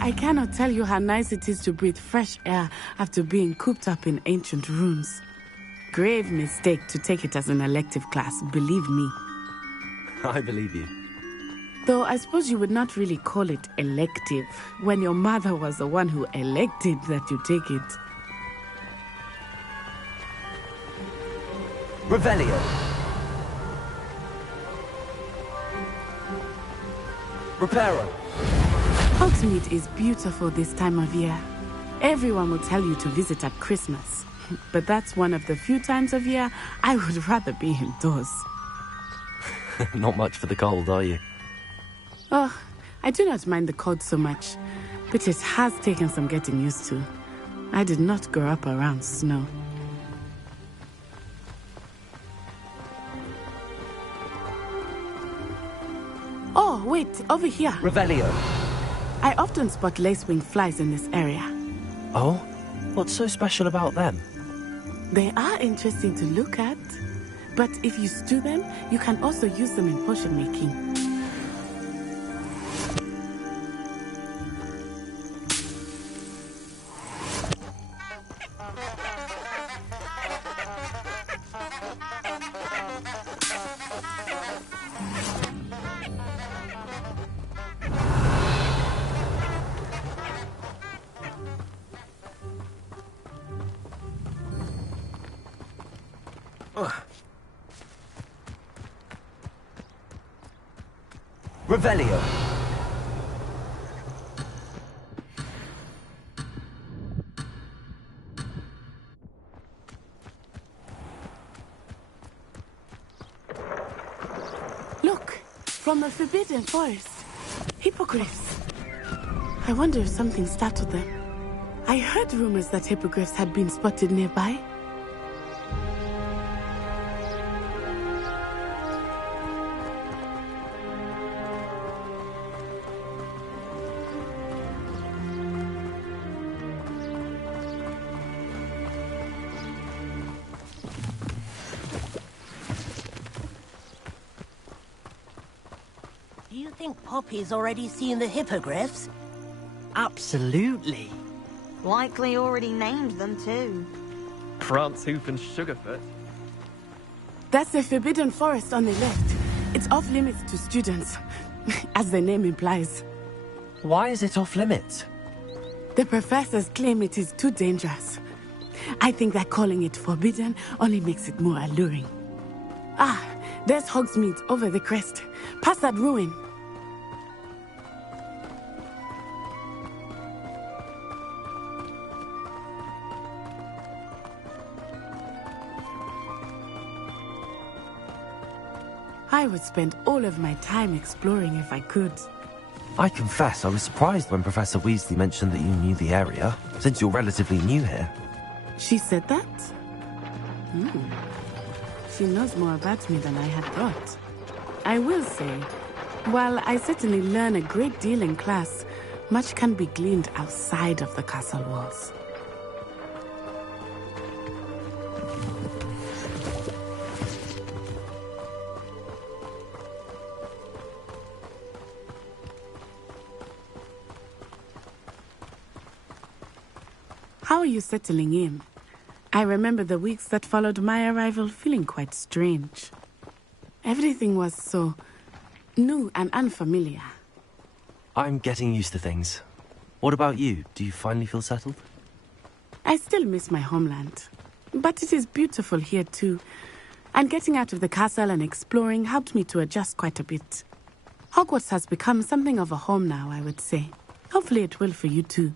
I cannot tell you how nice it is to breathe fresh air after being cooped up in ancient ruins. Grave mistake to take it as an elective class, believe me. I believe you. Though I suppose you would not really call it elective, when your mother was the one who elected that you take it. Revelio. Reparo. Hogsmeade is beautiful this time of year. Everyone will tell you to visit at Christmas. But that's one of the few times of year I would rather be indoors. Not much for the cold, are you? Oh, I do not mind the cold so much, but it has taken some getting used to. I did not grow up around snow. Oh, wait, over here. Revelio. I often spot lacewing flies in this area. Oh? What's so special about them? They are interesting to look at, but if you stew them, you can also use them in potion making. Revelio. Look, from the Forbidden Forest. Hippogriffs. I wonder if something startled them. I heard rumors that hippogriffs had been spotted nearby. Do you think Poppy's already seen the hippogriffs? Absolutely. Likely already named them too. Prance Hoof and Sugarfoot. That's the Forbidden Forest on the left. It's off limits to students, as the name implies. Why is it off limits? The professors claim it is too dangerous. I think that calling it forbidden only makes it more alluring. Ah, there's Hogsmeade over the crest. Past that ruin. I would spend all of my time exploring if I could. I confess, I was surprised when Professor Weasley mentioned that you knew the area, since you're relatively new here. She said that? She knows more about me than I had thought. I will say, while I certainly learn a great deal in class, much can be gleaned outside of the castle walls. How are you settling in? I remember the weeks that followed my arrival feeling quite strange. Everything was so new and unfamiliar. I'm getting used to things. What about you? Do you finally feel settled? I still miss my homeland, but it is beautiful here too. And getting out of the castle and exploring helped me to adjust quite a bit. Hogwarts has become something of a home now, I would say. Hopefully it will for you too.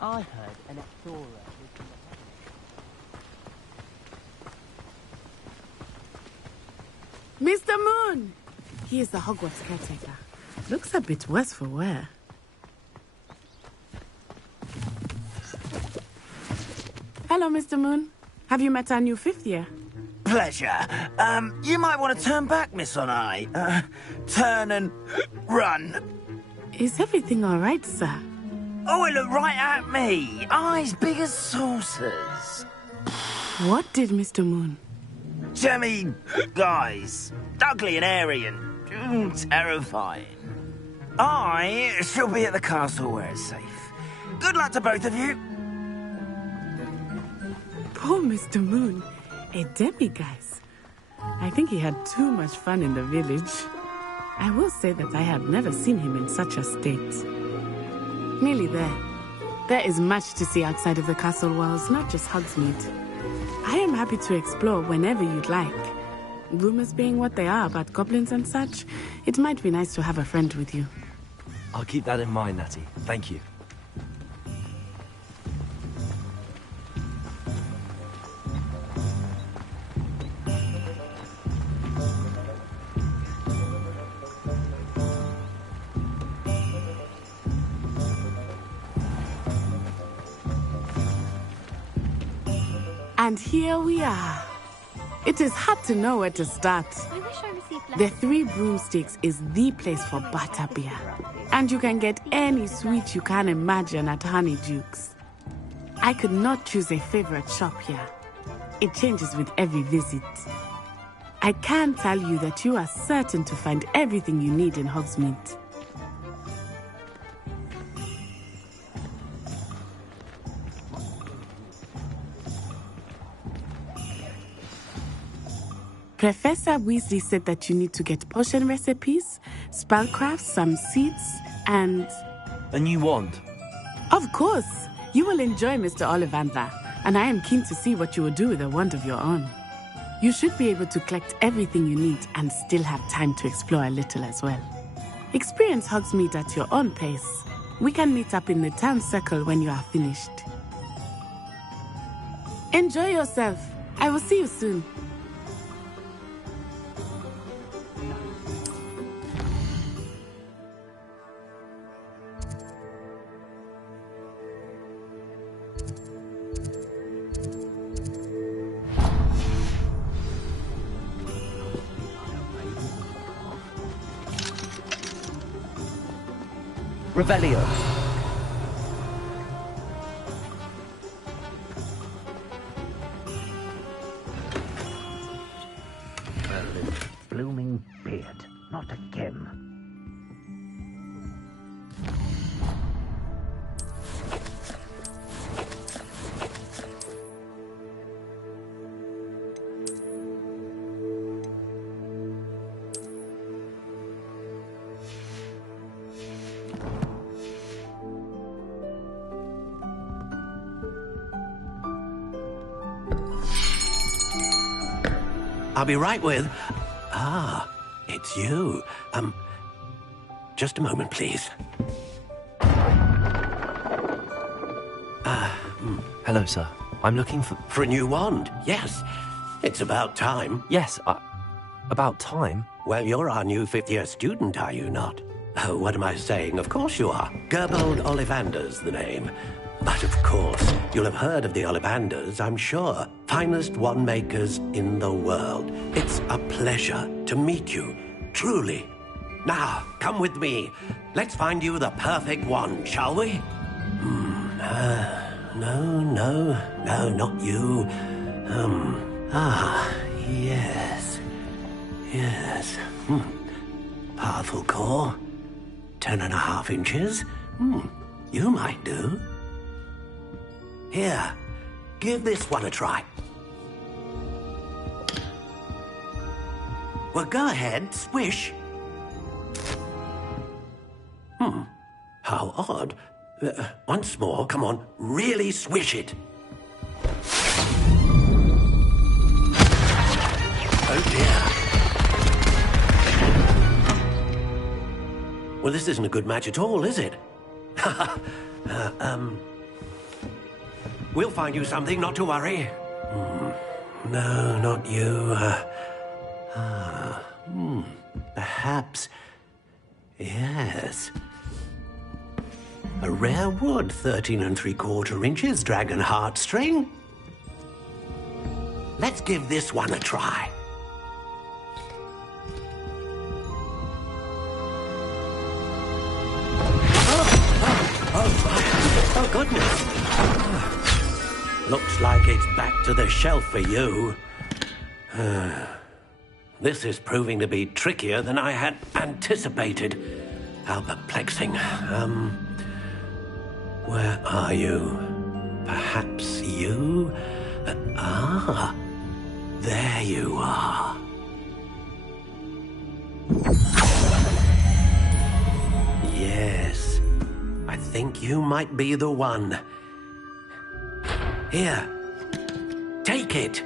I heard an explorer. Mr. Moon! He is the Hogwarts caretaker. Looks a bit worse for wear. Hello, Mr. Moon. Have you met our new fifth year? Pleasure. You might want to turn back, Miss Onai. Turn and run. Is everything all right, sir? Oh, it looked right at me. Eyes big as saucers. What did Mr. Moon? Jemmy, guys. Ugly and airy and Terrifying. I shall be at the castle where it's safe. Good luck to both of you. Poor Mr. Moon, a demiguise. I think he had too much fun in the village. I will say that I have never seen him in such a state. Nearly there. There is much to see outside of the castle walls, not just Hogsmeade. I am happy to explore whenever you'd like. Rumors being what they are about goblins and such, it might be nice to have a friend with you. I'll keep that in mind, Natty. Thank you. And here we are. It is hard to know where to start. I wish I received The Three Broomsticks is the place for butterbeer. And you can get any sweet you can imagine at Honeyduke's. I could not choose a favorite shop here. It changes with every visit. I can tell you that you are certain to find everything you need in Hogsmeade. Professor Weasley said that you need to get potion recipes, spellcrafts, some seeds, and... A new wand. Of course! You will enjoy Mr. Ollivander, and I am keen to see what you will do with a wand of your own. You should be able to collect everything you need and still have time to explore a little as well. Experience Hogsmeade at your own pace. We can meet up in the town circle when you are finished. Enjoy yourself. I will see you soon. Revelio. Blooming beard. Not again. I'll be right with... Ah, it's you. Just a moment, please. Hello, sir. I'm looking for... For a new wand, yes. It's about time. Yes, about time. Well, you're our new fifth-year student, are you not? Oh, what am I saying? Of course you are. Gerbold Ollivander's the name. But of course, you'll have heard of the Ollivanders, I'm sure. Finest wand makers in the world. It's a pleasure to meet you, truly. Now, come with me. Let's find you the perfect wand, shall we? No, not you. Yes. Powerful core. 10.5 inches. You might do. Here, give this one a try. Well, go ahead, swish. How odd. Once more, come on, really swish it. Oh dear. Well, this isn't a good match at all, is it? We'll find you something, not to worry. No, not you. Perhaps... Yes. A rare wood, 13 3/4 inches, dragon heartstring. Let's give this one a try. Oh, goodness. Looks like it's back to the shelf for you. This is proving to be trickier than I had anticipated. How perplexing. Where are you? Perhaps you? There you are. Yes, I think you might be the one. Here, take it.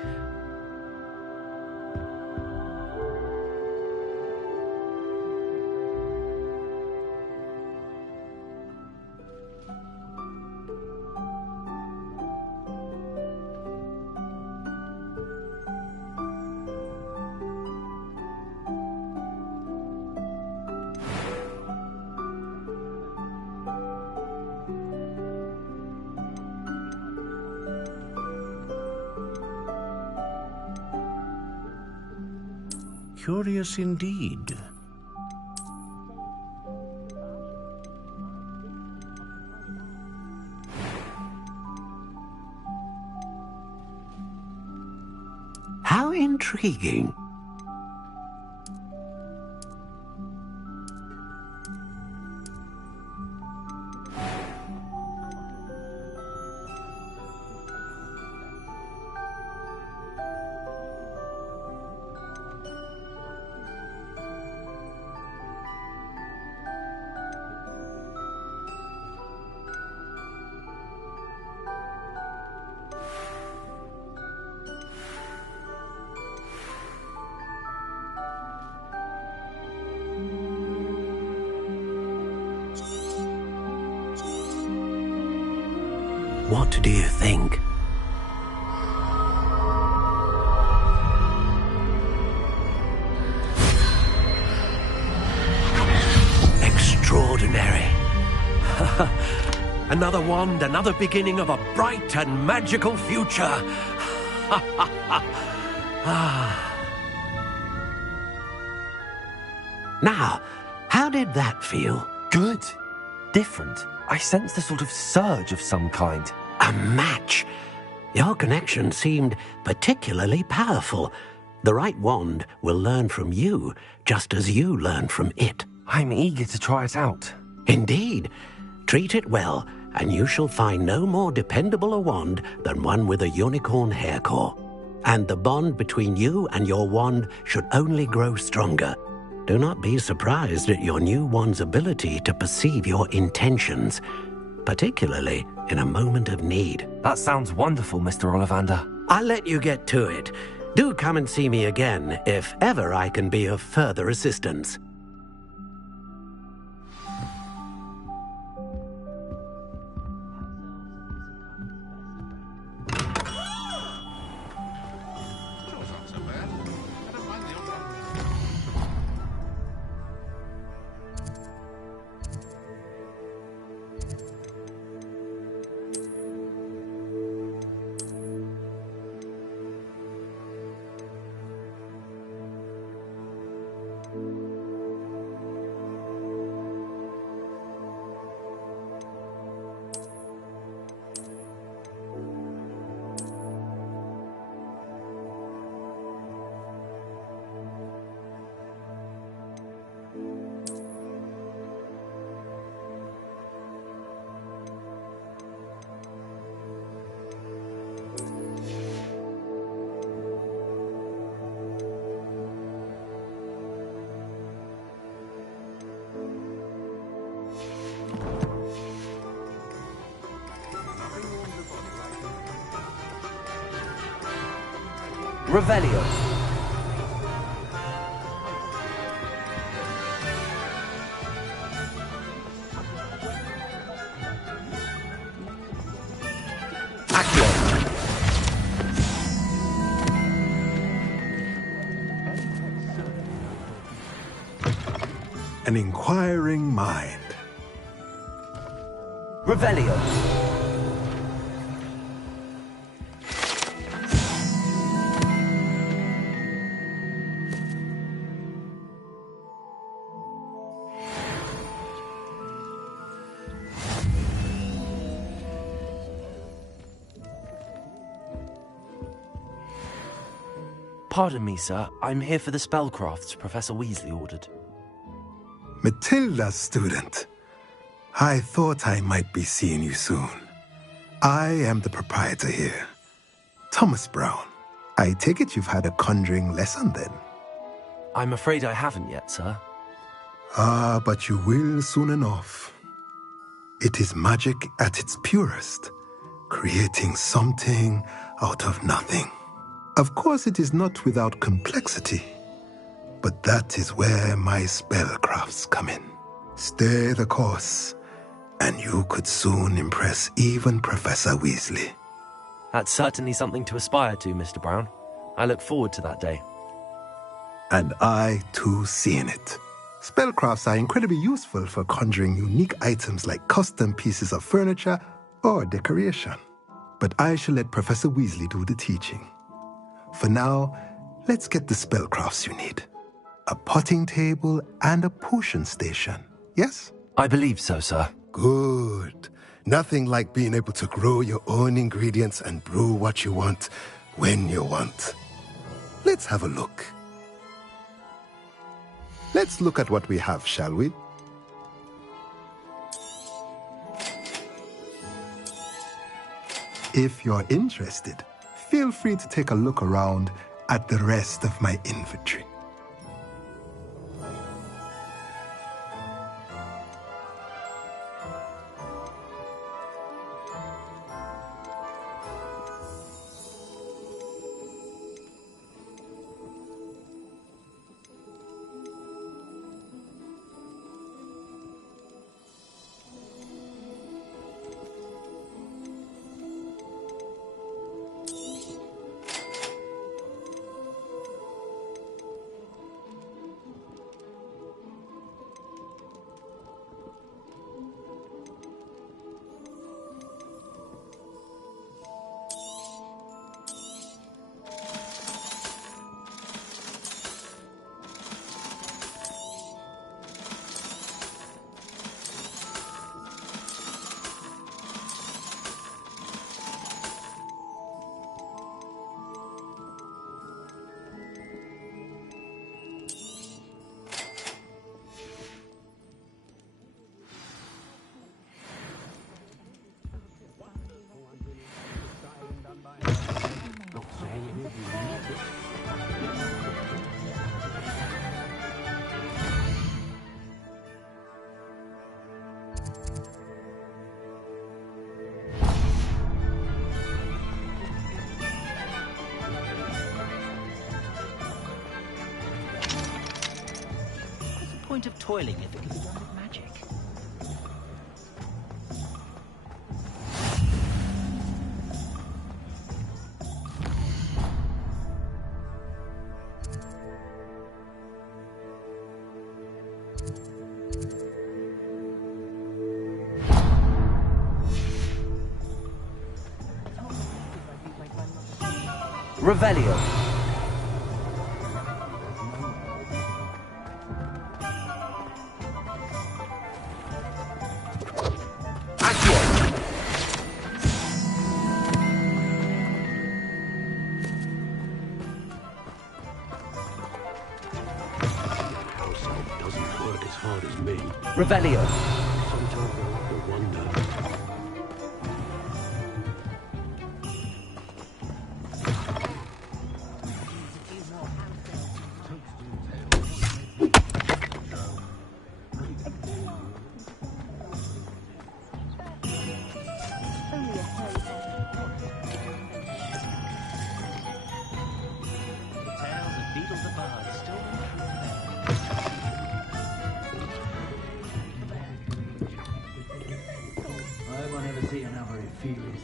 Curious indeed. How intriguing. What do you think? Extraordinary. Another wand, another beginning of a bright and magical future. Now, how did that feel? Good. Different. I sensed a sort of surge of some kind. A match. Your connection seemed particularly powerful. The right wand will learn from you, just as you learn from it. I'm eager to try it out. Indeed. Treat it well, and you shall find no more dependable a wand than one with a unicorn hair core. And the bond between you and your wand should only grow stronger. Do not be surprised at your new wand's ability to perceive your intentions, particularly in a moment of need. That sounds wonderful, Mr. Ollivander. I'll let you get to it. Do come and see me again if ever I can be of further assistance. Revelio. An inquiring mind. Revelio. Pardon me, sir. I'm here for the spellcrafts Professor Weasley ordered. Matilda's student. I thought I might be seeing you soon. I am the proprietor here, Thomas Brown. I take it you've had a conjuring lesson then? I'm afraid I haven't yet, sir. Ah, but you will soon enough. It is magic at its purest, creating something out of nothing. Of course, it is not without complexity, but that is where my spellcrafts come in. Stay the course, and you could soon impress even Professor Weasley. That's certainly something to aspire to, Mr. Brown. I look forward to that day. And I, too, seeing it. Spellcrafts are incredibly useful for conjuring unique items like custom pieces of furniture or decoration. But I shall let Professor Weasley do the teaching. For now, let's get the spellcrafts you need. A potting table and a potion station, yes? I believe so, sir. Good. Nothing like being able to grow your own ingredients and brew what you want when you want. Let's have a look. Let's look at what we have, shall we? If you're interested, feel free to take a look around at the rest of my inventory. Point of toiling if it can be done with magic. Revelio. Revelio. Sometimes I have to wonder.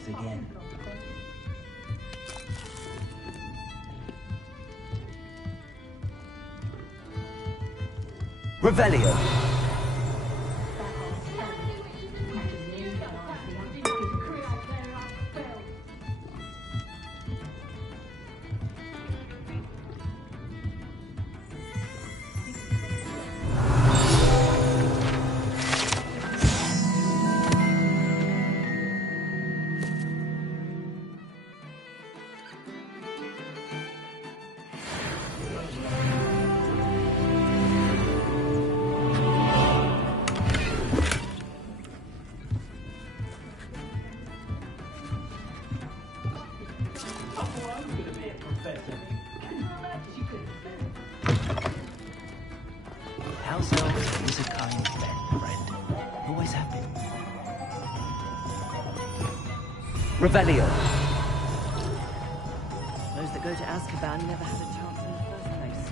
Again. Revelio. 7. Revelio. Those that go to Azkaban never had a chance in the first place.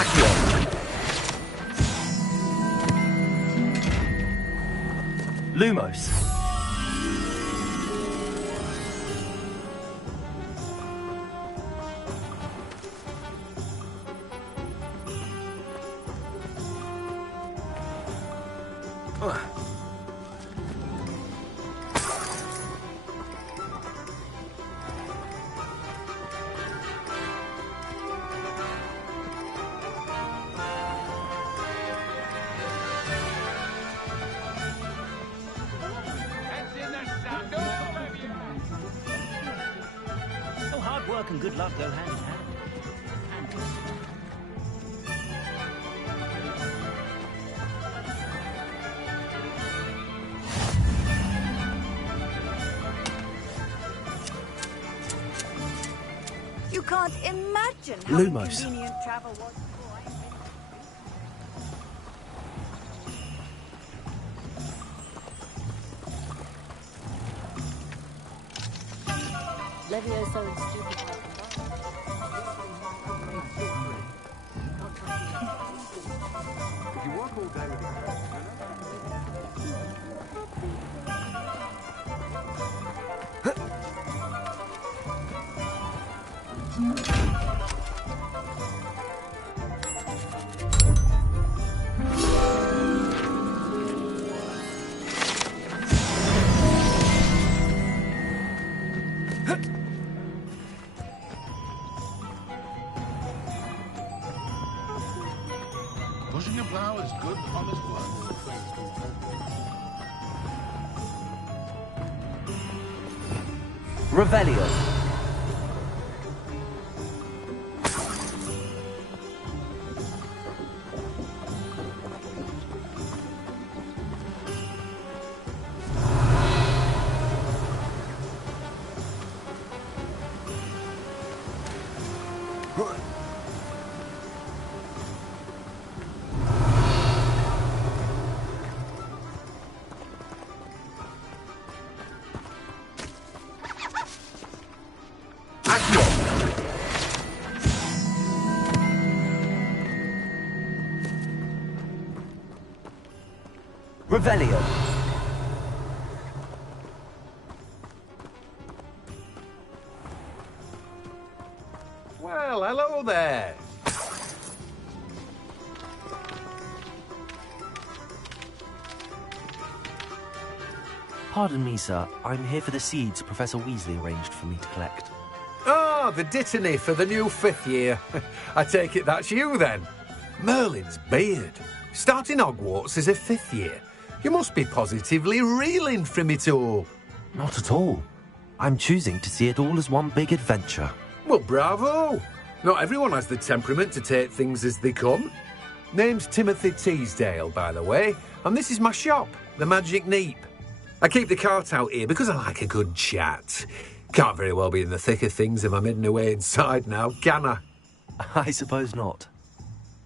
Accio. Lumos. Oh, hard work and good luck go hand in hand. You can't imagine how Lumos. inconvenient travel was before Levioso and stupid. If you work all day with the pushing a plow is good, honest work. Revelio. Revelio. Well, hello there. Pardon me, sir. I'm here for the seeds Professor Weasley arranged for me to collect. Oh, the dittany for the new 5th year. I take it that's you, then. Merlin's beard. Starting Hogwarts as a 5th year. You must be positively reeling from it all. Not at all. I'm choosing to see it all as one big adventure. Well, bravo. Not everyone has the temperament to take things as they come. Name's Timothy Teasdale, by the way, and this is my shop, the Magic Neep. I keep the cart out here because I like a good chat. Can't very well be in the thick of things if I'm hidden away inside now, can I? I suppose not.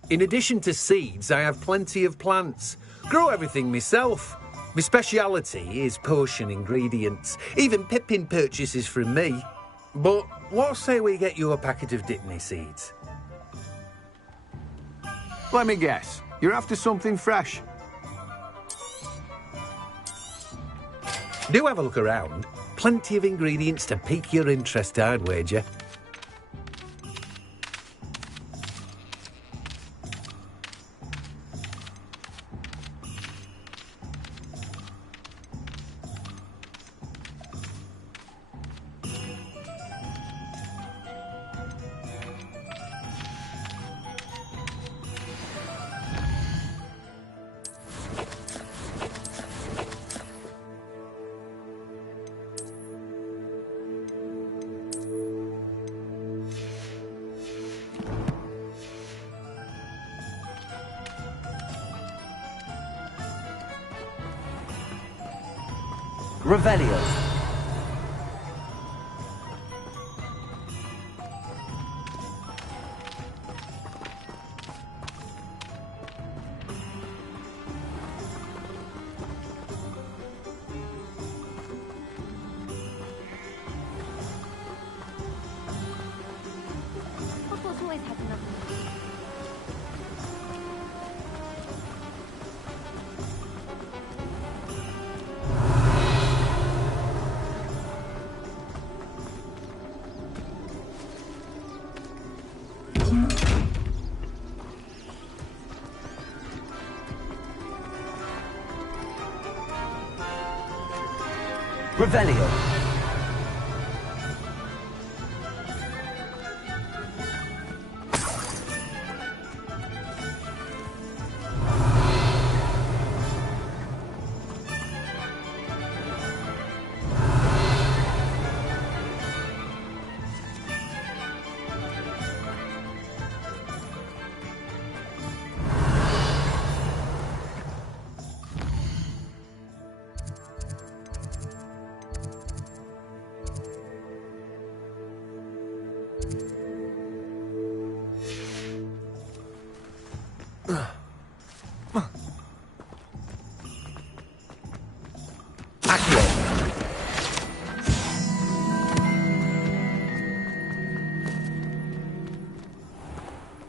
In addition to seeds, I have plenty of plants. Grow everything myself. My speciality is potion ingredients. Even Pippin purchases from me. But what say we get you a packet of Dittany seeds? Let me guess. You're after something fresh. Do have a look around. Plenty of ingredients to pique your interest, I'd wager. Revelio. Revelio.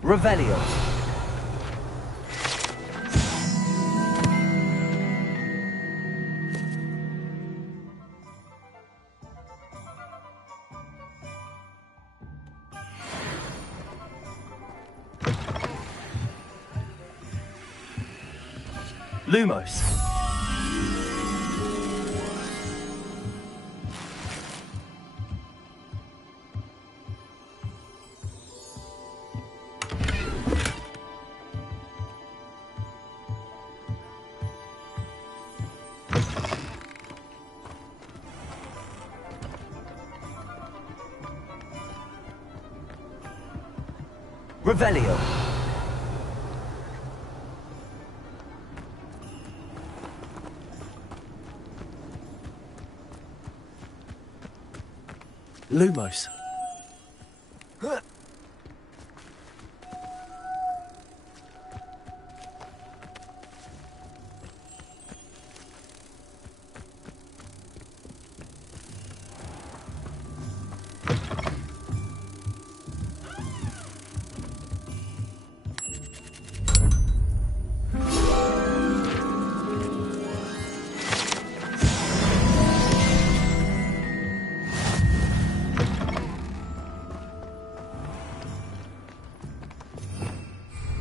Revelio. Lumos. Revelio. Lumos.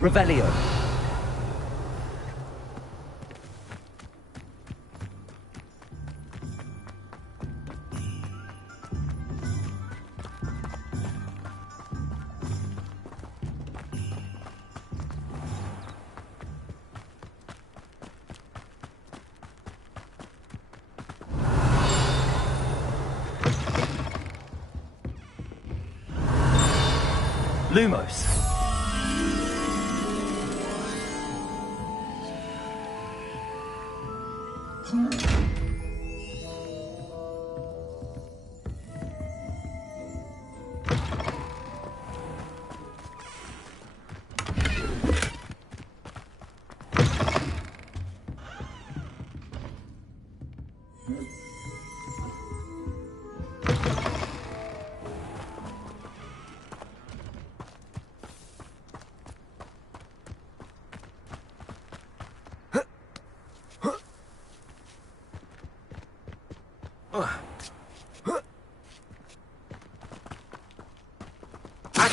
Revelio. Lumos.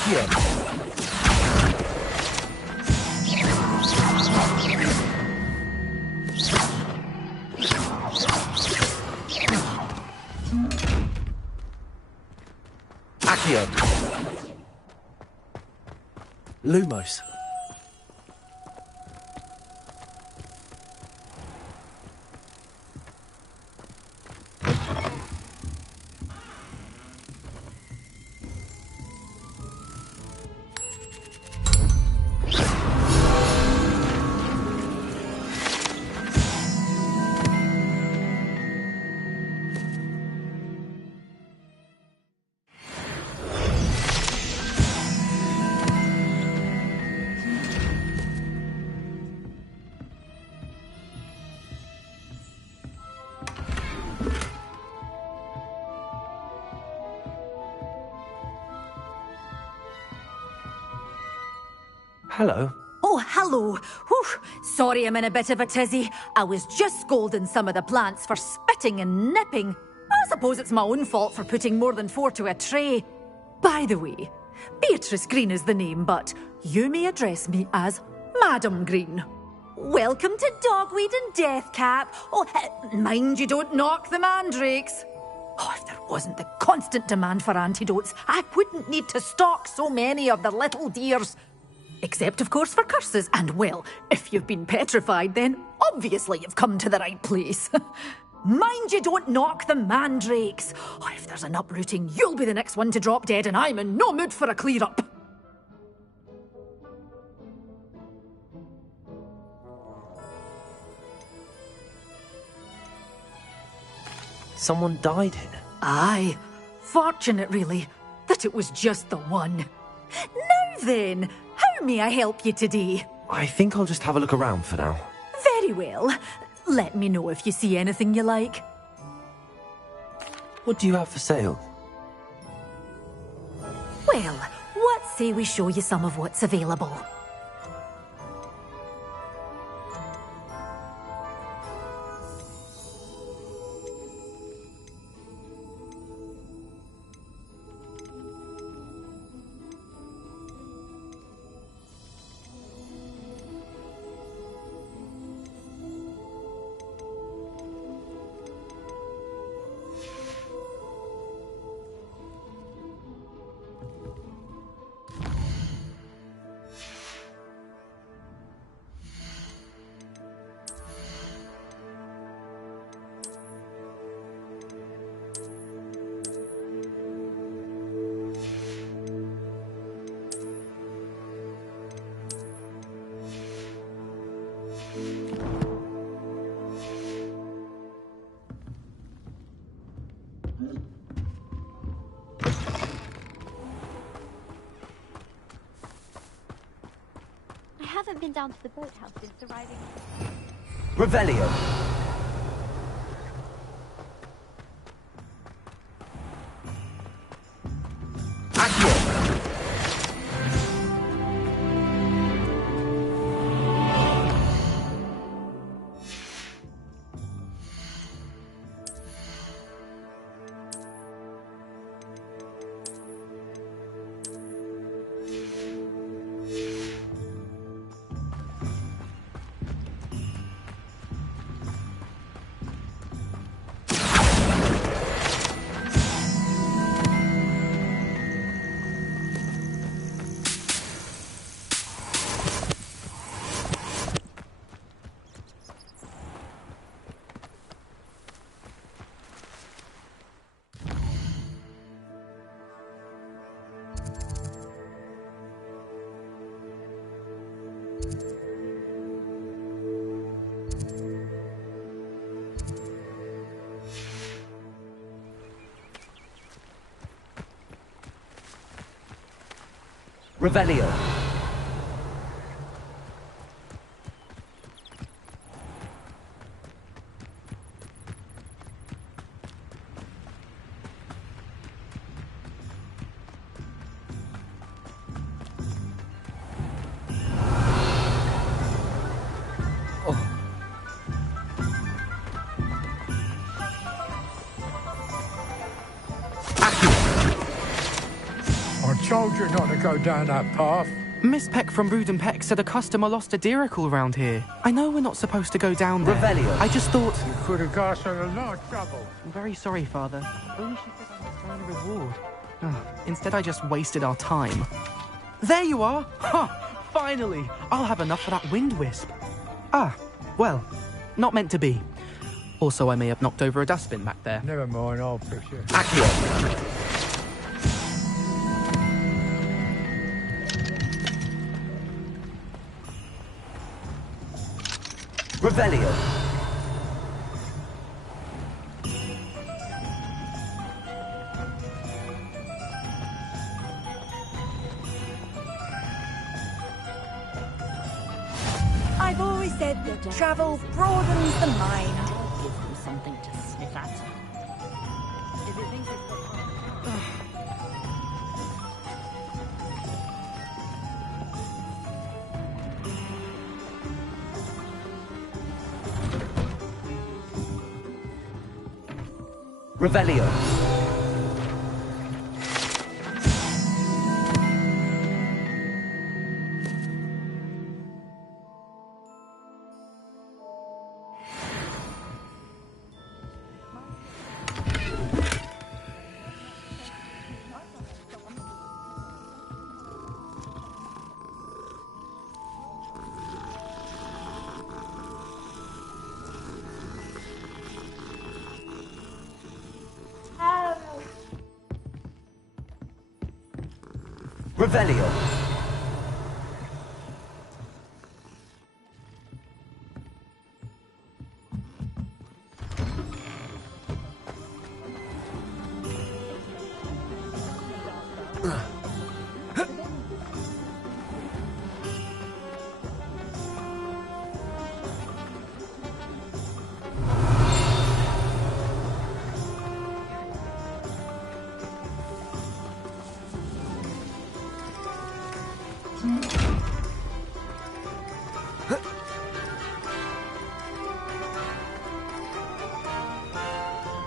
Accio. Accio. Lumos. Hello. Oh, hello. Whew. Sorry I'm in a bit of a tizzy. I was just scolding some of the plants for spitting and nipping. I suppose it's my own fault for putting more than 4 to a tray. By the way, Beatrice Green is the name, but you may address me as Madam Green. Welcome to Dogweed and Deathcap. Oh, mind you don't knock the mandrakes. Oh, if there wasn't the constant demand for antidotes, I wouldn't need to stock so many of the little dears. Except, of course, for curses. And, well, if you've been petrified, then obviously you've come to the right place. Mind you don't knock the mandrakes. Oh, if there's an uprooting, you'll be the next one to drop dead, and I'm in no mood for a clear-up. Someone died here? Aye. Fortunate, really, that it was just the one. Now then, how may I help you today? I think I'll just have a look around for now. Very well. Let me know if you see anything you like. What do you have for sale? Well, what say we show you some of what's available? I haven't been down to the boathouse since arriving. Revelio. Revelio. I told you not to go down that path. Miss Peck from Brood and Peck said a customer lost a deeracle round here. I know we're not supposed to go down there. Revelio. I just thought... You could have got us in a lot of trouble. I'm very sorry, Father. Only she said I must earn a reward. Instead, I just wasted our time. There you are! Ha! Finally! I'll have enough for that wind wisp. Ah, well, not meant to be. Also, I may have knocked over a dustbin back there. Never mind, I'll fix it. Accio. Revelio. I've always said that travel broadens the mind. Give him something to sniff at. If it thinks it's Revelio. Revelio.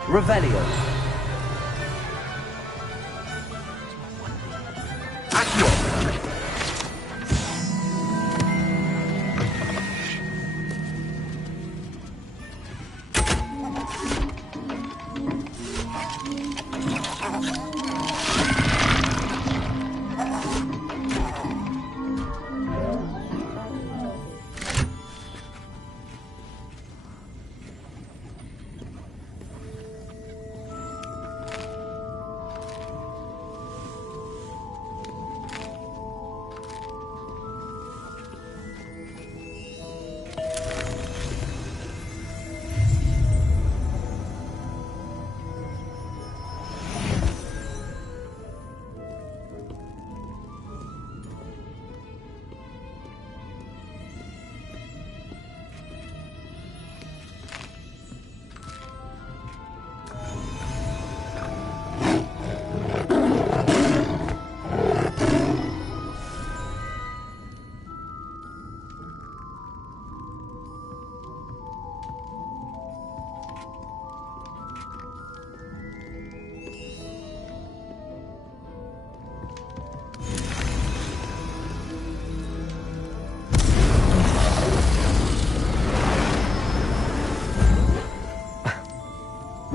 Revelio.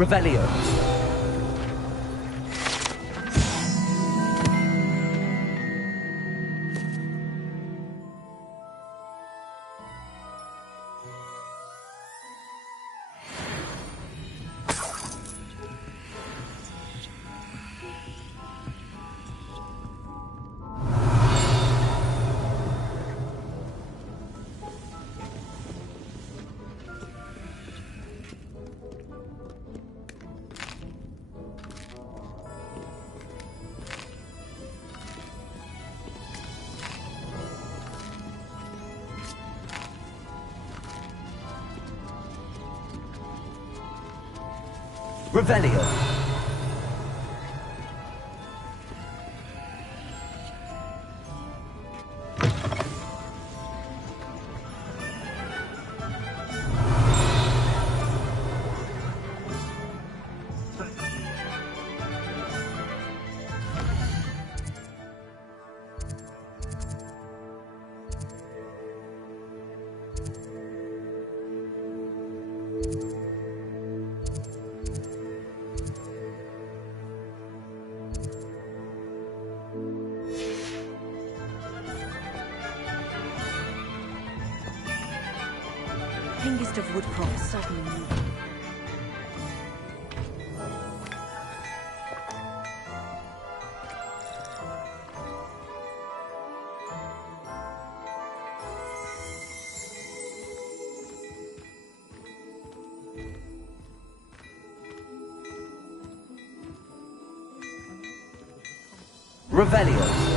Revelio. Revelio. Hengist of Woodcroft suddenly. Revelio.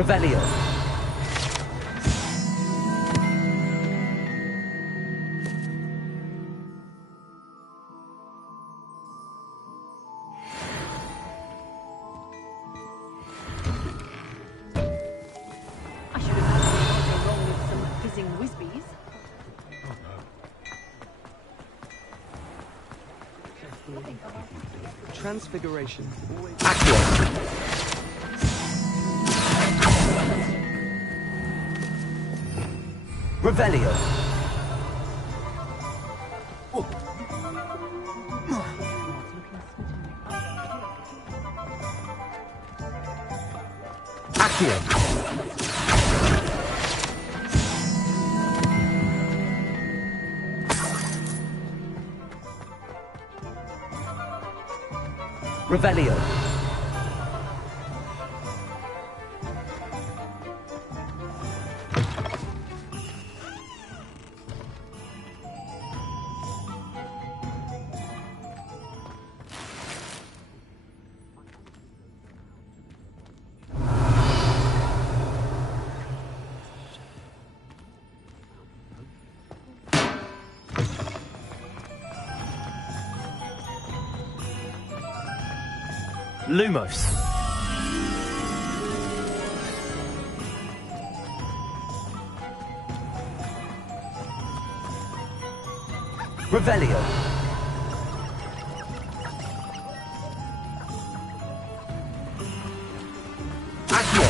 Revelio. I should imagine it can't go wrong with some fizzing whizbees. Transfiguration. Revelio. Accio. Revelio. Lumos. Revelio. Accio.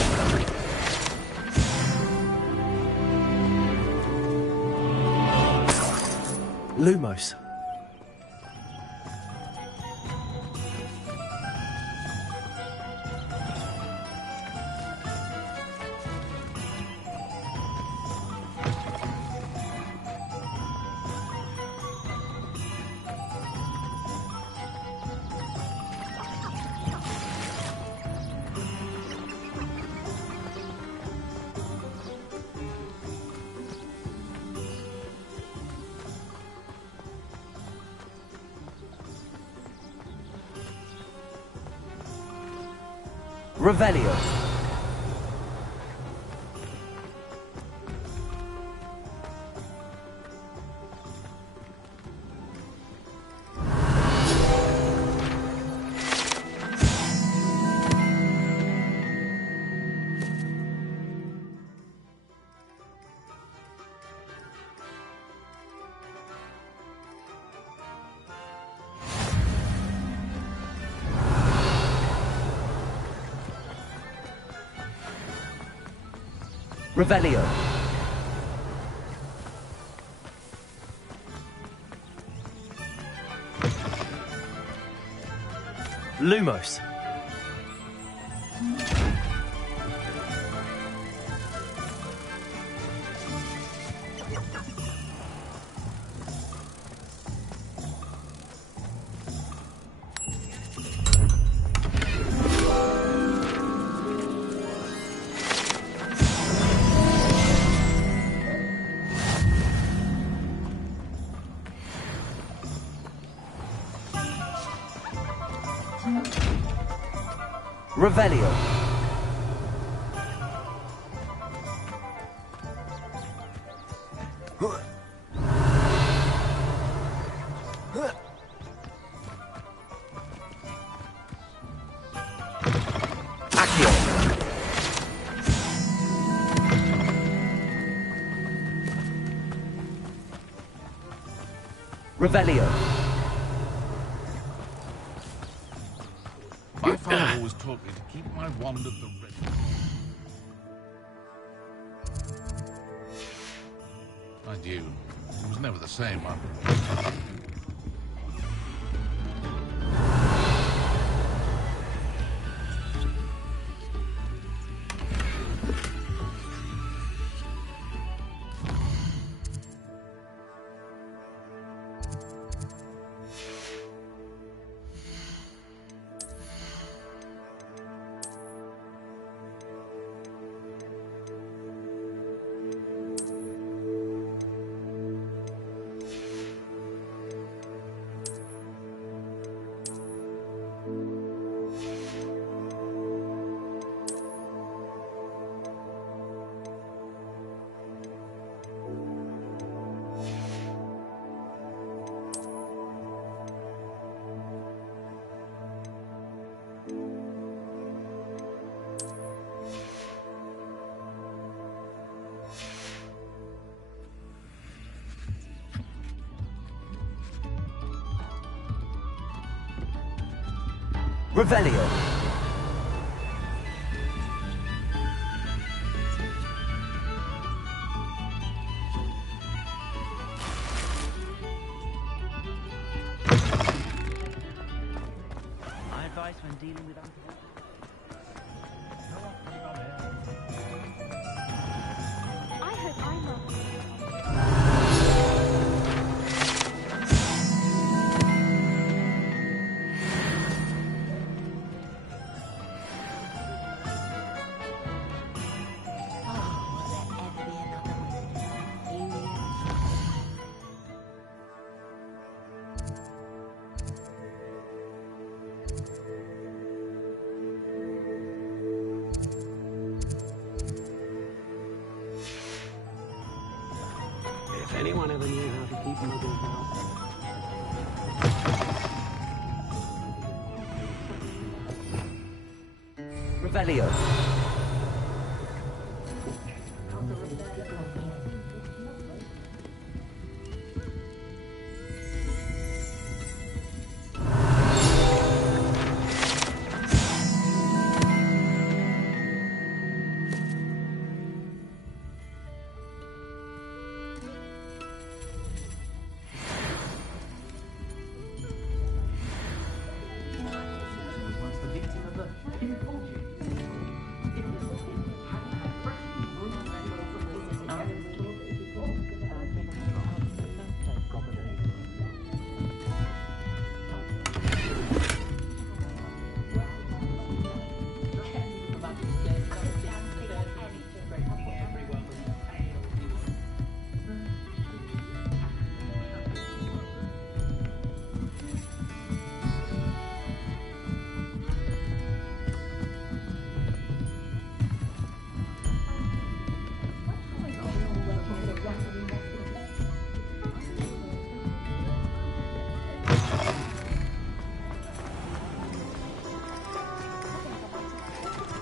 Lumos. Revelio. Revelio. Lumos. Revelio. Accio. Revelio. My father always taught me to keep my wand at the ready. Mind you, it was never the same. Revelio. My advice when dealing with I hope I'm not. If anyone ever knew how to keep muggles out. Revelio.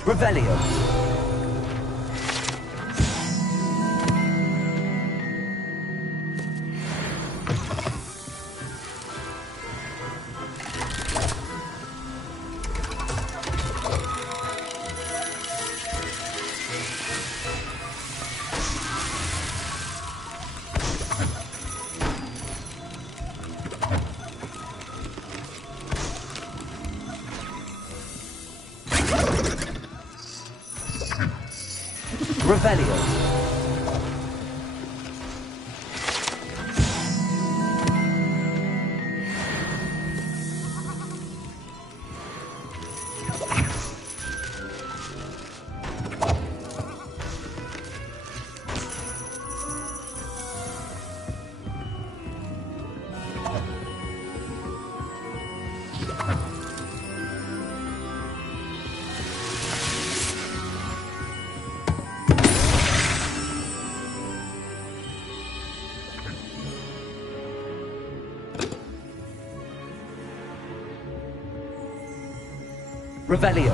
Revelio. Revelio. Revelio.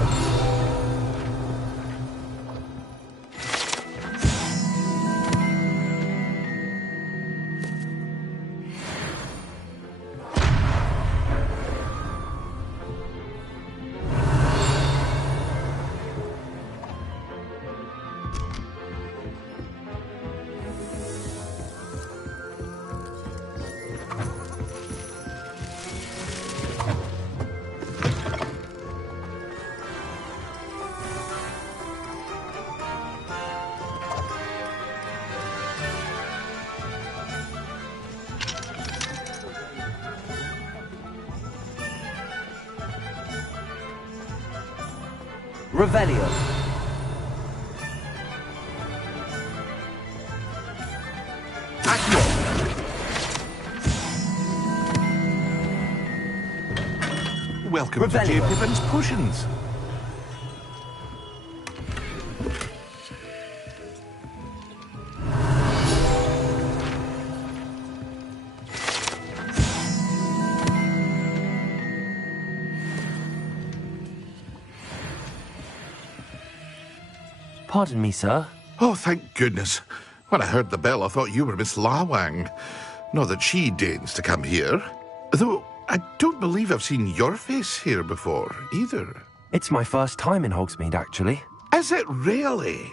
Revelio. Welcome to J. Pippin's Potions. Pardon me, sir. Oh, thank goodness. When I heard the bell, I thought you were Miss Lawang. Not that she deigns to come here. Though, I don't believe I've seen your face here before, either. It's my first time in Hogsmeade, actually. Is it really?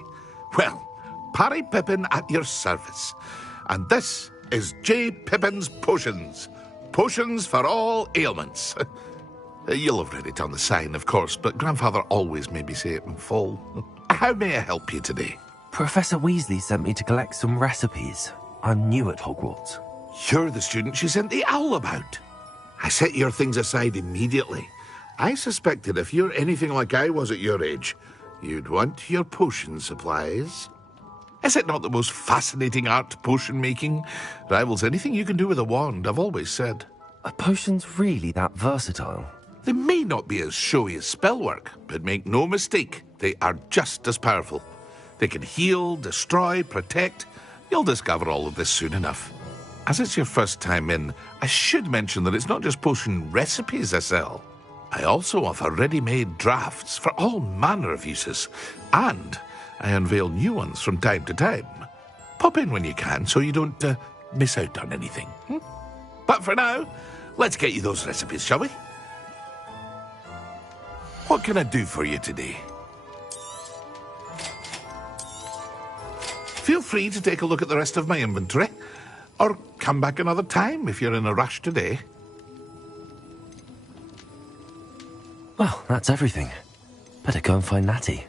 Well, Parry Pippin at your service. And this is J. Pippin's Potions. Potions for all ailments. You'll have read it on the sign, of course, but Grandfather always made me say it in full. How may I help you today? Professor Weasley sent me to collect some recipes. I'm new at Hogwarts. You're the student she sent the owl about. I set your things aside immediately. I suspected if you're anything like I was at your age, you'd want your potion supplies. Is it not the most fascinating art, potion making? Rivals anything you can do with a wand, I've always said. Are potions really that versatile? They may not be as showy as spellwork, but make no mistake, they are just as powerful. They can heal, destroy, protect. You'll discover all of this soon enough. As it's your first time in, I should mention that it's not just potion recipes I sell. I also offer ready-made drafts for all manner of uses, and I unveil new ones from time to time. Pop in when you can so you don't miss out on anything. But for now, let's get you those recipes, shall we? What can I do for you today? Feel free to take a look at the rest of my inventory, or come back another time if you're in a rush today. Well, that's everything. Better go and find Natty.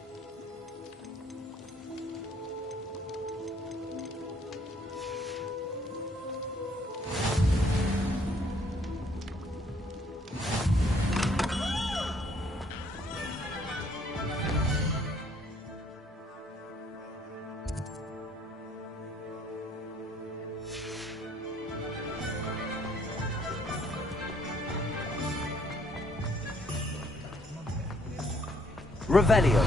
Revelio.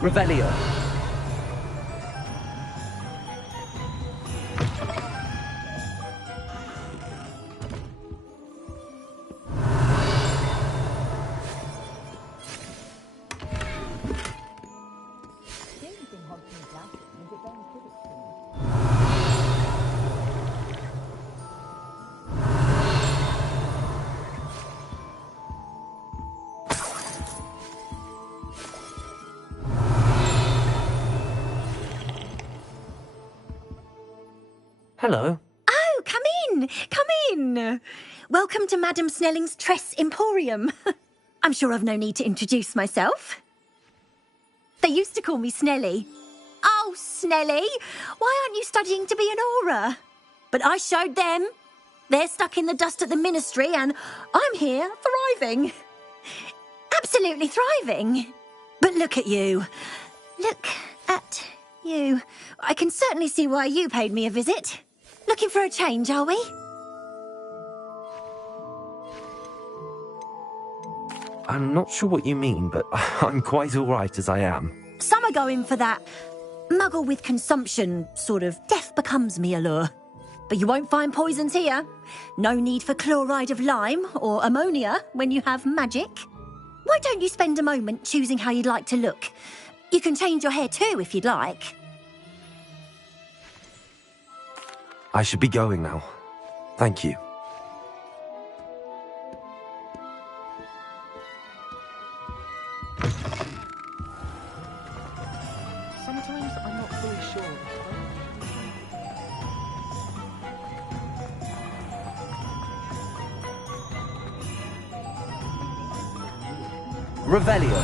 Revelio. Hello. Oh, come in. Come in. Welcome to Madame Snelling's Tress Emporium. I'm sure I've no need to introduce myself. They used to call me Snelly. Oh, Snelly, why aren't you studying to be an aura? But I showed them. They're stuck in the dust at the ministry and I'm here thriving. Absolutely thriving. But look at you. Look at you. I can certainly see why you paid me a visit. Looking for a change, are we? I'm not sure what you mean, but I'm quite all right as I am. Some are going for that muggle with consumption, sort of death becomes me allure. But you won't find poisons here. No need for chloride of lime or ammonia when you have magic. Why don't you spend a moment choosing how you'd like to look? You can change your hair too if you'd like. I should be going now. Thank you. Sometimes I'm not fully sure. Revelio.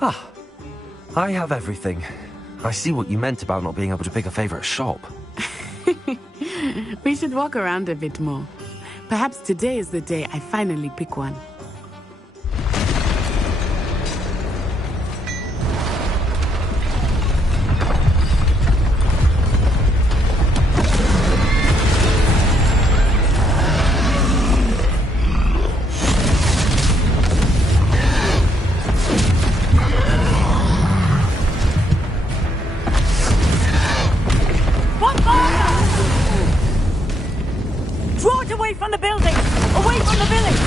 Ah, I have everything. I see what you meant about not being able to pick a favourite shop. We should walk around a bit more. Perhaps today is the day I finally pick one. Draw it away from the building! Away from the village!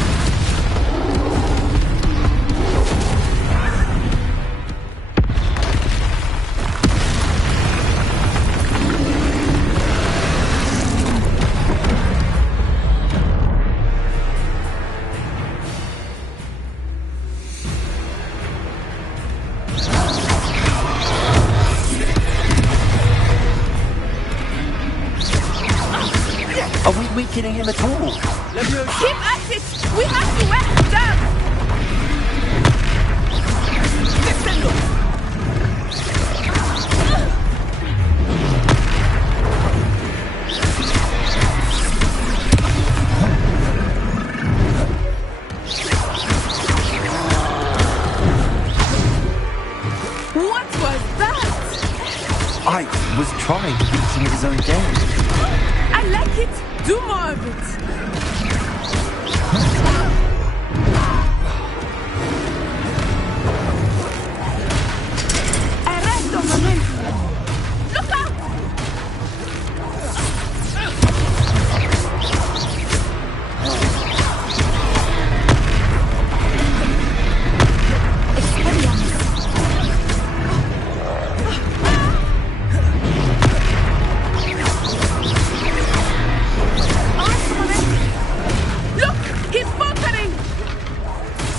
Are we weakening him at all? Keep at it! We have to wear him down! What was that? I was trying to beat him at his own game. I like it. Do more of it. Arresto momento. Look out!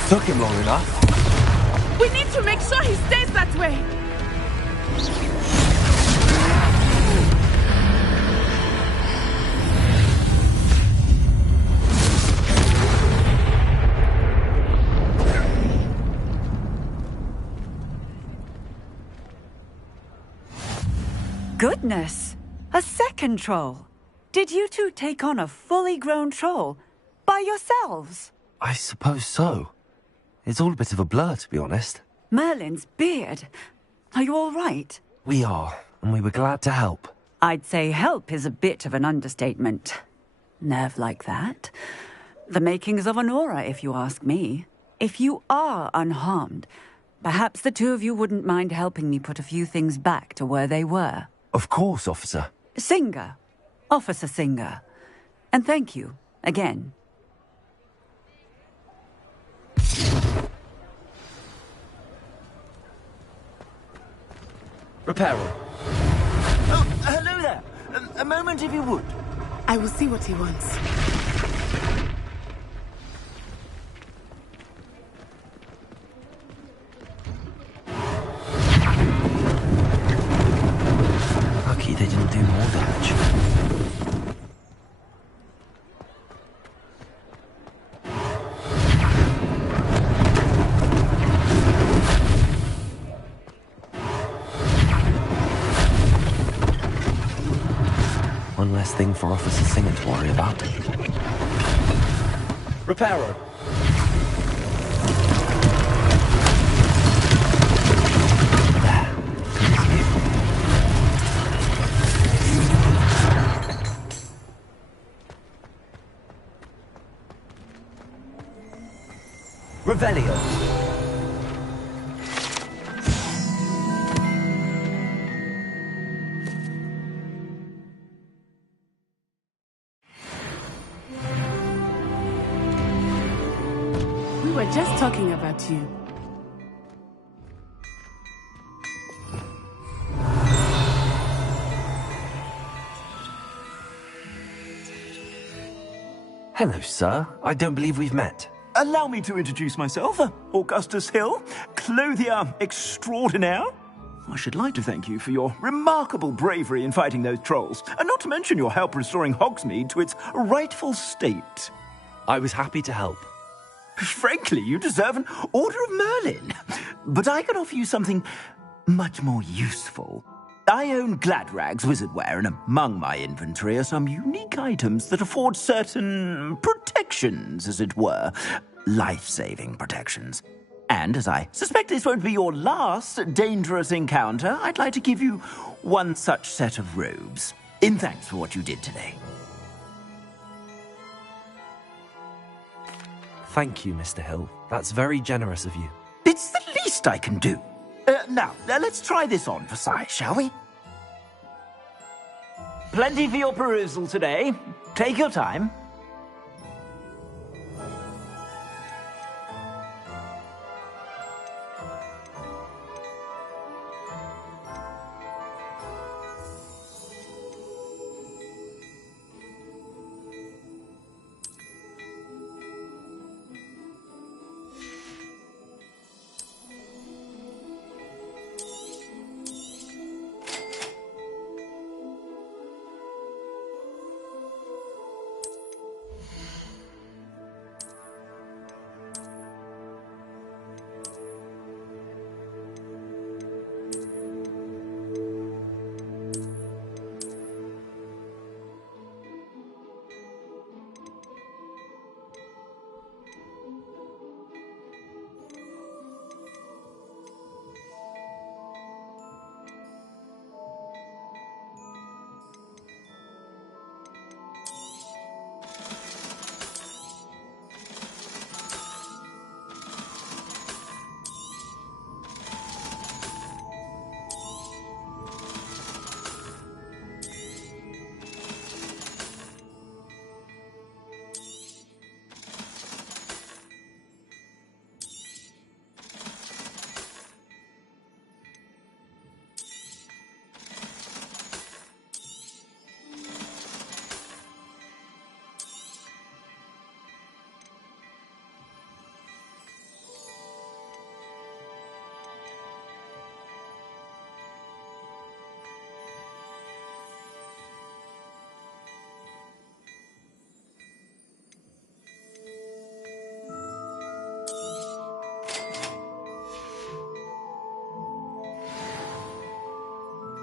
Took him long enough. We need to make sure he stays that way. Goodness! A second troll. Did you two take on a fully grown troll by yourselves? I suppose so. It's all a bit of a blur, to be honest. Merlin's beard. Are you all right? We are, and we were glad to help. I'd say help is a bit of an understatement. Nerve like that. The makings of an aura, if you ask me. If you are unharmed, perhaps the two of you wouldn't mind helping me put a few things back to where they were. Of course, officer. Singer. Officer Singer. And thank you, again. Reparo. Oh, hello there. A moment if you would. I will see what he wants. Lucky they didn't do more damage. One less thing for Officer Singer to worry about. Reparo. Revelio. We were just talking about you. Hello, sir. I don't believe we've met. Allow me to introduce myself, Augustus Hill, clothier extraordinaire. I should like to thank you for your remarkable bravery in fighting those trolls, and not to mention your help restoring Hogsmeade to its rightful state. I was happy to help. Frankly, you deserve an Order of Merlin. But I can offer you something much more useful. I own Gladrag's wizardware, and among my inventory are some unique items that afford certain protections, as it were. Life-saving protections. And as I suspect this won't be your last dangerous encounter, I'd like to give you one such set of robes, in thanks for what you did today. Thank you, Mr. Hill. That's very generous of you. It's the least I can do. Now, let's try this on for size, shall we? Plenty for your perusal today. Take your time.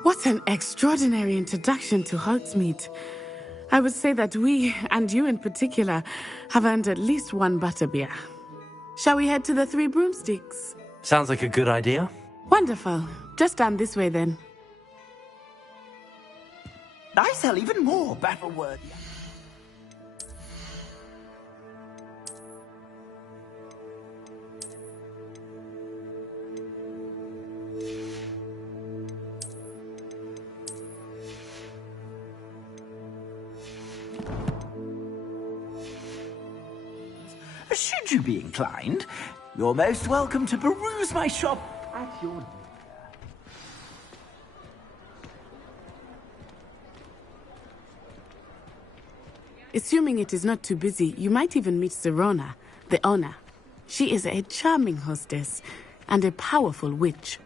What an extraordinary introduction to Hogsmeade. I would say that we, and you in particular, have earned at least one butterbeer. Shall we head to the Three Broomsticks? Sounds like a good idea. Wonderful. Just down this way then. I sell even more battle-worthy. Should you be inclined, you're most welcome to peruse my shop at your leisure. Assuming it is not too busy, you might even meet Serona, the owner. She is a charming hostess and a powerful witch.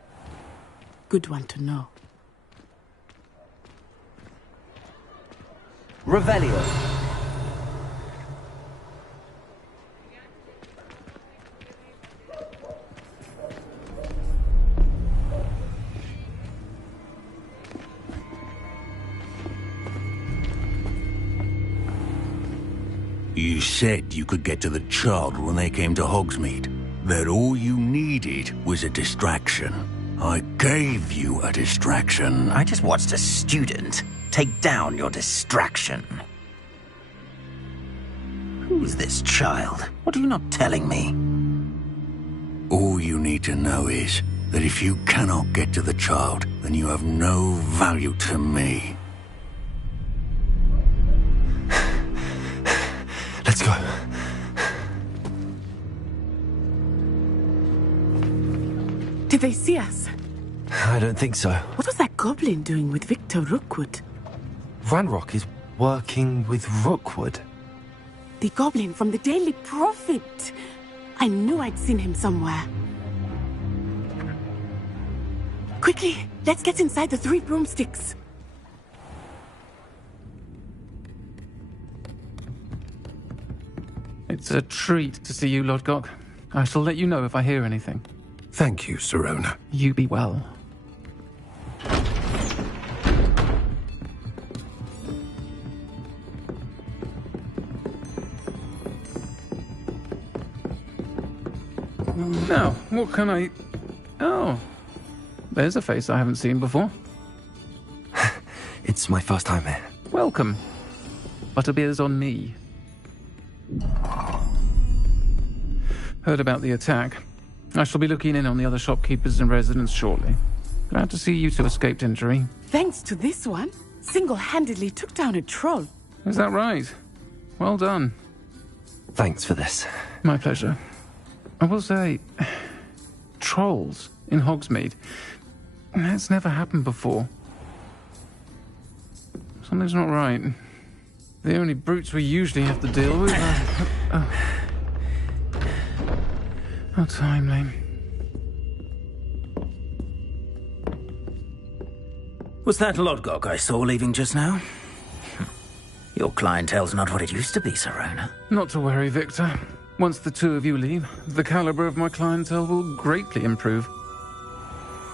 Good one to know. Revelio. You said you could get to the child when they came to Hogsmeade. That all you needed was a distraction. I gave you a distraction. I just watched a student take down your distraction. Who's this child? What are you not telling me? All you need to know is that if you cannot get to the child, then you have no value to me. Let's go. Did they see us? I don't think so. What was that goblin doing with Victor Rookwood? Ranrock is working with Rookwood. The goblin from the Daily Prophet. I knew I'd seen him somewhere. Quickly, let's get inside the Three Broomsticks. It's a treat to see you, Lodgok. I shall let you know if I hear anything. Thank you, Serona. You be well. Now, what can I... Oh, there's a face I haven't seen before. It's my first time here. Welcome. Butterbeer's on me. Heard about the attack. I shall be looking in on the other shopkeepers and residents shortly. Glad to see you two escaped injury. Thanks to this one, single-handedly took down a troll. Is that right? Well done. Thanks for this. My pleasure. I will say, trolls in Hogsmeade. That's never happened before. Something's not right. The only brutes we usually have to deal with are... How timely. Was that Lodgok I saw leaving just now? Your clientele's not what it used to be, Sirona. Not to worry, Victor. Once the two of you leave, the caliber of my clientele will greatly improve.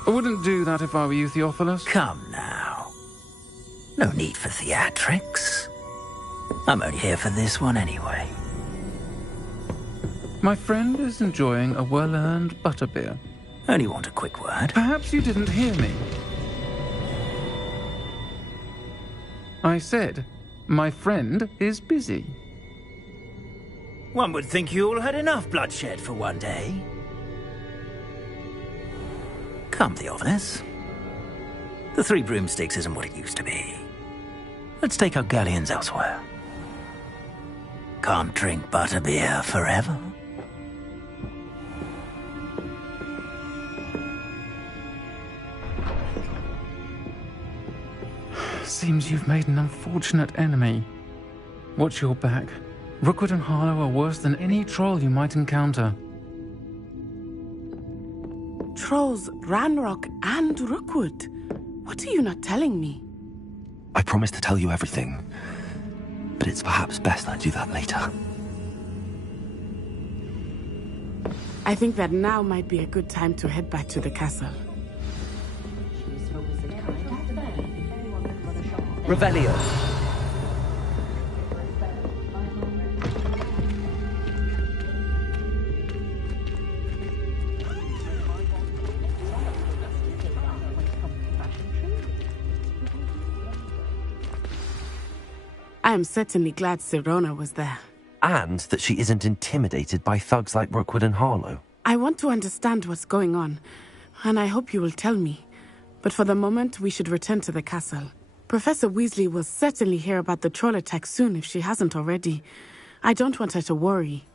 I wouldn't do that if I were you, Theophilus. Come now. No need for theatrics. I'm only here for this one anyway. My friend is enjoying a well-earned butterbeer. Only want a quick word. Perhaps you didn't hear me. I said, my friend is busy. One would think you all had enough bloodshed for one day. Come, Theophilus. The Three Broomsticks isn't what it used to be. Let's take our galleons elsewhere. Can't drink butterbeer forever. Seems you've made an unfortunate enemy. Watch your back. Rookwood and Harlow are worse than any troll you might encounter. Trolls, Ranrock, and Rookwood. What are you not telling me? I promised to tell you everything, but it's perhaps best I do that later. I think that now might be a good time to head back to the castle. Revelio. I am certainly glad Sirona was there. And that she isn't intimidated by thugs like Rookwood and Harlow. I want to understand what's going on, and I hope you will tell me. But for the moment, we should return to the castle. Professor Weasley will certainly hear about the troll attack soon if she hasn't already. I don't want her to worry.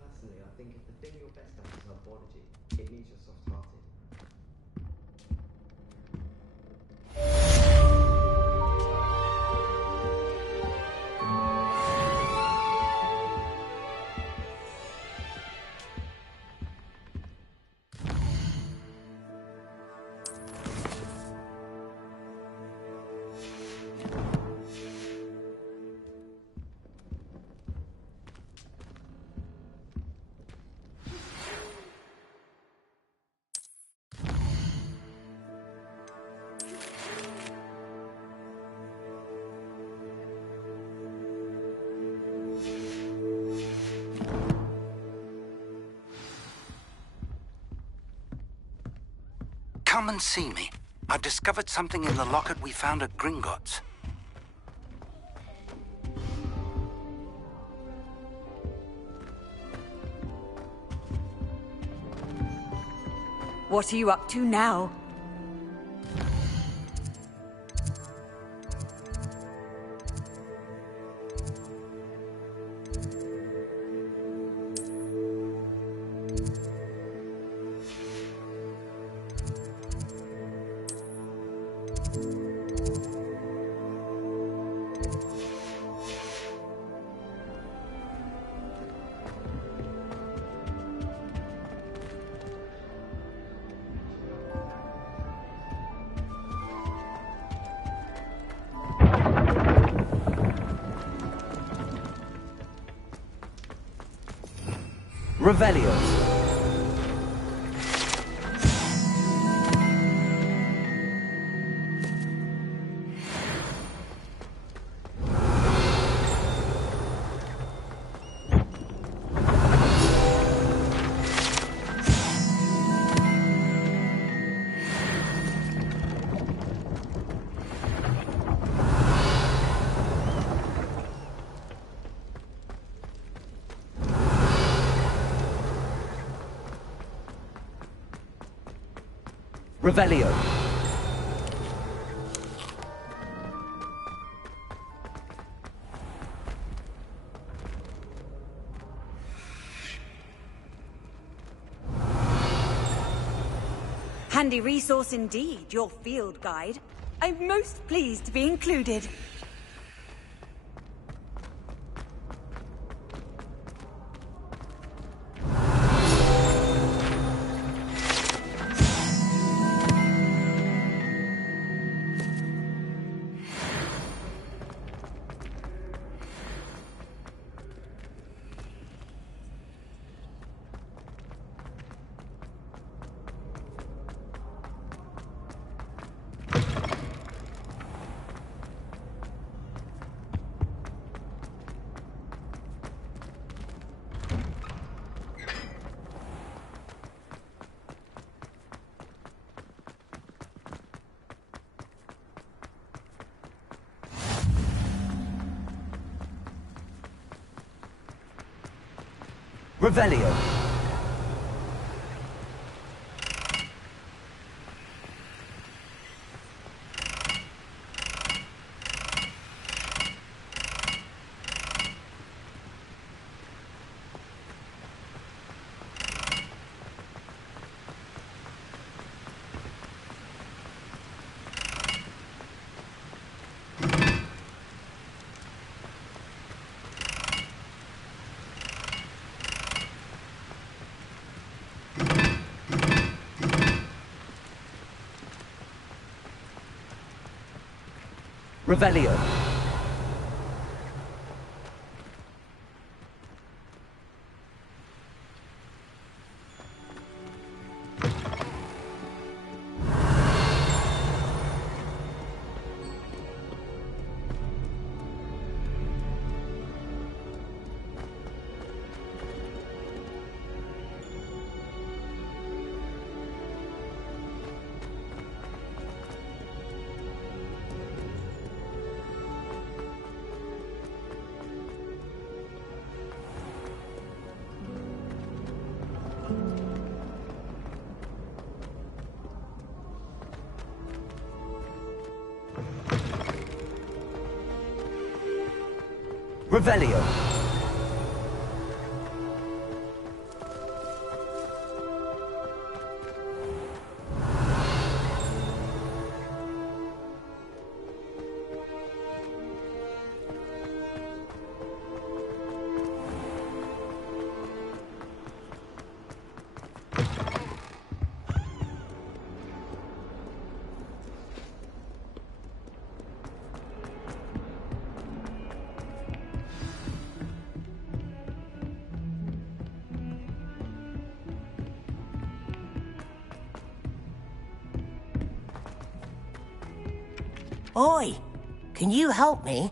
Personally, I think if the thing you're best at is archaeology, it means you're soft-hearted. Come and see me. I've discovered something in the locket we found at Gringotts. What are you up to now? Revelio. Revelio. Handy resource indeed, your field guide. I'm most pleased to be included. Revelio. Revelio. Revelio. Oi, can you help me?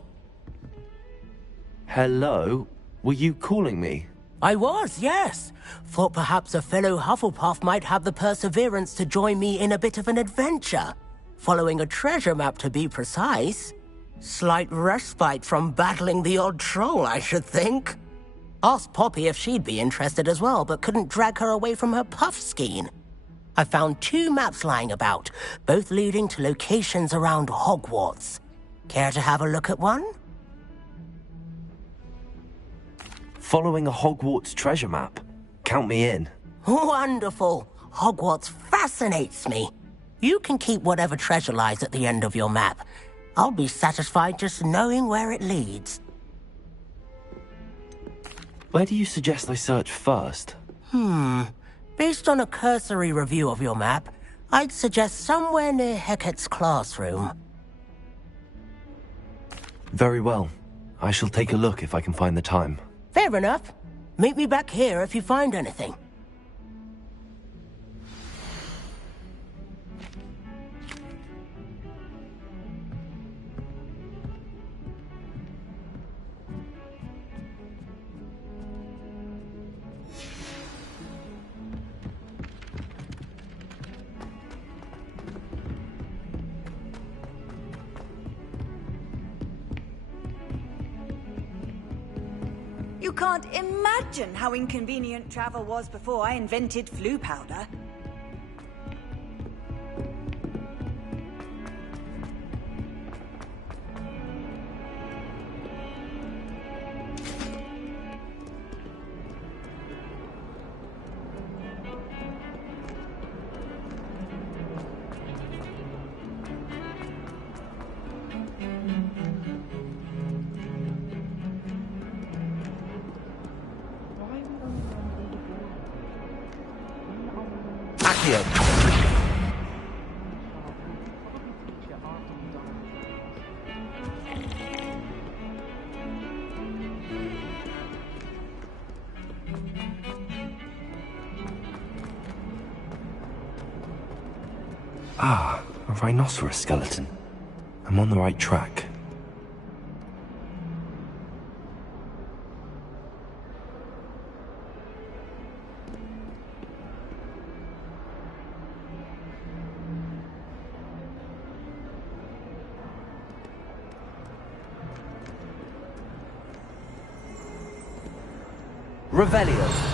Hello? Were you calling me? I was, yes. Thought perhaps a fellow Hufflepuff might have the perseverance to join me in a bit of an adventure. Following a treasure map, to be precise. Slight respite from battling the odd troll, I should think. Asked Poppy if she'd be interested as well, but couldn't drag her away from her puff skein. I found 2 maps lying about, both leading to locations around Hogwarts. Care to have a look at one? Following a Hogwarts treasure map. Count me in. Wonderful. Hogwarts fascinates me. You can keep whatever treasure lies at the end of your map. I'll be satisfied just knowing where it leads. Where do you suggest I search first? Based on a cursory review of your map, I'd suggest somewhere near Hecate's classroom. Very well. I shall take a look if I can find the time. Fair enough. Meet me back here if you find anything. You can't imagine how inconvenient travel was before I invented flu powder. Ah, a rhinoceros skeleton. I'm on the right track. Revelio.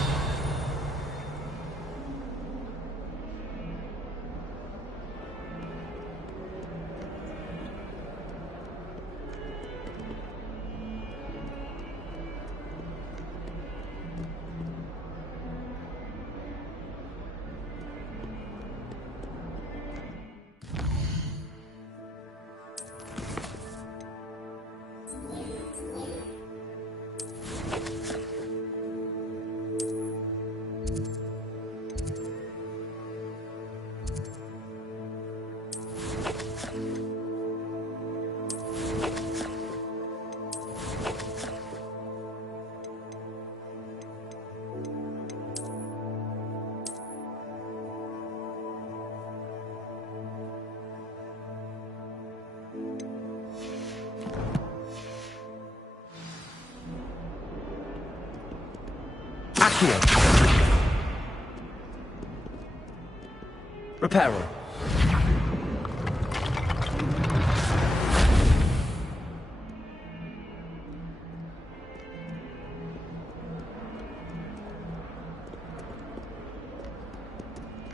Reparo.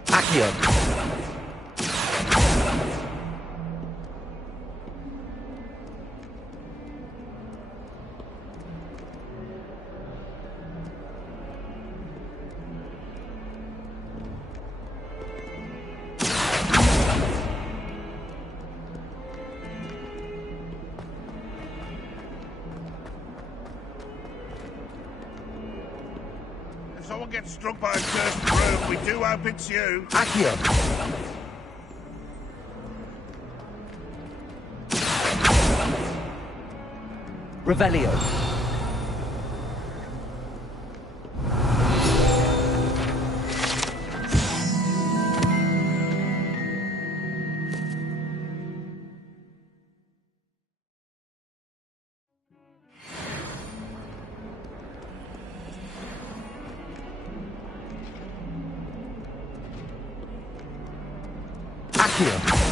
Accio. If someone gets struck by a cursed broom, we do hope it's you. Accio. Revelio. Accio.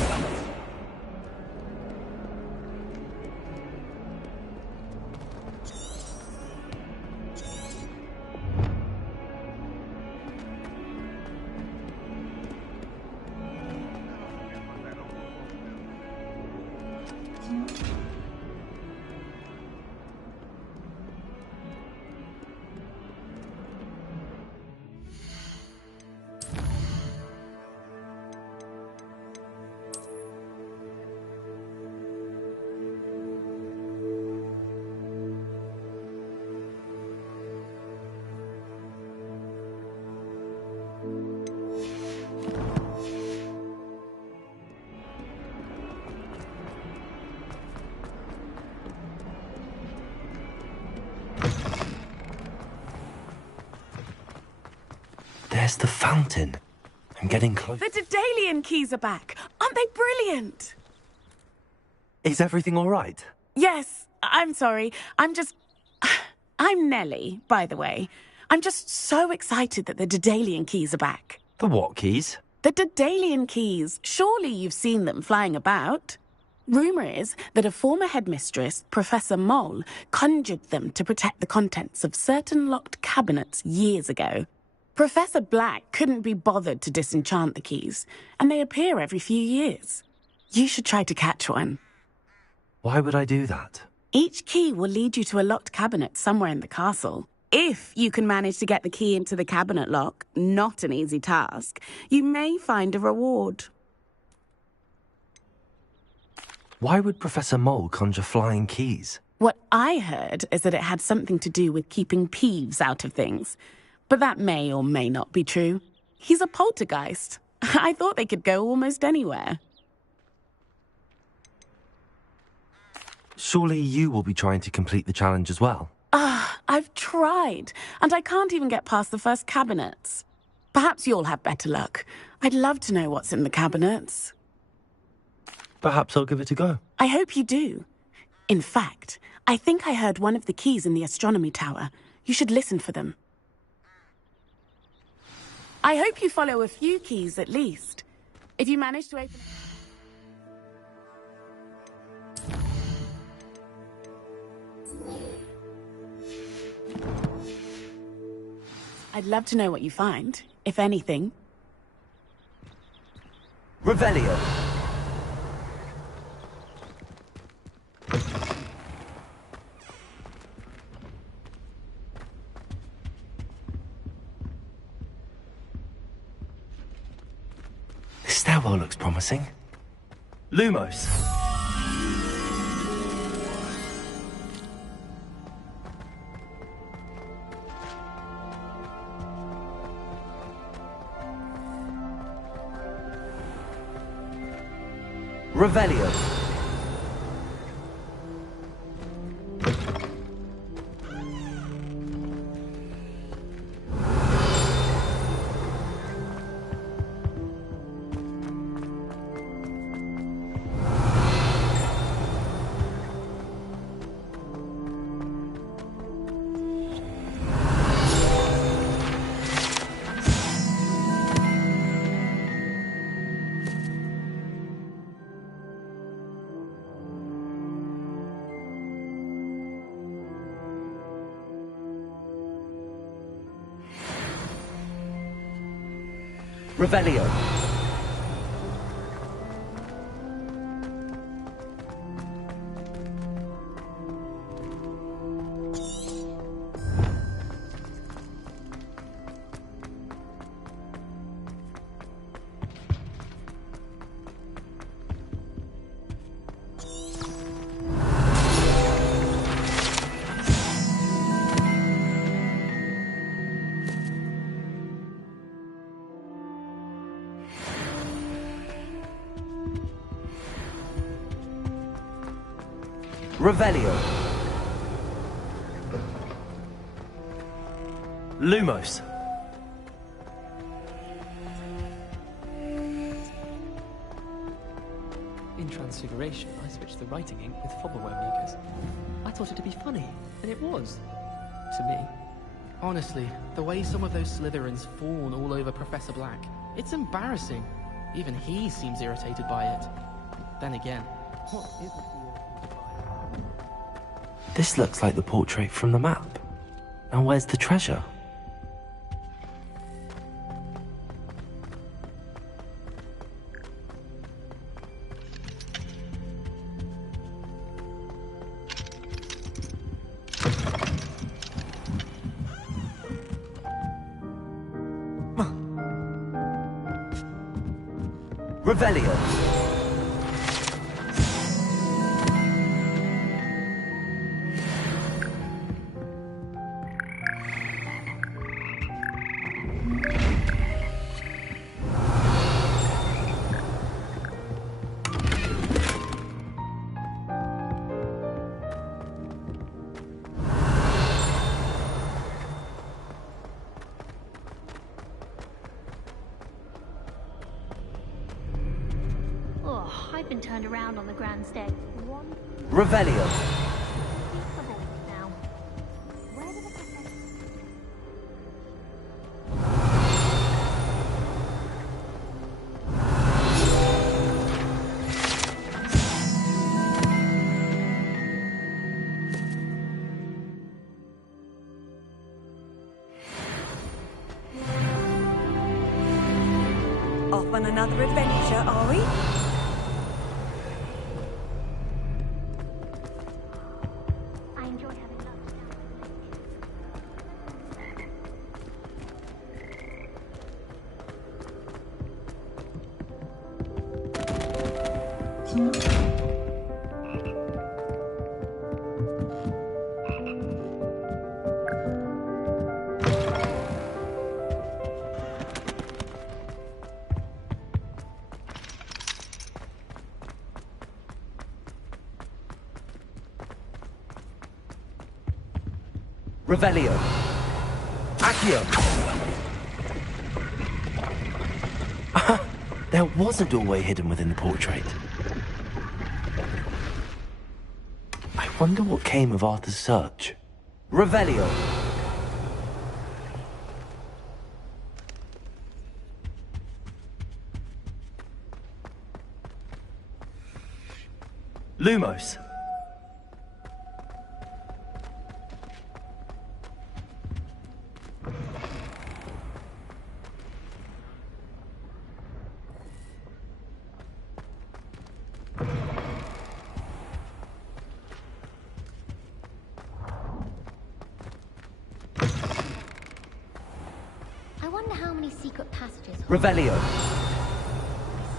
There's the fountain. I'm getting close. The Daedalian keys are back. Aren't they brilliant? Is everything all right? Yes, I'm sorry. I'm Nellie, by the way. I'm just so excited that the Daedalian keys are back. The what keys? The Daedalian keys. Surely you've seen them flying about. Rumour is that a former headmistress, Professor Mole, conjured them to protect the contents of certain locked cabinets years ago. Professor Black couldn't be bothered to disenchant the keys, and they appear every few years. You should try to catch one. Why would I do that? Each key will lead you to a locked cabinet somewhere in the castle. If you can manage to get the key into the cabinet lock, not an easy task, you may find a reward. Why would Professor Mole conjure flying keys? What I heard is that it had something to do with keeping Peeves out of things. But that may or may not be true. He's a poltergeist. I thought they could go almost anywhere. Surely you will be trying to complete the challenge as well. I've tried, and I can't even get past the first cabinets. Perhaps you'll have better luck. I'd love to know what's in the cabinets. Perhaps I'll give it a go. I hope you do. In fact, I think I heard one of the keys in the astronomy tower. You should listen for them. I hope you follow a few keys at least. If you manage to open... I'd love to know what you find, if anything. Revelio. This stairwell looks promising. Lumos. Revelio. Revelio. Revelio. Lumos. In Transfiguration, I switched the writing ink with Fobbleware Makers. I thought it to be funny, and it was. To me. Honestly, the way some of those Slytherins fawn all over Professor Black, it's embarrassing. Even he seems irritated by it. Then again, what isn't he? This looks like the portrait from the map. And where's the treasure? Revelio. I've been turned around on the grand stage. One Revelio. now. Where did the Off on another adventure, are we? I enjoy having lunch down Revelio. Accio. There was a doorway hidden within the portrait. I wonder what came of Arthur's search. Revelio. Lumos. I wonder how many secret passages. Revelio.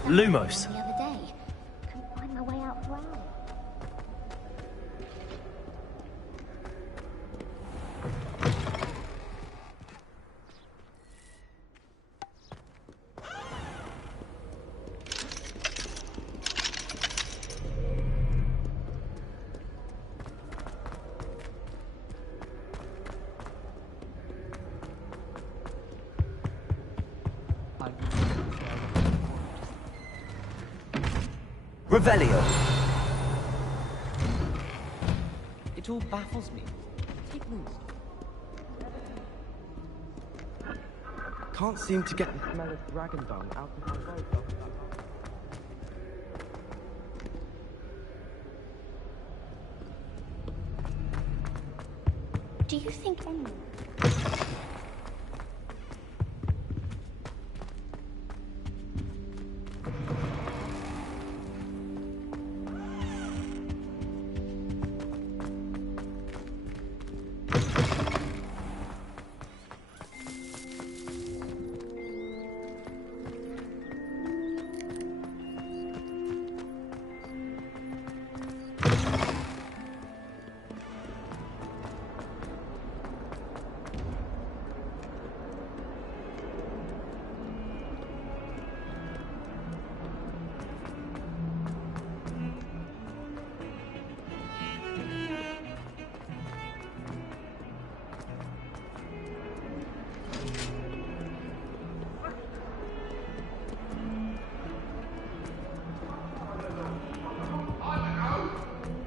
Lumos. The other day, couldn't find my way out for hours. Revelio. It all baffles me. Take notes. Can't seem to get the smell of dragon dung out of my boat. Do you think anyone?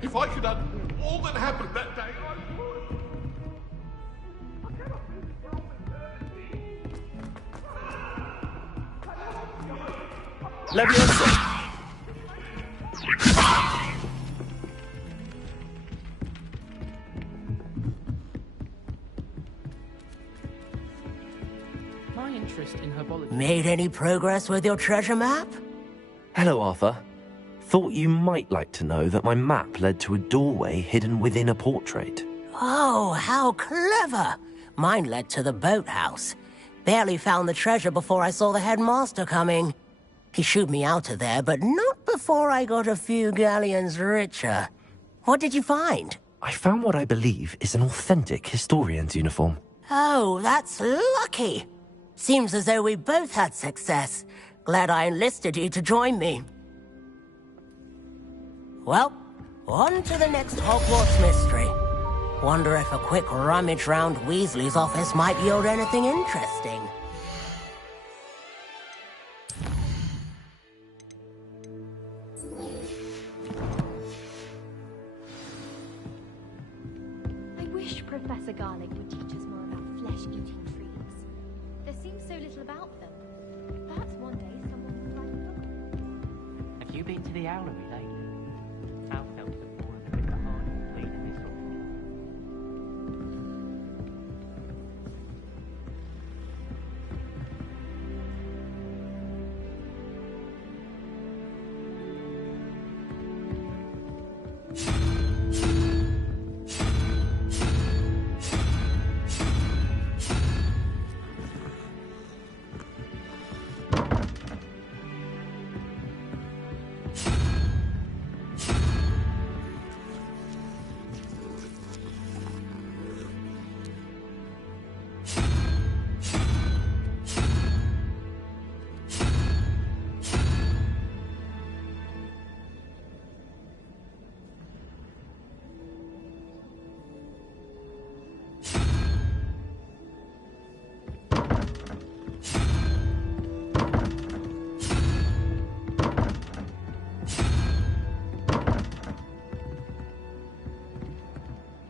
If I could undo all that happened that day, I would. Leviosa. My interest in herbology. Made any progress with your treasure map? Hello, Arthur. Thought you might like to know that my map led to a doorway hidden within a portrait. Oh, how clever! Mine led to the boathouse. Barely found the treasure before I saw the headmaster coming. He shooed me out of there, but not before I got a few galleons richer. What did you find? I found what I believe is an authentic historian's uniform. Oh, that's lucky. Seems as though we both had success. Glad I enlisted you to join me. Well, on to the next Hogwarts mystery. Wonder if a quick rummage round Weasley's office might yield anything interesting. I wish Professor Garlic would teach us more about flesh-eating trees. There seems so little about them. Perhaps one day someone will write a book. Have you been to the owlery lately? Our fellows have fallen a bit behind in cleaning this up.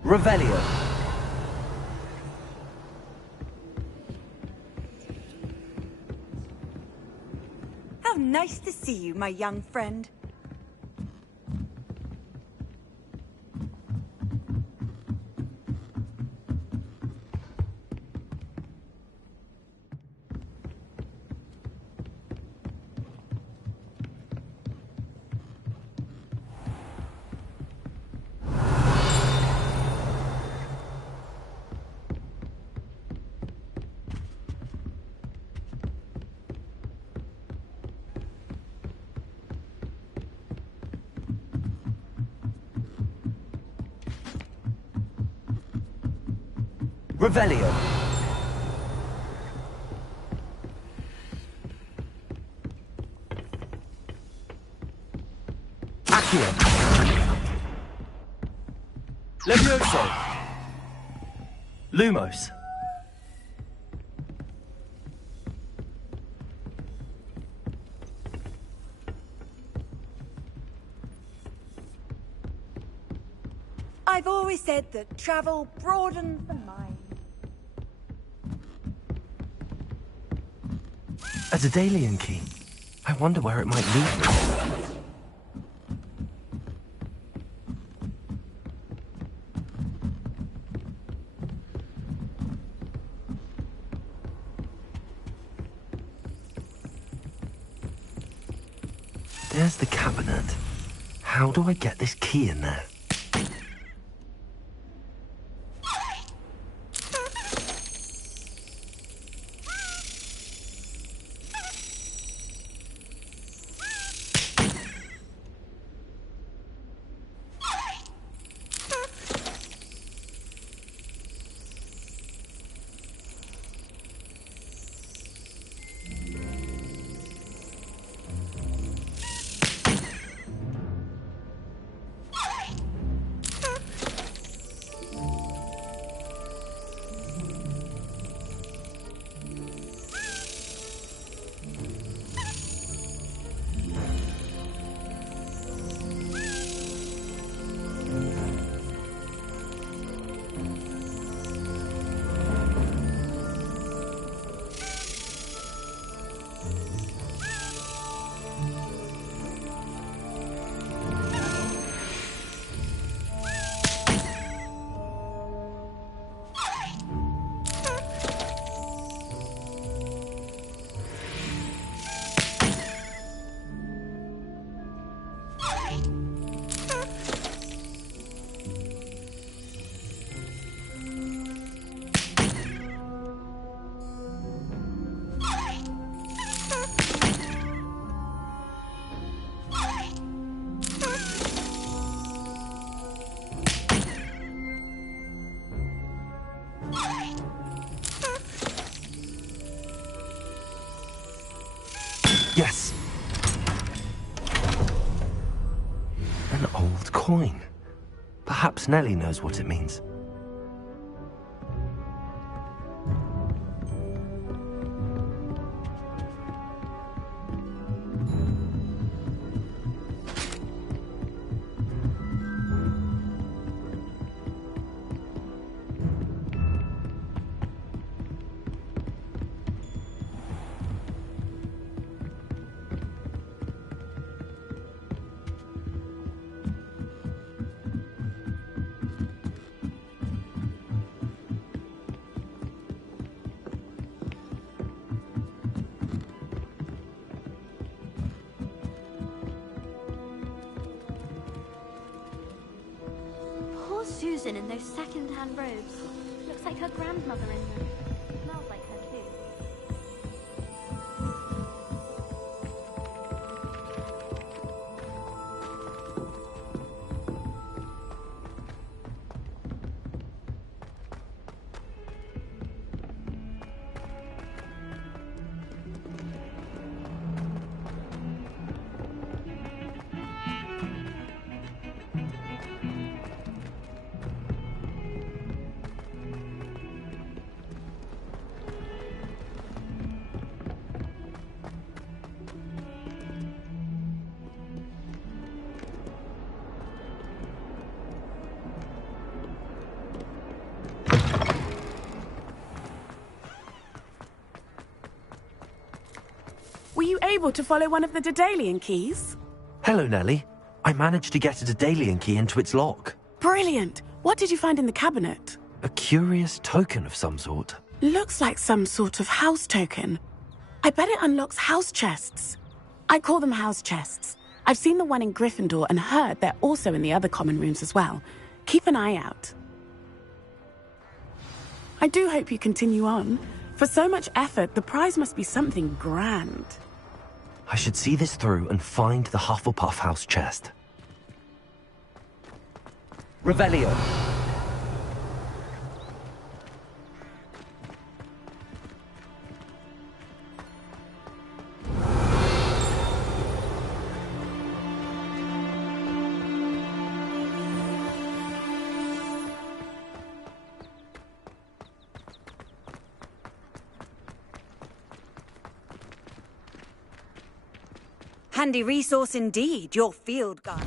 Revelio. How nice to see you, my young friend. Revelio. Accio. Levioso. Lumos. I've always said that travel broadens the mind. A Daedalian key. I wonder where it might lead me. There's the cabinet. How do I get this key in there? Yes. An old coin. Perhaps Nellie knows what it means. Susan in those second-hand robes. Looks like her grandmother in them. Smells like her too. Were you able to follow one of the Daedalian keys? Hello, Nellie. I managed to get a Daedalian key into its lock. Brilliant! What did you find in the cabinet? A curious token of some sort. Looks like some sort of house token. I bet it unlocks house chests. I call them house chests. I've seen the one in Gryffindor and heard they're also in the other common rooms as well. Keep an eye out. I do hope you continue on. For so much effort, the prize must be something grand. I should see this through and find the Hufflepuff house chest. Revelio. Handy resource indeed, your field guide.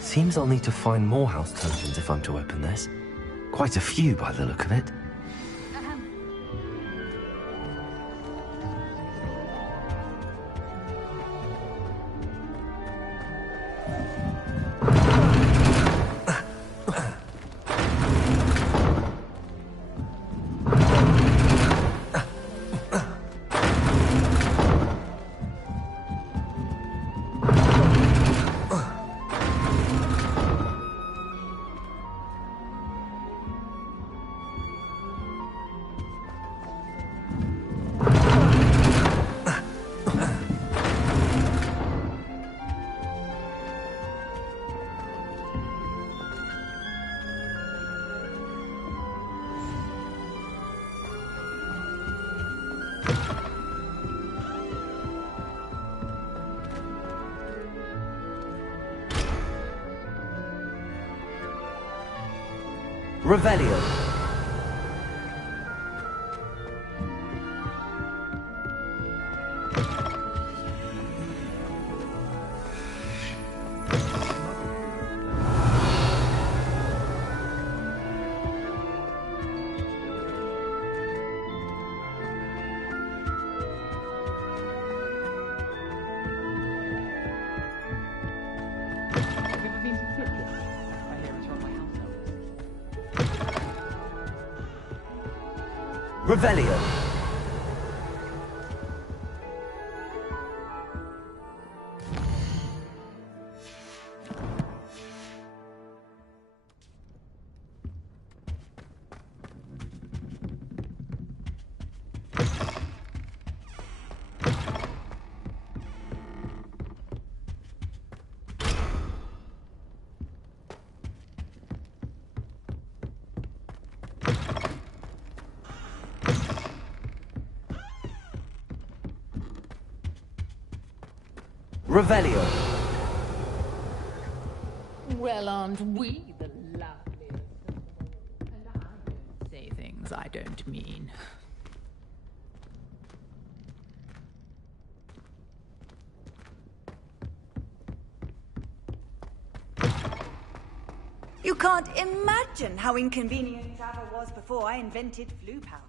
Seems I'll need to find more house tokens if I'm to open this. Quite a few by the look of it. Revelio. Revelio. Revelio. Well, aren't we the loveliest? And I don't say things I don't mean. You can't imagine how inconvenient travel was before I invented flu powder.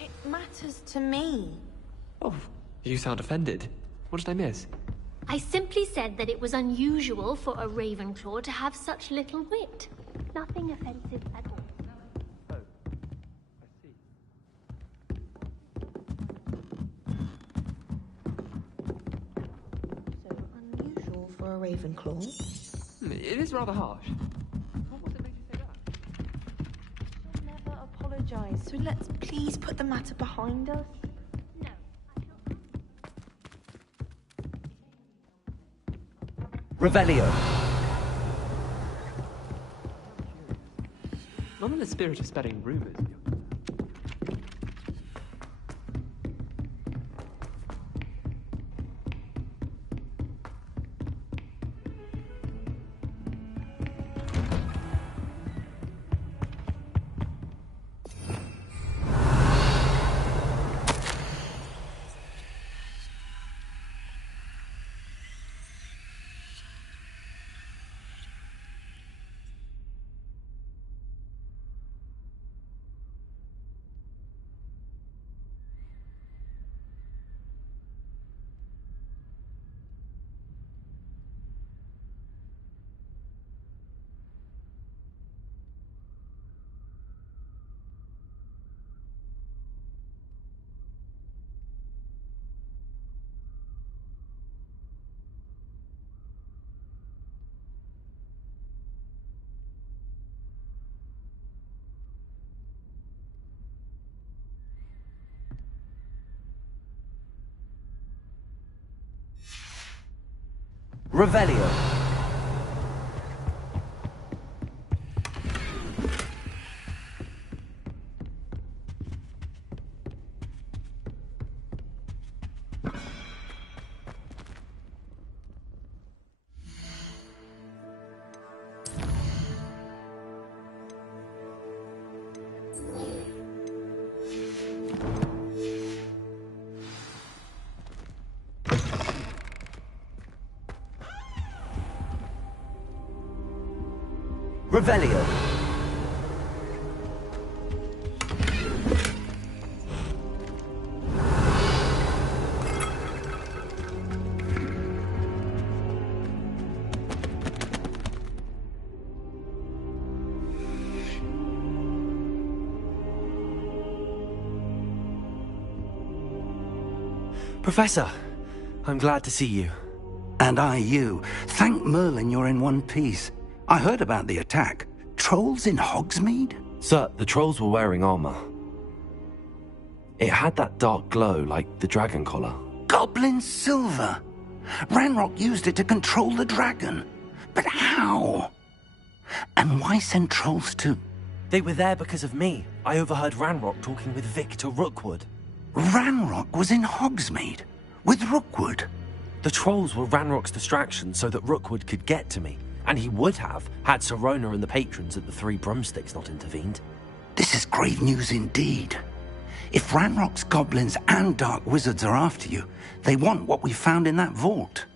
It matters to me. Oh, you sound offended. What did I miss? I simply said that it was unusual for a Ravenclaw to have such little wit. Nothing offensive at all. Unusual for a Ravenclaw. It is rather harsh. She'll never apologise, so let's please put the matter behind us. Revelio. Not in the spirit of spreading rumours. Revelio. Revelio. Professor, I'm glad to see you. And I you. Thank Merlin you're in one piece. I heard about the attack. Trolls in Hogsmeade? Sir, the trolls were wearing armor. It had that dark glow like the dragon collar. Goblin silver! Ranrock used it to control the dragon. But how? And why send trolls to... They were there because of me. I overheard Ranrock talking with Victor Rookwood. Ranrock was in Hogsmeade? With Rookwood? The trolls were Ranrock's distraction so that Rookwood could get to me. And he would have, had Sirona and the patrons at the Three Broomsticks not intervened. This is grave news indeed. If Ranrock's goblins and dark wizards are after you, they want what we found in that vault.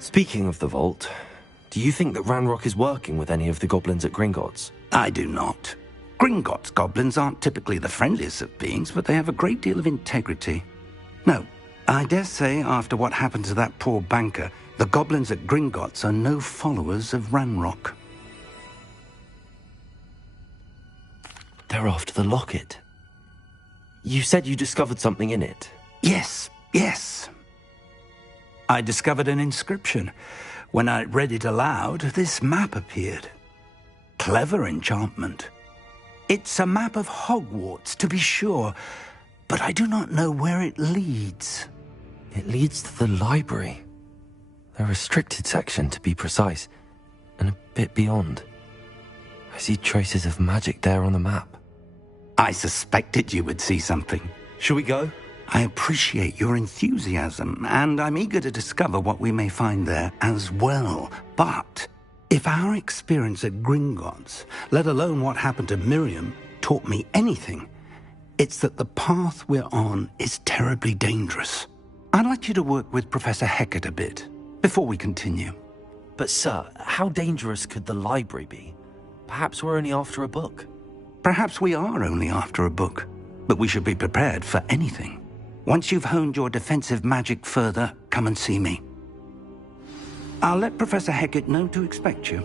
Speaking of the vault, do you think that Ranrock is working with any of the goblins at Gringotts? I do not. Gringotts goblins aren't typically the friendliest of beings, but they have a great deal of integrity. No, I dare say after what happened to that poor banker, the goblins at Gringotts are no followers of Ranrock. They're after the locket. You said you discovered something in it. Yes. I discovered an inscription. When I read it aloud, this map appeared. Clever enchantment. It's a map of Hogwarts, to be sure, but I do not know where it leads. It leads to the library. The restricted section, to be precise, and a bit beyond. I see traces of magic there on the map. I suspected you would see something. Shall we go? I appreciate your enthusiasm, and I'm eager to discover what we may find there as well. But if our experience at Gringotts, let alone what happened to Miriam, taught me anything, it's that the path we're on is terribly dangerous. I'd like you to work with Professor Hecat a bit before we continue. But sir, how dangerous could the library be? Perhaps we're only after a book. Perhaps we are only after a book, but we should be prepared for anything. Once you've honed your defensive magic further, come and see me. I'll let Professor Hecat know to expect you.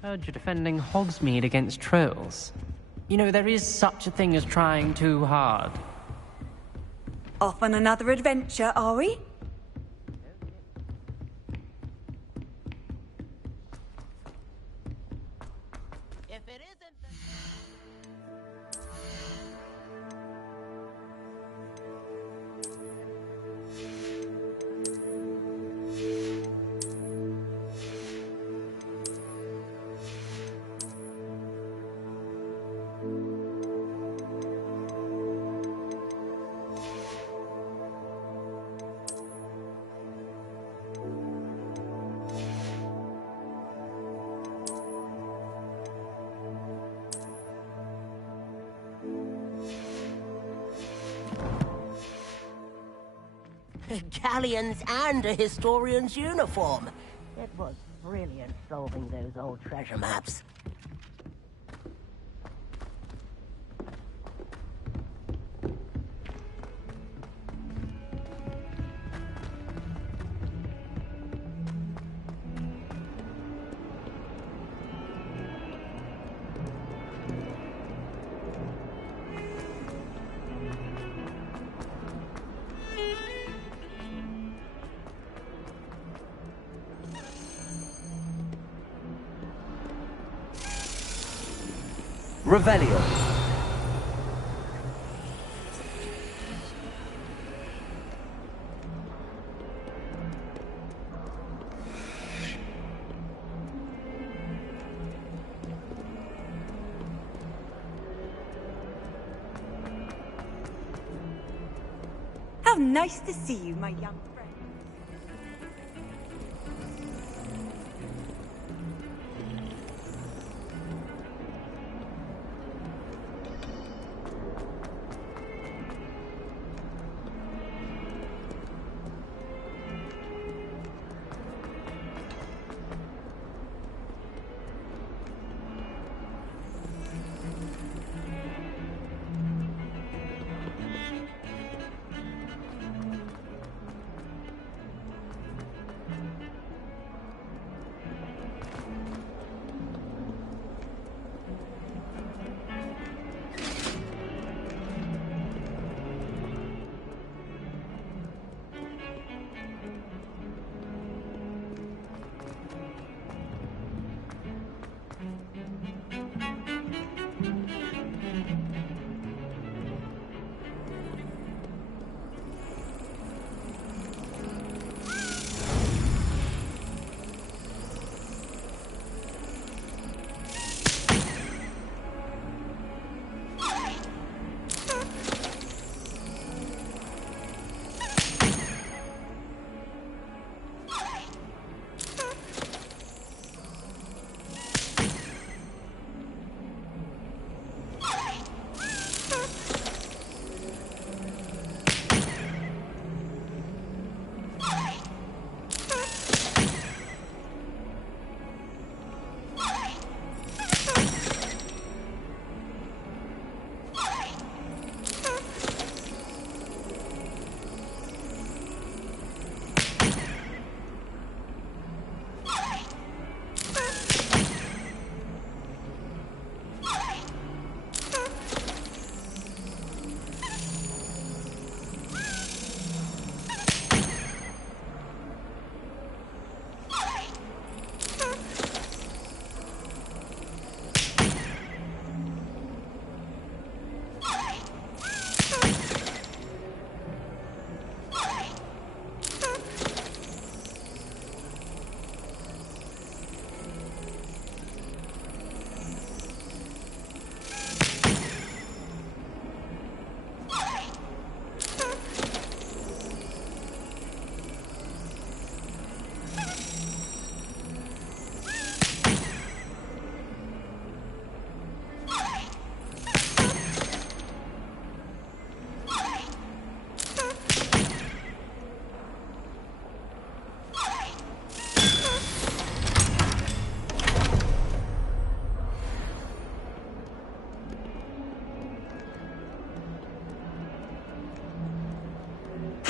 Heard you're defending Hogsmeade against trolls. You know, there is such a thing as trying too hard. Off on another adventure, are we? Galleons and a historian's uniform. It was brilliant solving those old treasure maps. Revelio. How nice to see you, my young friend.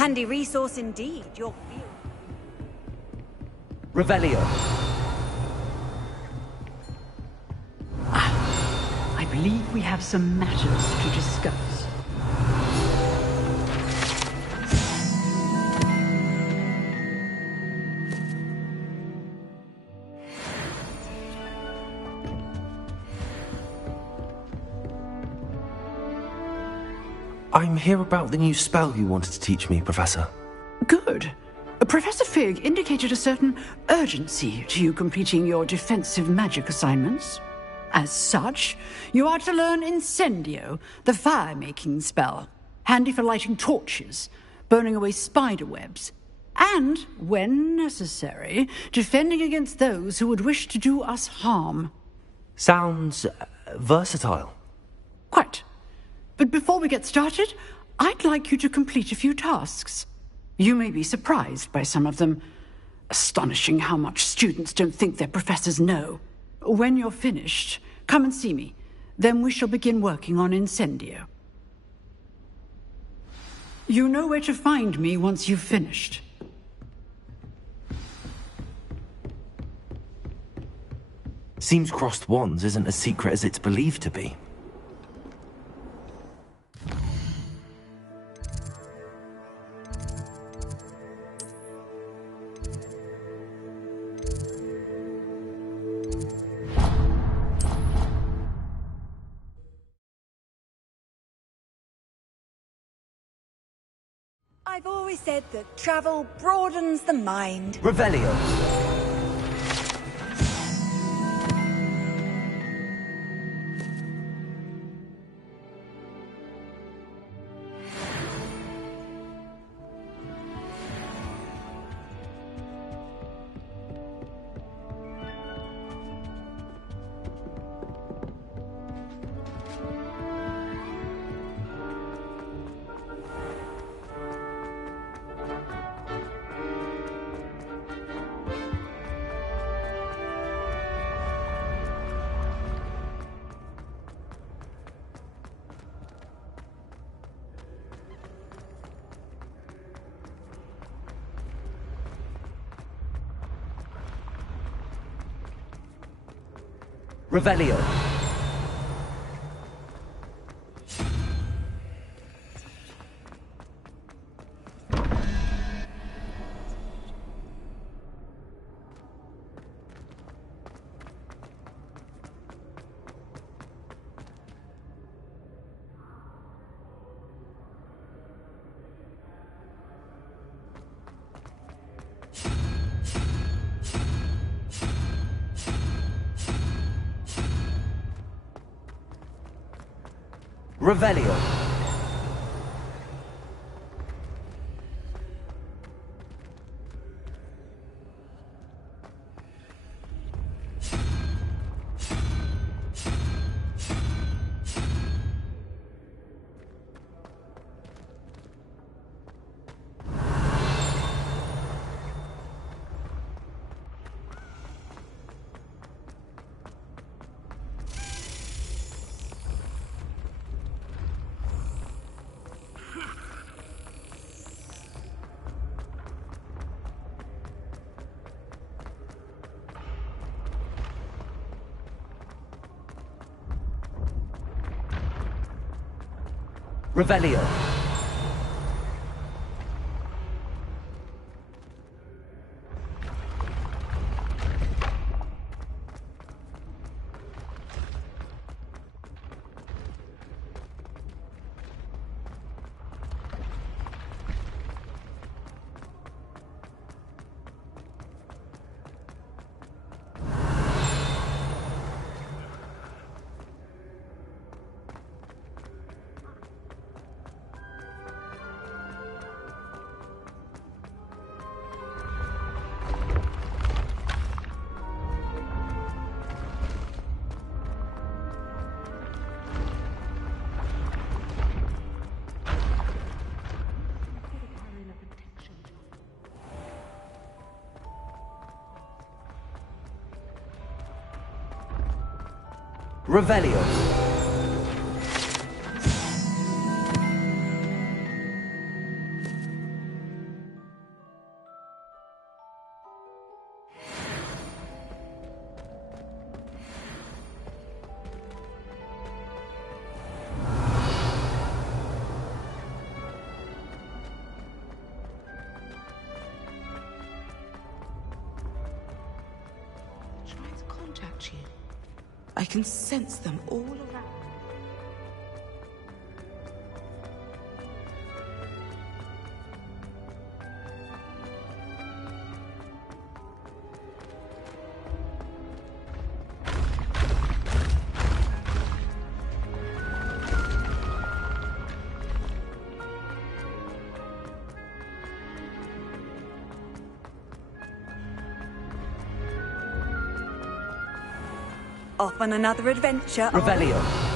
handy resource indeed, your field. Revelio. I believe we have some matters to discuss. I'm here about the new spell you wanted to teach me, Professor. Good. Professor Fig indicated a certain urgency to you completing your defensive magic assignments. As such, you are to learn Incendio, the fire-making spell, handy for lighting torches, burning away spider webs, and, when necessary, defending against those who would wish to do us harm. Sounds versatile. Quite. But before we get started, I'd like you to complete a few tasks. You may be surprised by some of them. Astonishing how much students don't think their professors know. When you're finished, come and see me. Then we shall begin working on Incendio. You know where to find me once you've finished. Seems crossed wands isn't as secret as it's believed to be. I've always said that travel broadens the mind. Revelio. Revelio. Revelio. Revelio. Revelio. contact you. I can sense them all around. Off on another adventure. Revelio.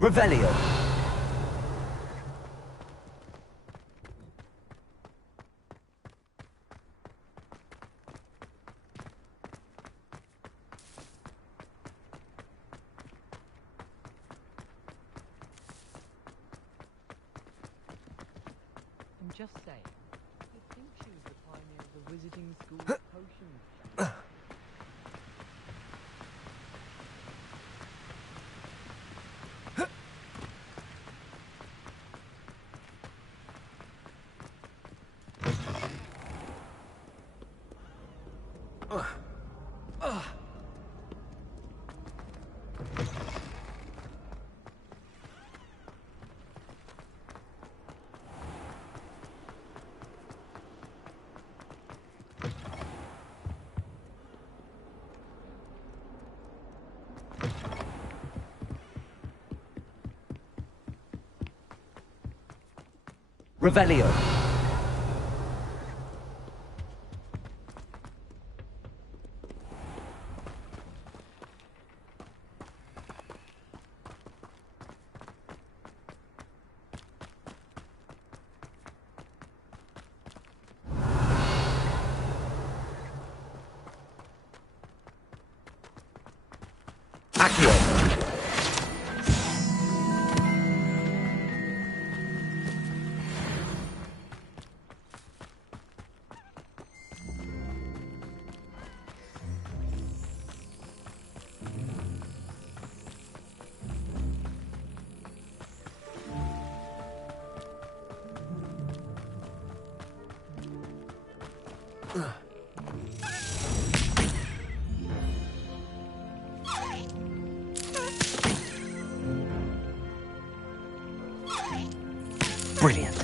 Revelio. I'm just saying. You'd think she was the pioneer of the wizarding school potion. Revelio. Accio. Brilliant.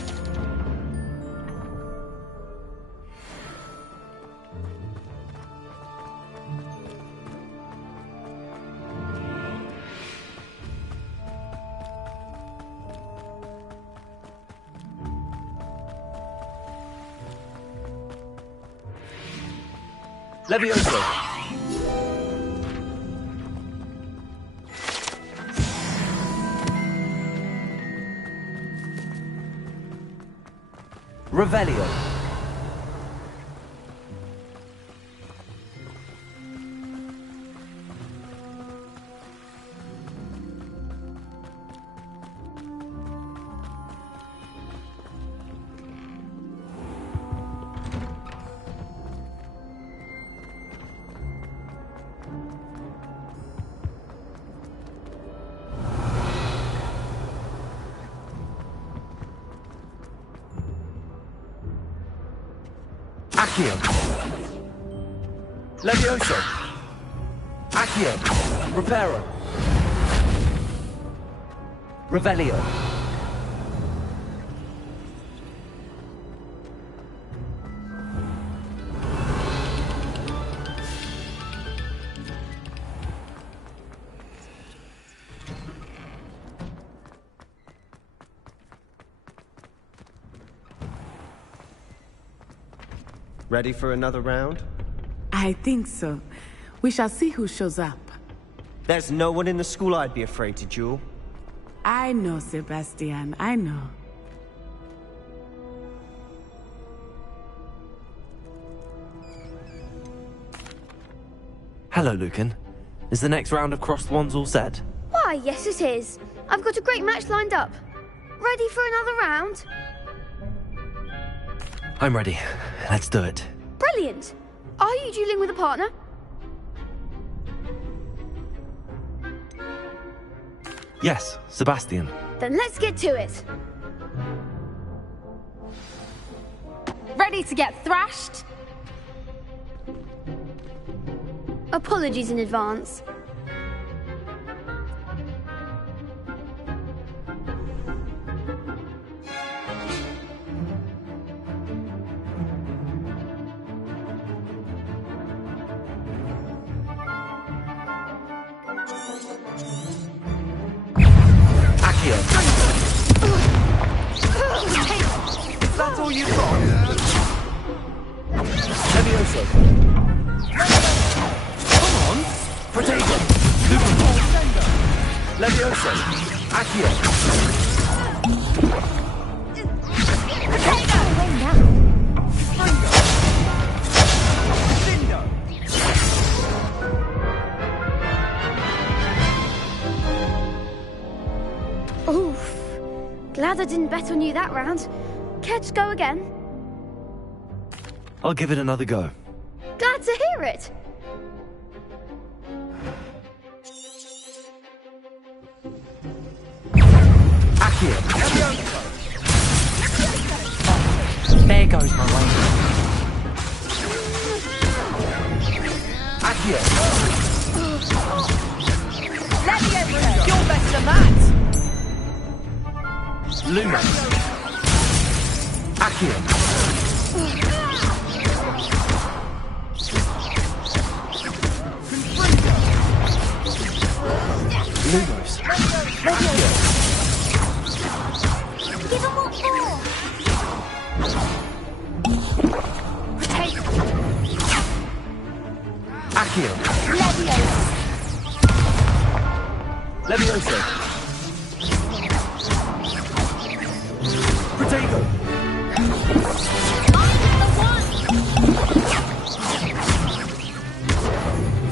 Levioso! Revelio! Accio! Levioso! Accio! Reparo! Revelio! Ready for another round? I think so. We shall see who shows up. There's no one in the school I'd be afraid to duel. I know, Sebastian, I know. Hello, Lucan. Is the next round of Crossed Wands all set? Why, yes it is. I've got a great match lined up. Ready for another round? I'm ready. Let's do it. Brilliant. Are you dueling with a partner? Yes, Sebastian. Then let's get to it. Ready to get thrashed? Apologies in advance. Is that all you've got? Levioso. Come on! Potato! Levioso. Accio. Oof. Glad I didn't bet on you that round. Care to go again? I'll give it another go. Glad to hear it. Accio. There goes my way. Accio. Levioso! You're better than that! Luma. Accio. Lumos. Accio. Give him what for? Potato. Accio. Levioso. Levioso. Potato.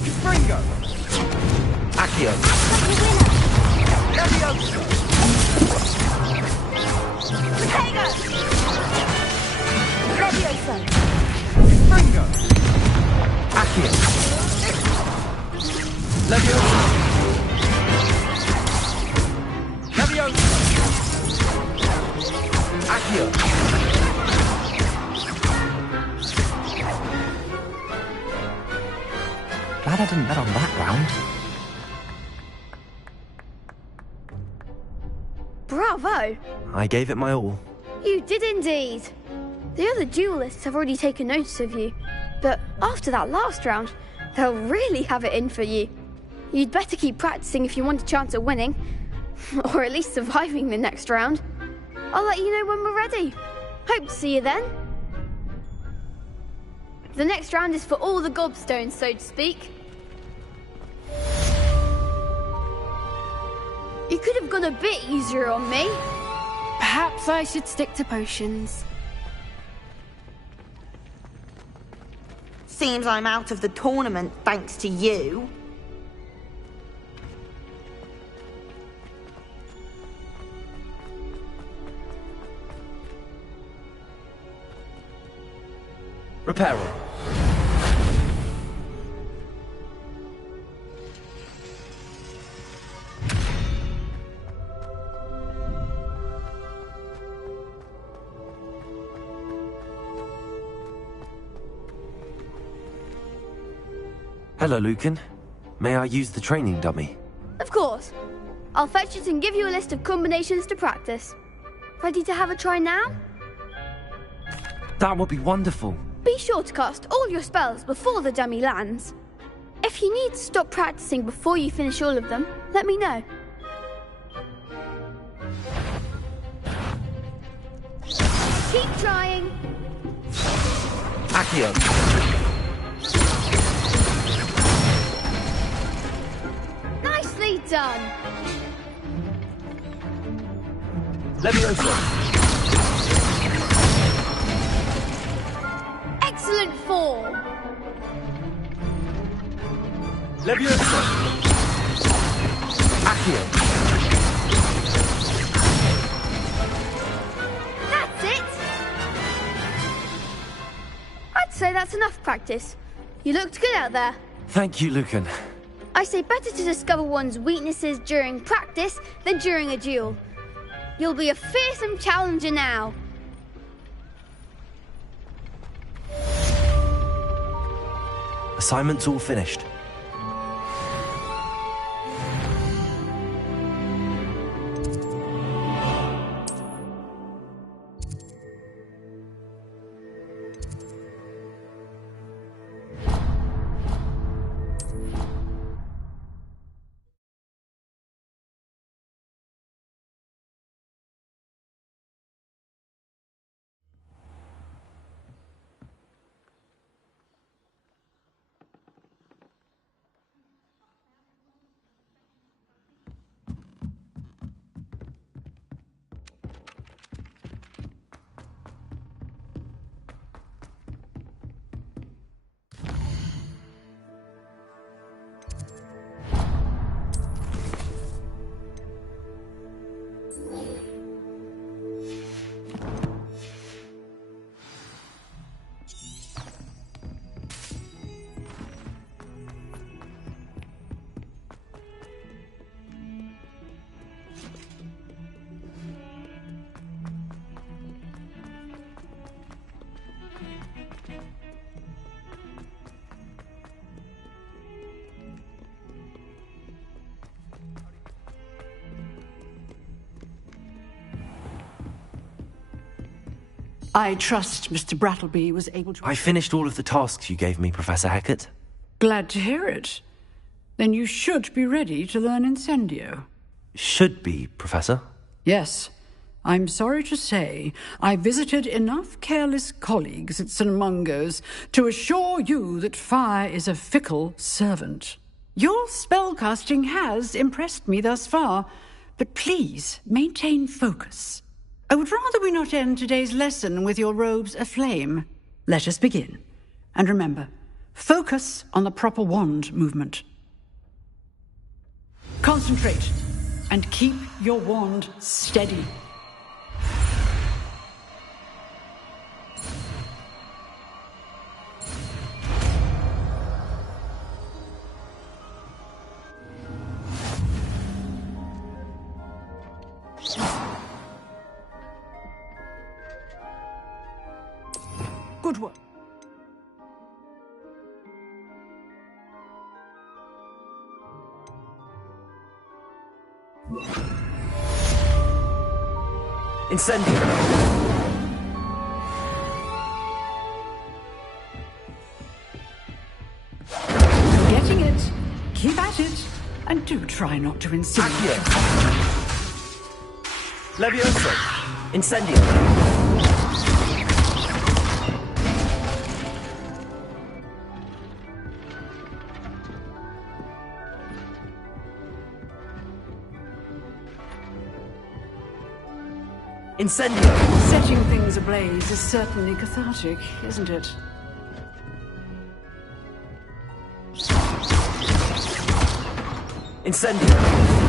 Springo. Accio. Levioso! Potato. Levioso. Springo. Accio. Levioso. Levioso. Accio. Glad I didn't bet on that round. Bravo. I gave it my all. You did indeed. The other duelists have already taken notice of you, but after that last round, they'll really have it in for you. You'd better keep practicing if you want a chance at winning, or at least surviving the next round. I'll let you know when we're ready. Hope to see you then. The next round is for all the gobstones, so to speak. You could have gone a bit easier on me. Perhaps I should stick to potions. Seems I'm out of the tournament thanks to you. Reparo. Hello, Lucan. May I use the training dummy? Of course. I'll fetch it and give you a list of combinations to practice. Ready to have a try now? That would be wonderful. Be sure to cast all your spells before the dummy lands. If you need to stop practicing before you finish all of them, let me know. Keep trying. Accio. Nicely done. Leviosa. Excellent form. Leviosa. Accio. That's it. I'd say that's enough practice. You looked good out there. Thank you, Lucan. I say better to discover one's weaknesses during practice than during a duel. You'll be a fearsome challenger now. Assignment's all finished. I trust Mr. Brattleby was able to... I finished all of the tasks you gave me, Professor Hecat. Glad to hear it. Then you should be ready to learn Incendio. Should be, Professor. Yes. I'm sorry to say, I visited enough careless colleagues at St. Mungo's to assure you that fire is a fickle servant. Your spellcasting has impressed me thus far, but please maintain focus. I would rather we not end today's lesson with your robes aflame. Let us begin. And remember, focus on the proper wand movement. Concentrate, and keep your wand steady. Good work. Incendio. You're getting it. Keep at it. And do try not to incendiate. Leviosa. Incendio. Incendio! Setting things ablaze is certainly cathartic, isn't it? Incendio!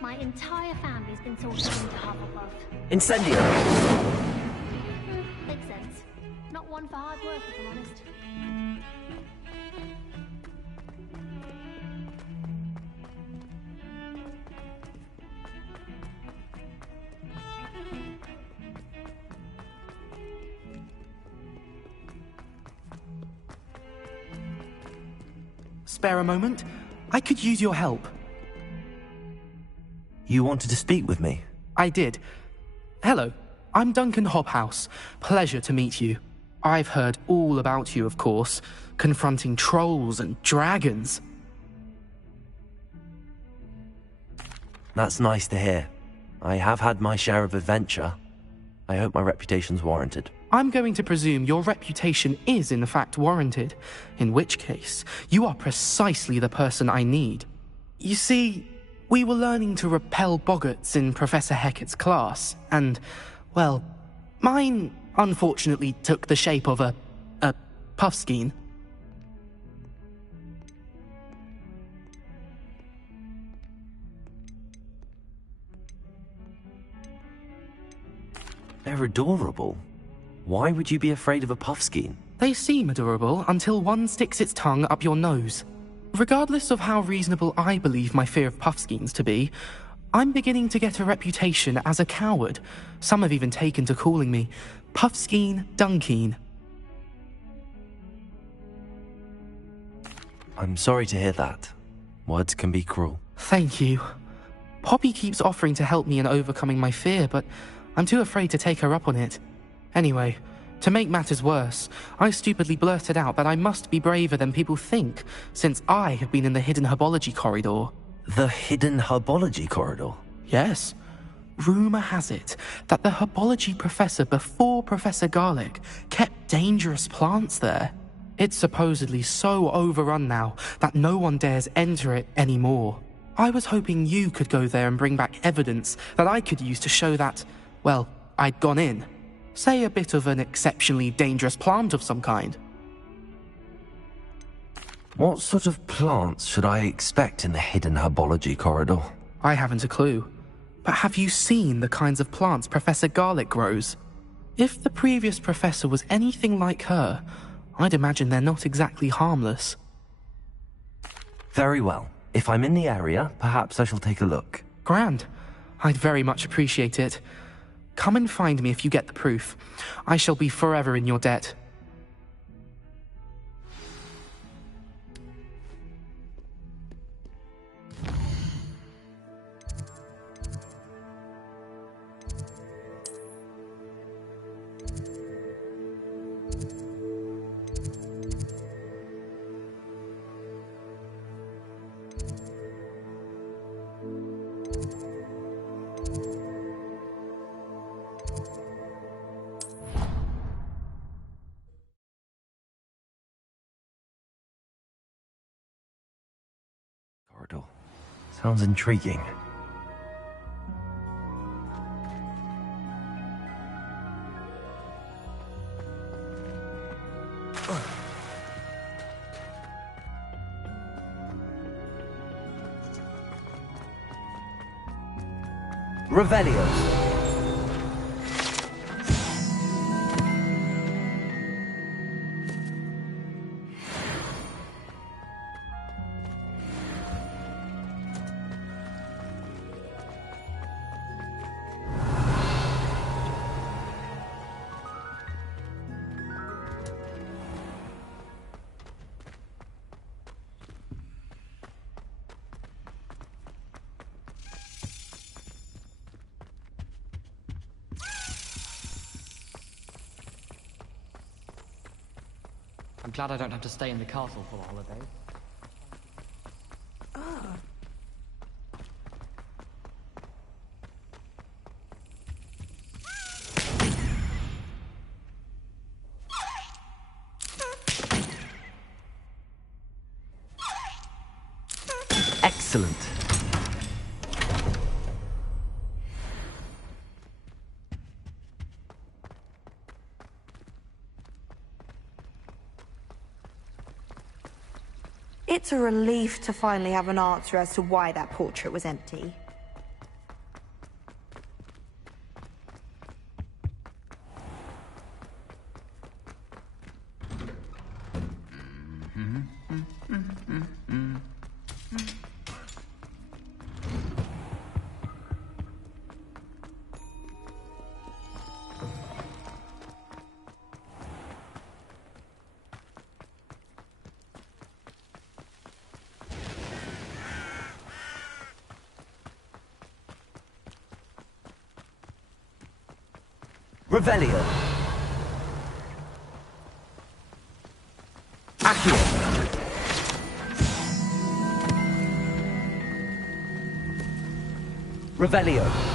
My entire family's been sorted into Hufflepuff. Incendio! Makes sense. Not one for hard work, if I'm honest. Spare a moment? I could use your help. You wanted to speak with me? I did. Hello, I'm Duncan Hobhouse. Pleasure to meet you. I've heard all about you, of course, confronting trolls and dragons. That's nice to hear. I have had my share of adventure. I hope my reputation's warranted. I'm going to presume your reputation is in fact warranted, in which case, you are precisely the person I need. You see, we were learning to repel boggarts in Professor Hecat's class, and, well, mine unfortunately took the shape of a puffskein. They're adorable. Why would you be afraid of a puffskein? They seem adorable until one sticks its tongue up your nose. Regardless of how reasonable I believe my fear of puffskeins to be, I'm beginning to get a reputation as a coward. Some have even taken to calling me Puffskein Dunkeen. I'm sorry to hear that. Words can be cruel. Thank you. Poppy keeps offering to help me in overcoming my fear, but I'm too afraid to take her up on it. Anyway, to make matters worse, I stupidly blurted out that I must be braver than people think, since I have been in the hidden herbology corridor. The hidden herbology corridor? Yes. Rumour has it that the herbology professor before Professor Garlic kept dangerous plants there. It's supposedly so overrun now that no one dares enter it anymore. I was hoping you could go there and bring back evidence that I could use to show that, well, I'd gone in. Say a bit of an exceptionally dangerous plant of some kind. What sort of plants should I expect in the hidden herbology corridor? I haven't a clue. But have you seen the kinds of plants Professor Garlic grows? If the previous professor was anything like her, I'd imagine they're not exactly harmless. Very well. If I'm in the area, perhaps I shall take a look. Grand. I'd very much appreciate it. Come and find me if you get the proof. I shall be forever in your debt. Corridor. Sounds intriguing. Revelio. glad I don't have to stay in the castle for the holiday. Excellent. It's a relief to finally have an answer as to why that portrait was empty. Revelio. Accio. Revelio.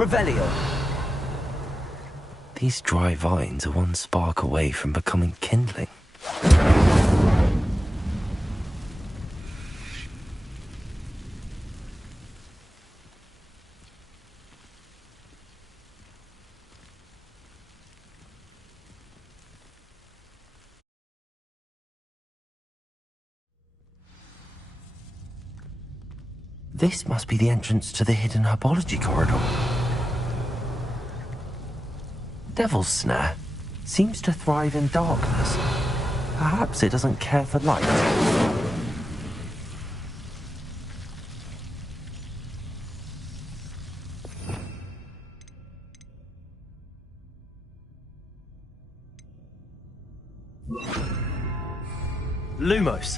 Revelio. These dry vines are one spark away from becoming kindling. This must be the entrance to the hidden herbology corridor. Devil's Snare seems to thrive in darkness. Perhaps it doesn't care for light. Lumos.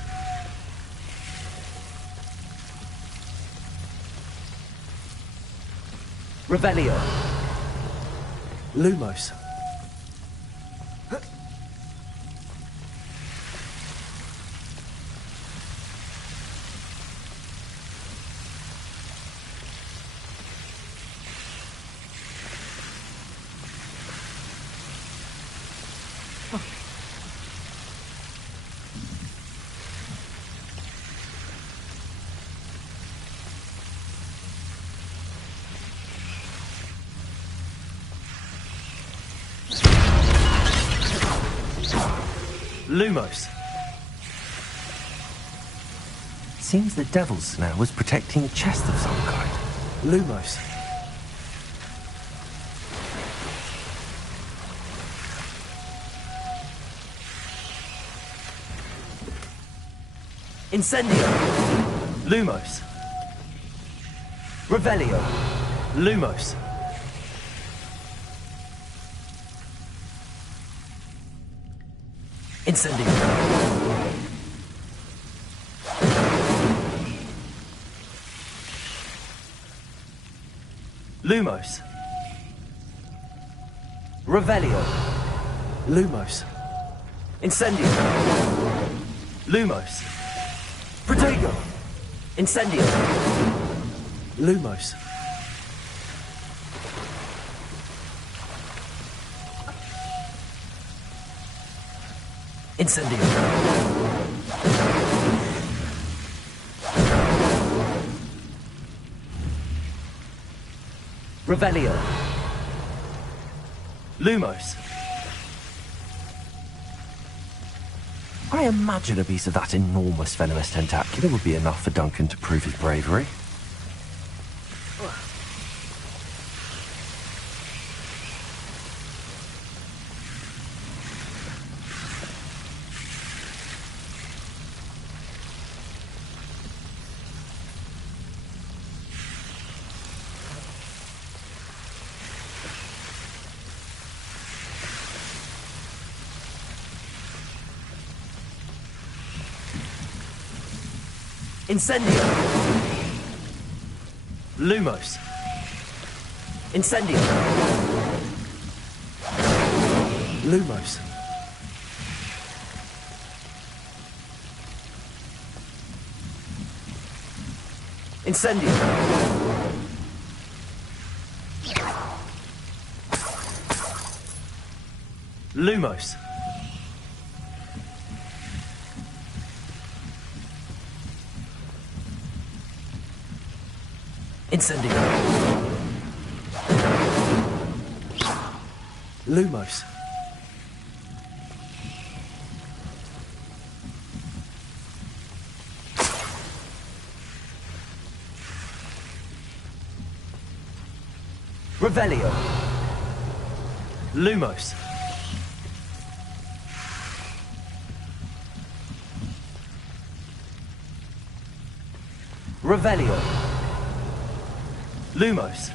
Revelio. Lumos. Lumos. Seems the Devil's Snare was protecting a chest of some kind. Lumos. Incendio. Lumos. Revelio. Lumos. Incendio. Lumos. Revelio. Lumos. Incendio. Lumos. Protego. Incendio. Lumos. Incendio. Revelio. Lumos. I imagine a piece of that enormous venomous tentacular would be enough for Duncan to prove his bravery. Incendio! Lumos! Incendio! Lumos! Incendio! Lumos! Incendio! Lumos! Revelio! Lumos! Revelio! Lumos!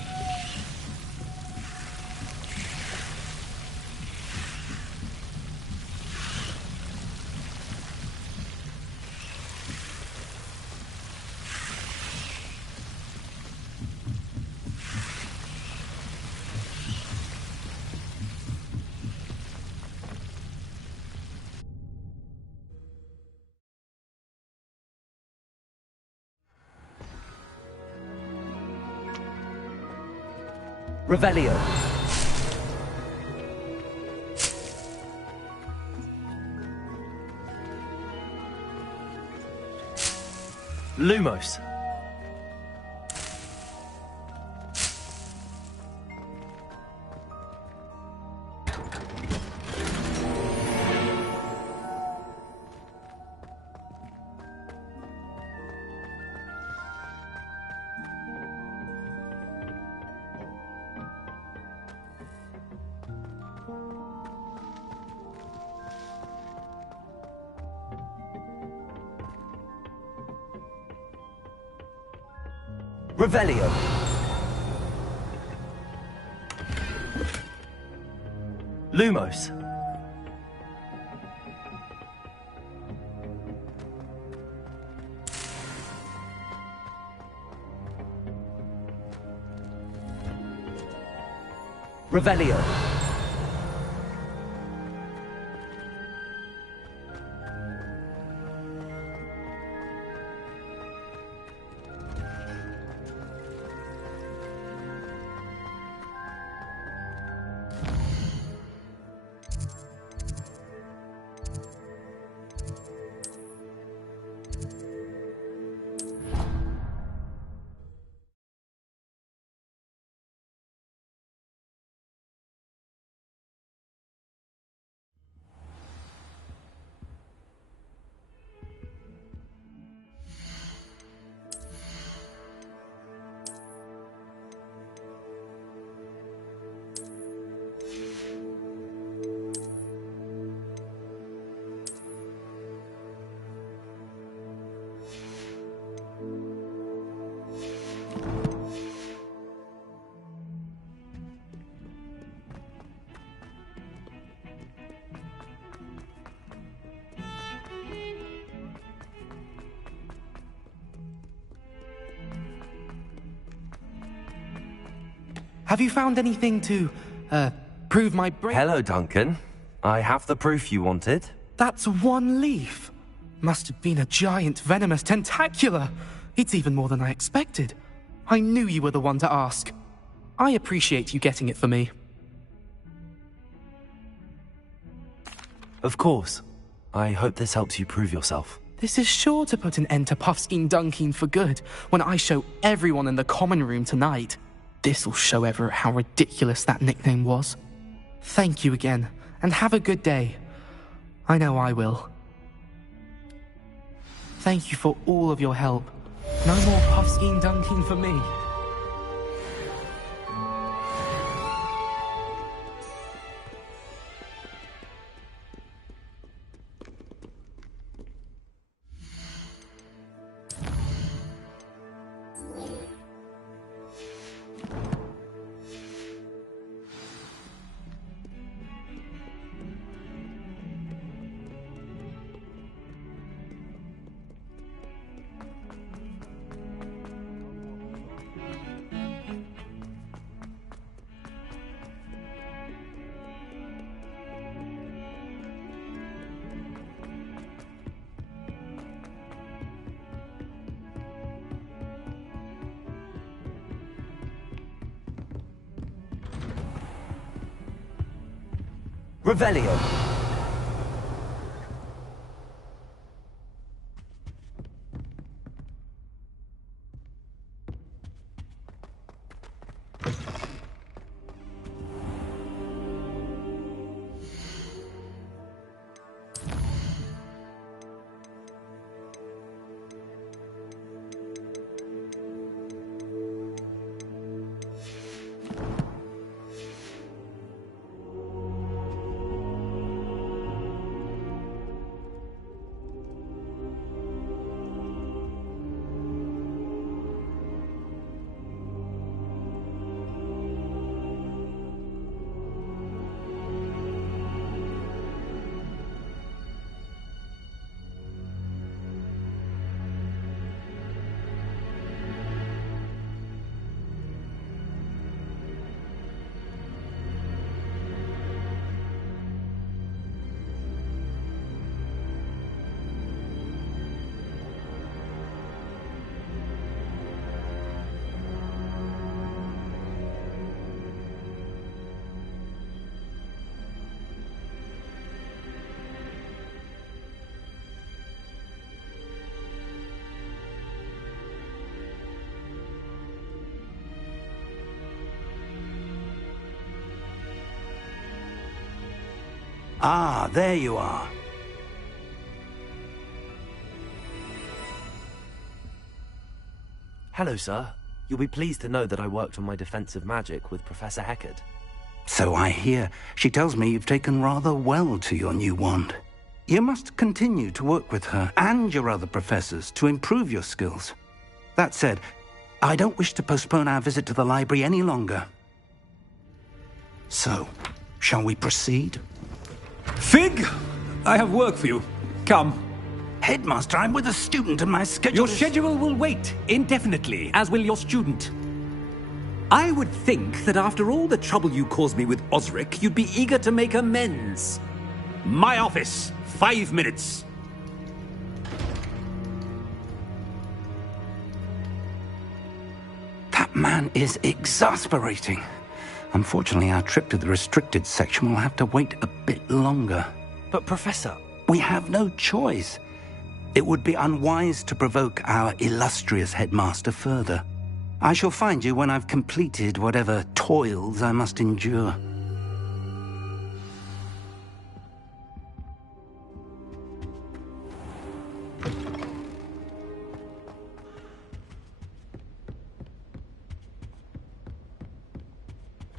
Revelio! Lumos! Revelio! Lumos! Revelio! Have you found anything to, prove my Hello, Duncan. I have the proof you wanted. That's one leaf. Must have been a giant venomous tentacula. It's even more than I expected. I knew you were the one to ask. I appreciate you getting it for me. Of course. I hope this helps you prove yourself. This is sure to put an end to Puffskein Dunkeen for good when I show everyone in the common room tonight. This'll show Everett how ridiculous that nickname was. Thank you again, and have a good day. I know I will. thank you for all of your help. No more puffskein dunking for me. Revelio. Ah, there you are. Hello, sir. You'll be pleased to know that I worked on my defensive magic with Professor Heckard. So I hear. She tells me you've taken rather well to your new wand. You must continue to work with her and your other professors to improve your skills. That said, I don't wish to postpone our visit to the library any longer. So, shall we proceed? Fig! I have work for you. Come. Headmaster, I'm with a student and my schedule Your schedule will wait indefinitely, as will your student. I would think that after all the trouble you caused me with Osric, you'd be eager to make amends. My office, 5 minutes. That man is exasperating. Unfortunately, our trip to the restricted section will have to wait a bit longer. But, Professor... We have no choice. It would be unwise to provoke our illustrious headmaster further. I shall find you when I've completed whatever toils I must endure.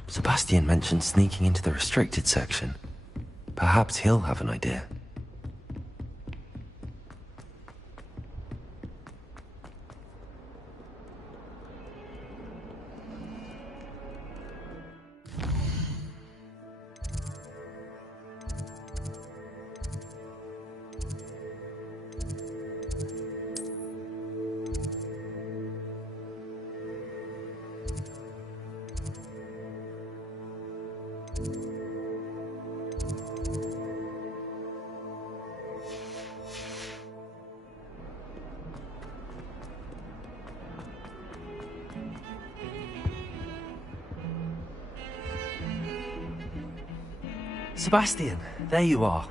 Sebastian mentioned sneaking into the restricted section. Perhaps he'll have an idea. Sebastian, there you are.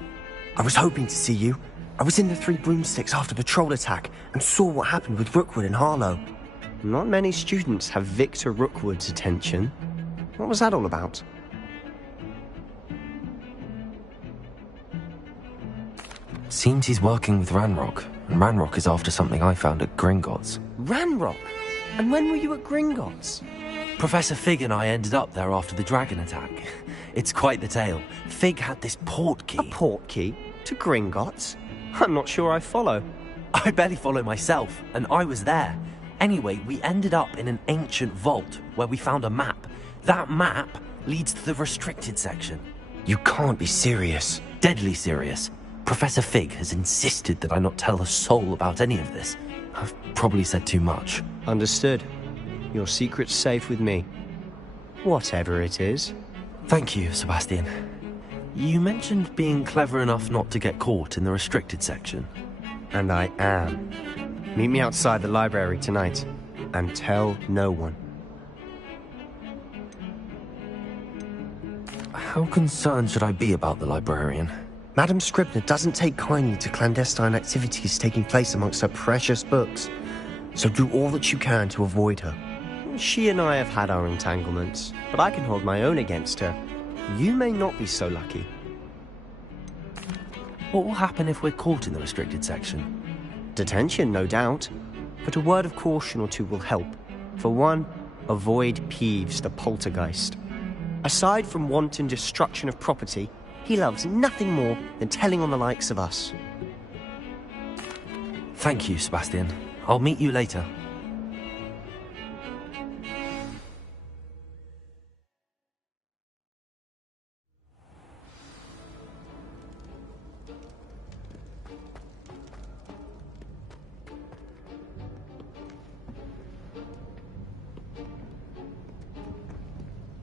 I was hoping to see you. I was in the Three Broomsticks after the troll attack and saw what happened with Rookwood and Harlow. Not many students have Victor Rookwood's attention. What was that all about? Seems he's working with Ranrock, And Ranrock is after something I found at Gringotts. Ranrock? And when were you at Gringotts? Professor Fig and I ended up there after the dragon attack. It's quite the tale. Fig had this port key. A port key? To Gringotts? I'm not sure I follow. I barely follow myself, and I was there. Anyway, we ended up in an ancient vault where we found a map. That map leads to the restricted section. You can't be serious. Deadly serious. Professor Fig has insisted that I not tell a soul about any of this. I've probably said too much. Understood. Your secret's safe with me. Whatever it is. Thank you, Sebastian. You mentioned being clever enough not to get caught in the restricted section. And I am. Meet me outside the library tonight, and tell no one. How concerned should I be about the librarian? Madame Scribner doesn't take kindly to clandestine activities taking place amongst her precious books, so do all that you can to avoid her. She and I have had our entanglements, but I can hold my own against her. You may not be so lucky. What will happen if we're caught in the restricted section? Detention, no doubt, but a word of caution or two will help. For one, avoid Peeves the poltergeist. Aside from wanton destruction of property, he loves nothing more than telling on the likes of us. Thank you, Sebastian. I'll meet you later.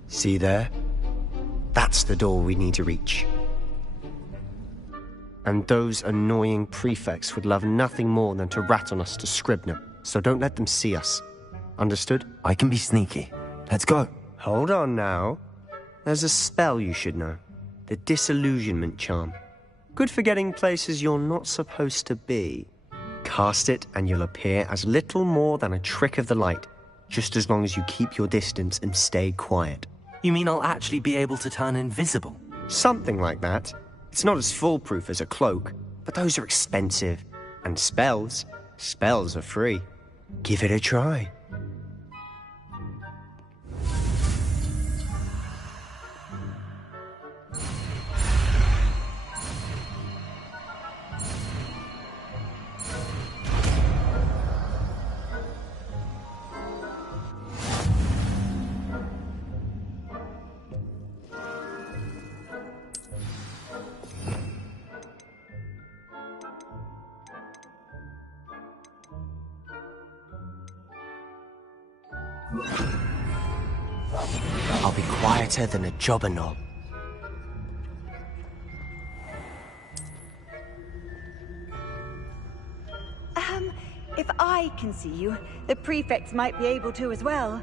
See there? That's the door we need to reach. And those annoying prefects would love nothing more than to rat on us to Scribner, so don't let them see us. Understood? I can be sneaky. Let's go. Hold on now. There's a spell you should know. The Disillusionment Charm. Good for getting places you're not supposed to be. Cast it and you'll appear as little more than a trick of the light, just as long as you keep your distance and stay quiet. You mean I'll actually be able to turn invisible? Something like that. It's not as foolproof as a cloak, but those are expensive. And spells are free. Give it a try. I'll be quieter than a jobber knob. If I can see you, the prefects might be able to as well.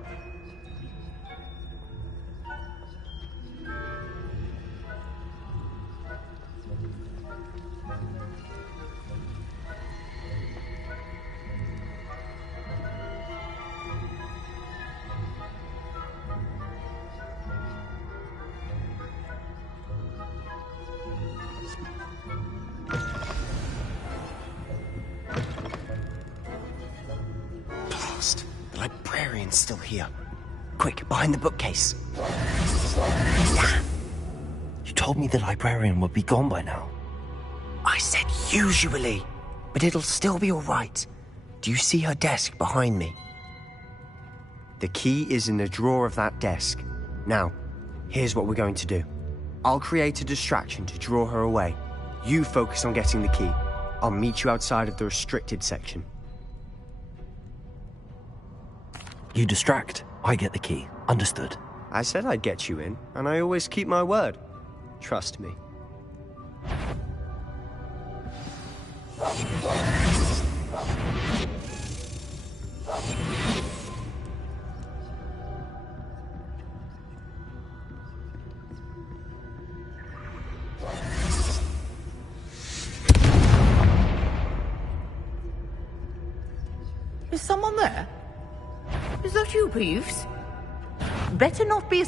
The librarian's still here. Quick, behind the bookcase. You told me the librarian would be gone by now. I said usually, but it'll still be all right. Do you see her desk behind me? The key is in the drawer of that desk. Now, here's what we're going to do. I'll create a distraction to draw her away. You focus on getting the key. I'll meet you outside of the restricted section. You distract, I get the key. Understood. I said I'd get you in, and I always keep my word. Trust me. Is someone there? Is that you, Peeves? Better not be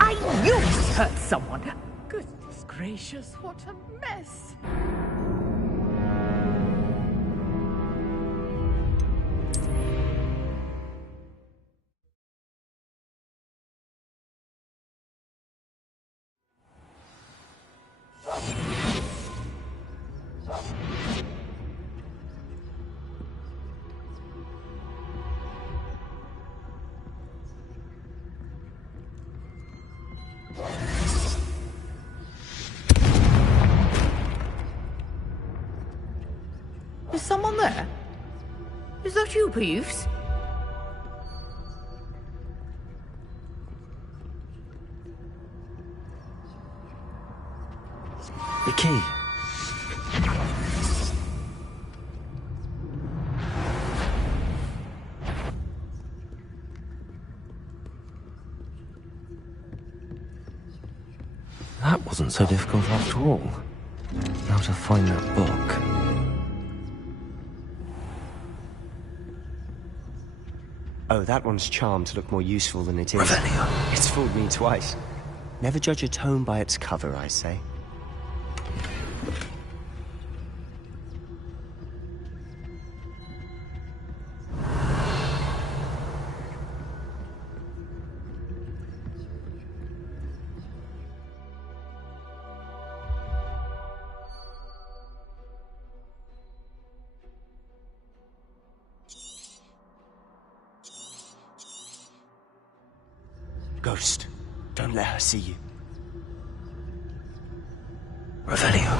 I knew it hurt someone. Goodness gracious, what a mess. Is someone there? Is that you, Peeves? The key. That wasn't so difficult after all. Now to find that book. Oh, that one's charmed to look more useful than it is. Revelio. It's fooled me twice. Never judge a tome by its cover, I say. Ghost, don't let her see you. Revelio.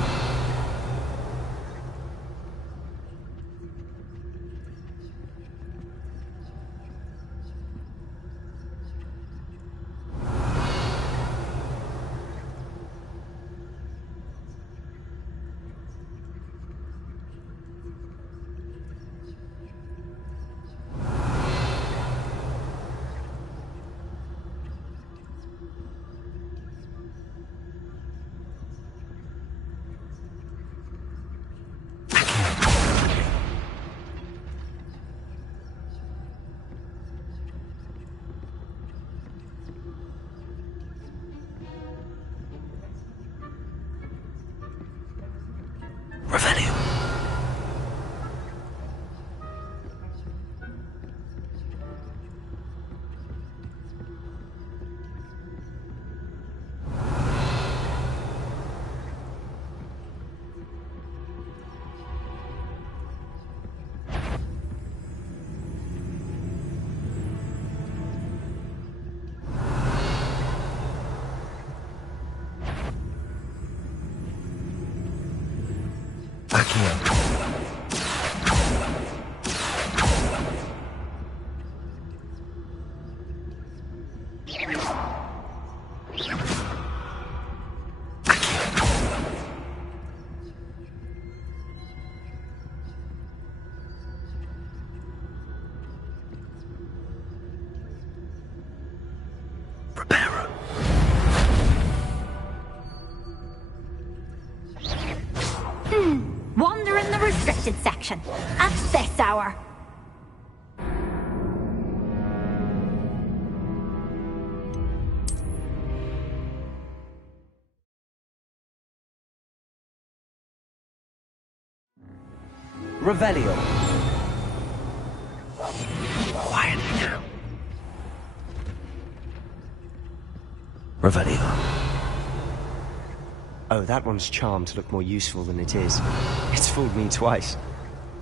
Revelio. Wander in the restricted section at this hour. Revelio. Quietly now. Revelio. Oh, that one's charmed to look more useful than it is. It's fooled me twice.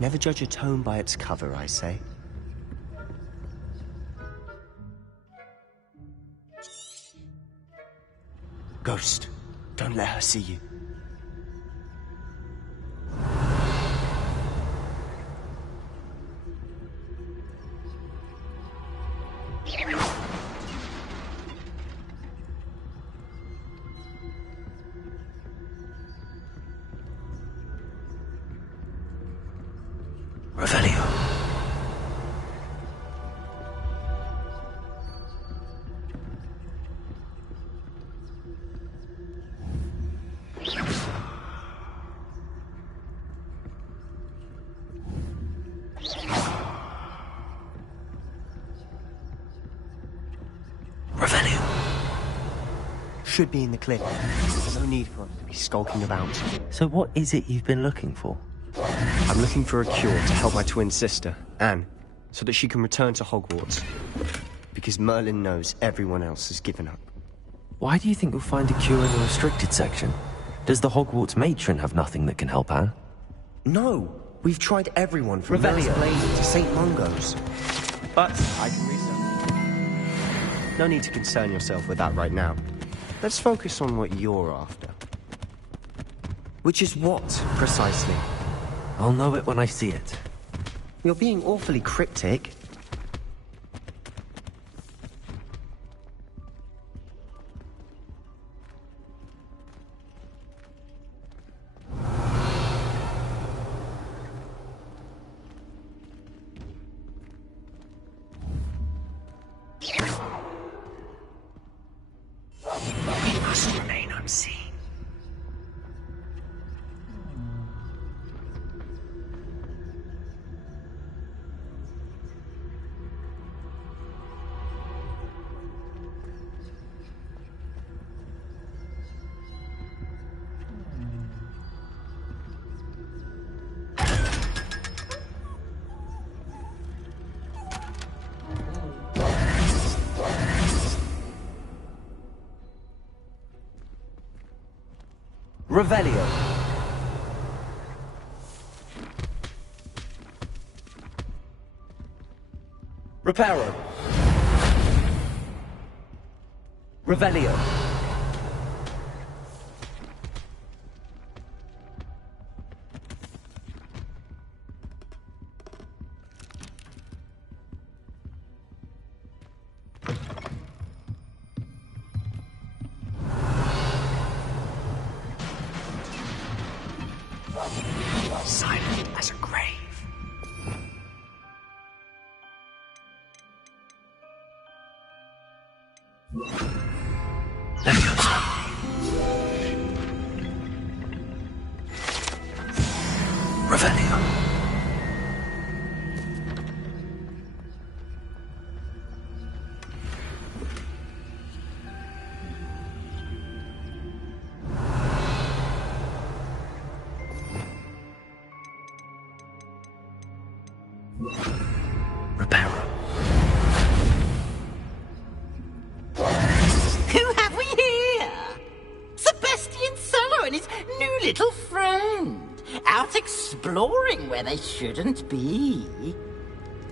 Never judge a tome by its cover, I say. Ghost, don't let her see you. Revelio. Revelio. Should be in the cliff. There's no need for us to be skulking about. So what is it you've been looking for? I'm looking for a cure to help my twin sister, Anne, so that she can return to Hogwarts. Because Merlin knows everyone else has given up. Why do you think you'll find a cure in the restricted section? Does the Hogwarts matron have nothing that can help Anne? No! We've tried everyone from Mass Blade to St. Mungo's. But I can research. No need to concern yourself with that right now. Let's focus on what you're after. Which is what, precisely? I'll know it when I see it. You're being awfully cryptic. We must remain unseen. Revelio. Reparo. Revelio. Silent as a grave. Leviosa. Revelio. Reparo. Who have we here? Sebastian Solo and his new little friend. Out exploring where they shouldn't be.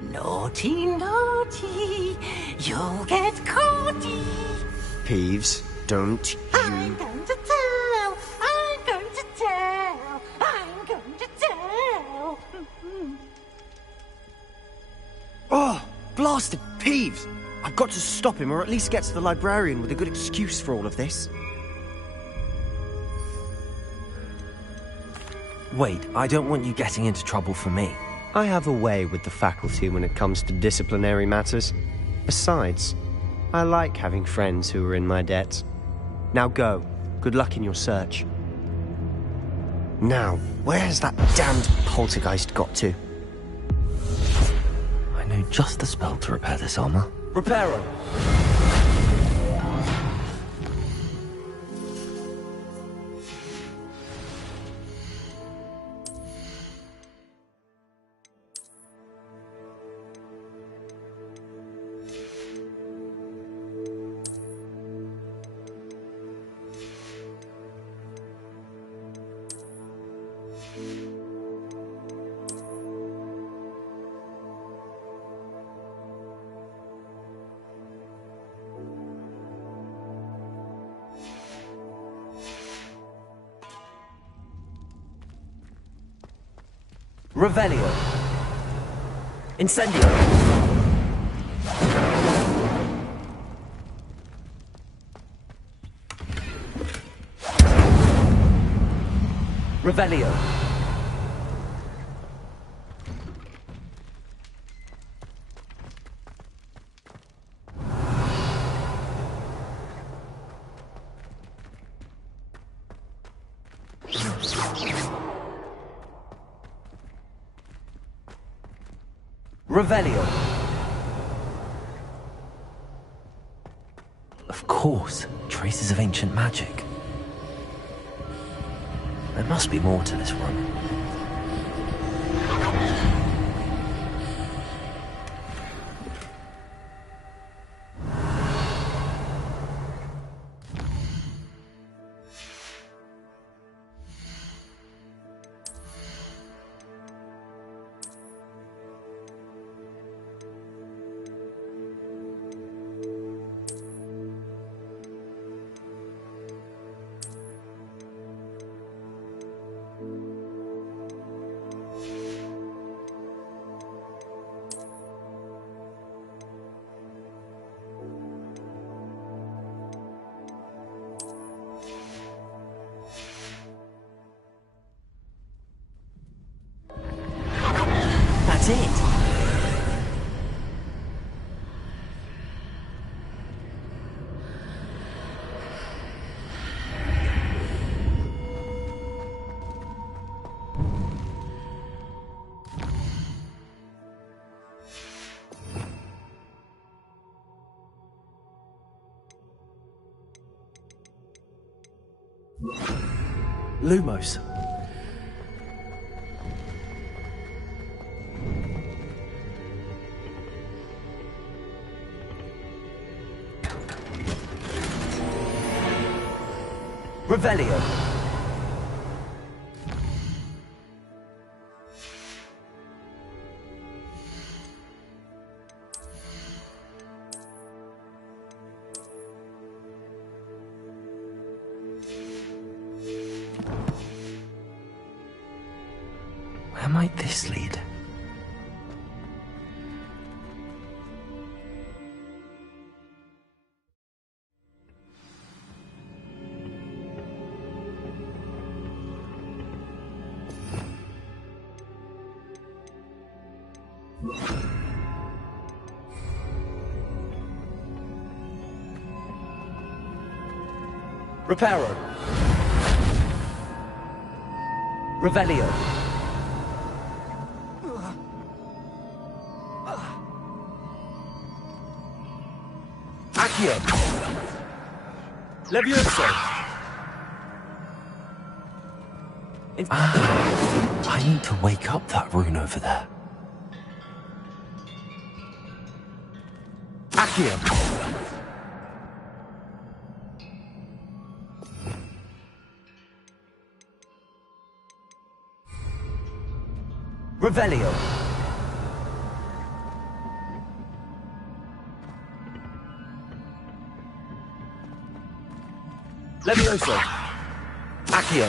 Naughty, naughty. You'll get caughty. Peeves, don't you... I'm going to tell. I'm going to tell. I'm going to tell. Oh, blasted Peeves! I've got to stop him, or at least get to the librarian with a good excuse for all of this. Wait, I don't want you getting into trouble for me. I have a way with the faculty when it comes to disciplinary matters. Besides, I like having friends who are in my debt. Now go. Good luck in your search. Now, where has that damned poltergeist got to? I know just the spell to repair this armor. Reparo. Revelio. Incendio. Revelio. Revelio. Of course, traces of ancient magic. There must be more to this room. That's it. Lumos. Revelio. Where might this lead? Reparo. Revelio. Accio. Levioso. I need to wake up that rune over there. Accio. Revelio. Levioso. Accio.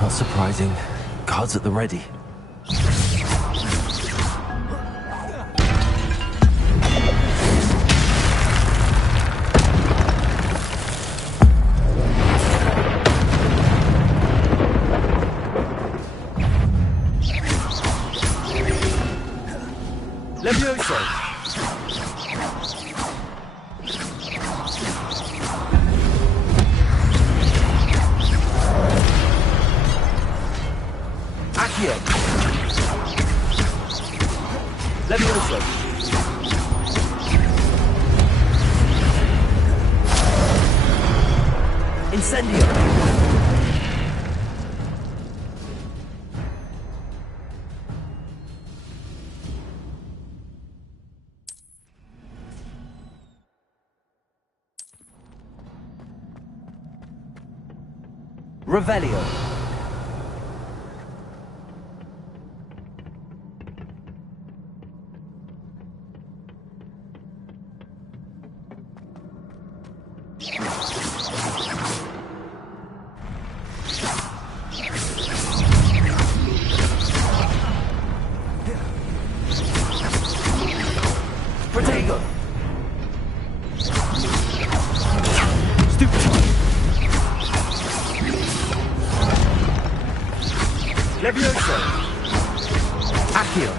Not surprising. Guards at the ready. Levioso. Accio. Levioso. Incendio. Revelio. Protego. Stupid. Levioso. Accio.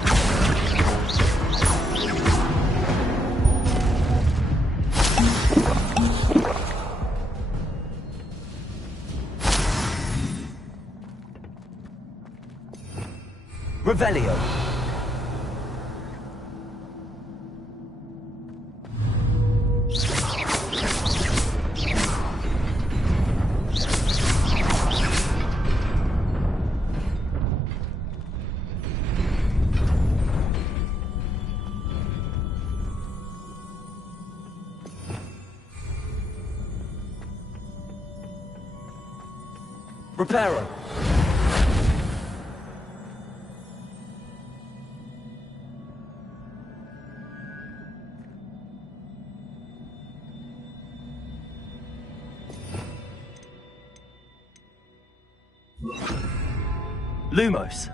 Revelio. Reparo. Lumos.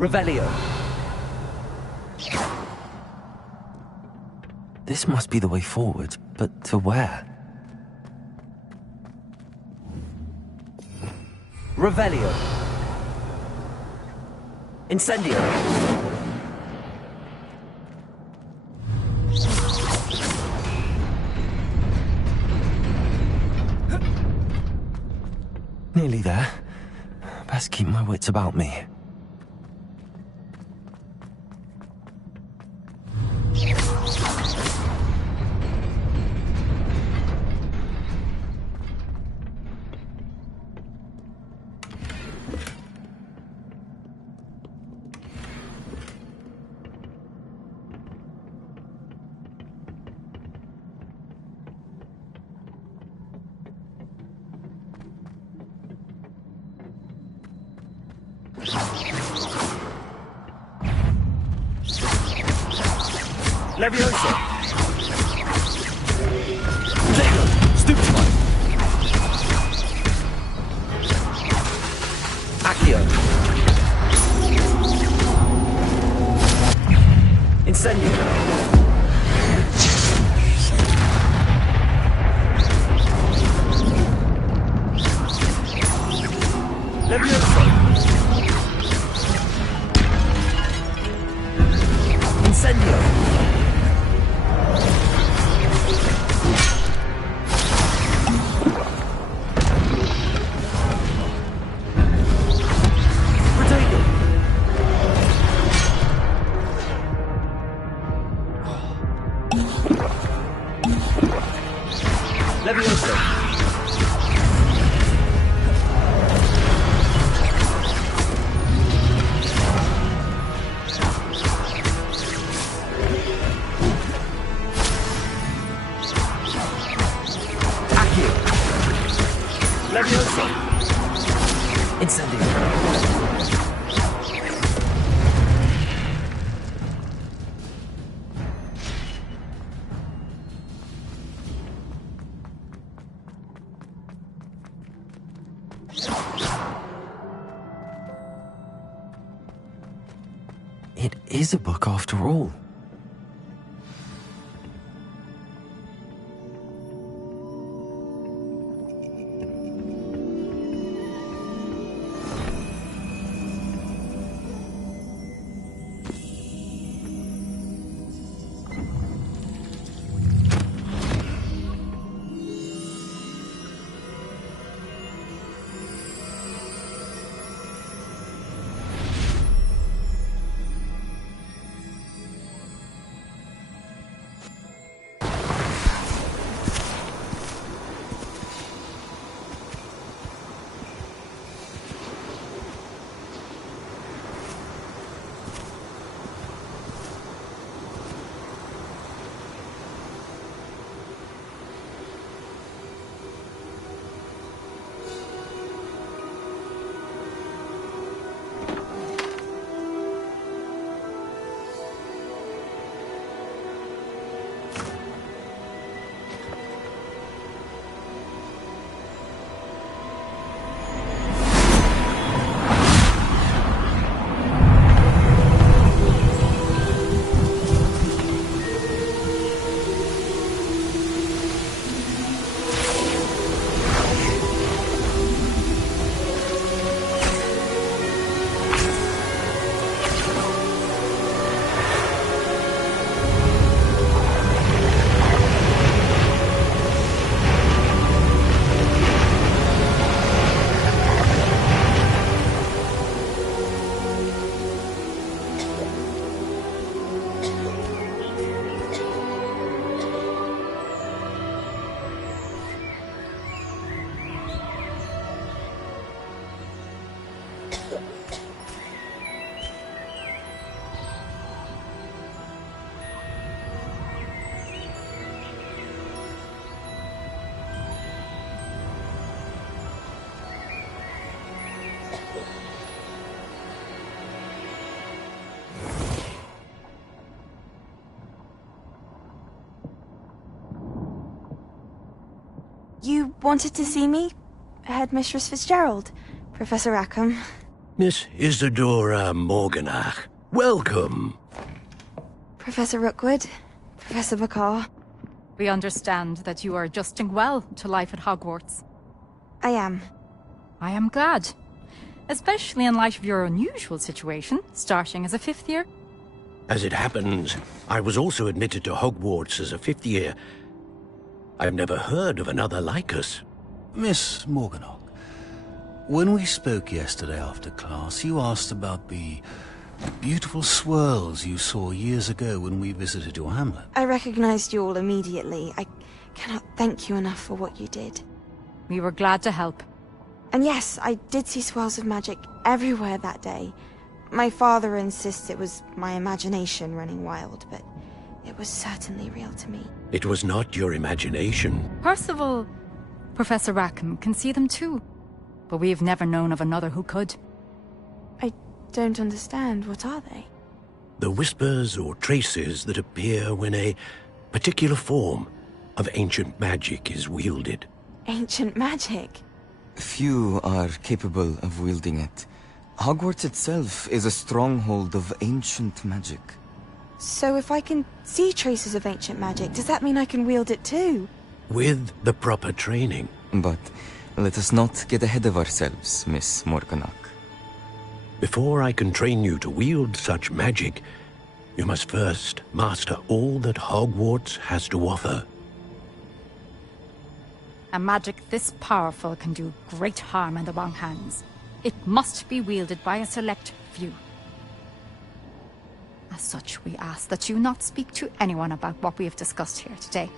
Revelio. This must be the way forward, but to where? Revelio. Incendio. Nearly there. Best keep my wits about me. Levioso. Jacob, Stupefy. Accio. Incendio. Levioso. Incendio. Levioso. Accio. Levioso. Incendio. It is a book after all. You wanted to see me? Headmistress Fitzgerald, Professor Rackham. Miss Isadora Morganach, welcome. Professor Rookwood, Professor Bakar. We understand that you are adjusting well to life at Hogwarts. I am. I am glad. Especially in light of your unusual situation, starting as a 5th year. As it happens, I was also admitted to Hogwarts as a 5th year. I've never heard of another like us. Miss Morganach, when we spoke yesterday after class, you asked about the beautiful swirls you saw years ago when we visited your hamlet. I recognized you all immediately. I cannot thank you enough for what you did. We were glad to help. And yes, I did see swirls of magic everywhere that day. My father insists it was my imagination running wild, but it was certainly real to me. It was not your imagination. Percival, Professor Rackham can see them too. But we have never known of another who could. I don't understand. What are they? The whispers or traces that appear when a particular form of ancient magic is wielded. Ancient magic? Few are capable of wielding it. Hogwarts itself is a stronghold of ancient magic. So if I can see traces of ancient magic, does that mean I can wield it too? With the proper training. But let us not get ahead of ourselves, Miss Morganach. Before I can train you to wield such magic, you must first master all that Hogwarts has to offer. A magic this powerful can do great harm in the wrong hands. It must be wielded by a select few. As such, we ask that you not speak to anyone about what we have discussed here today.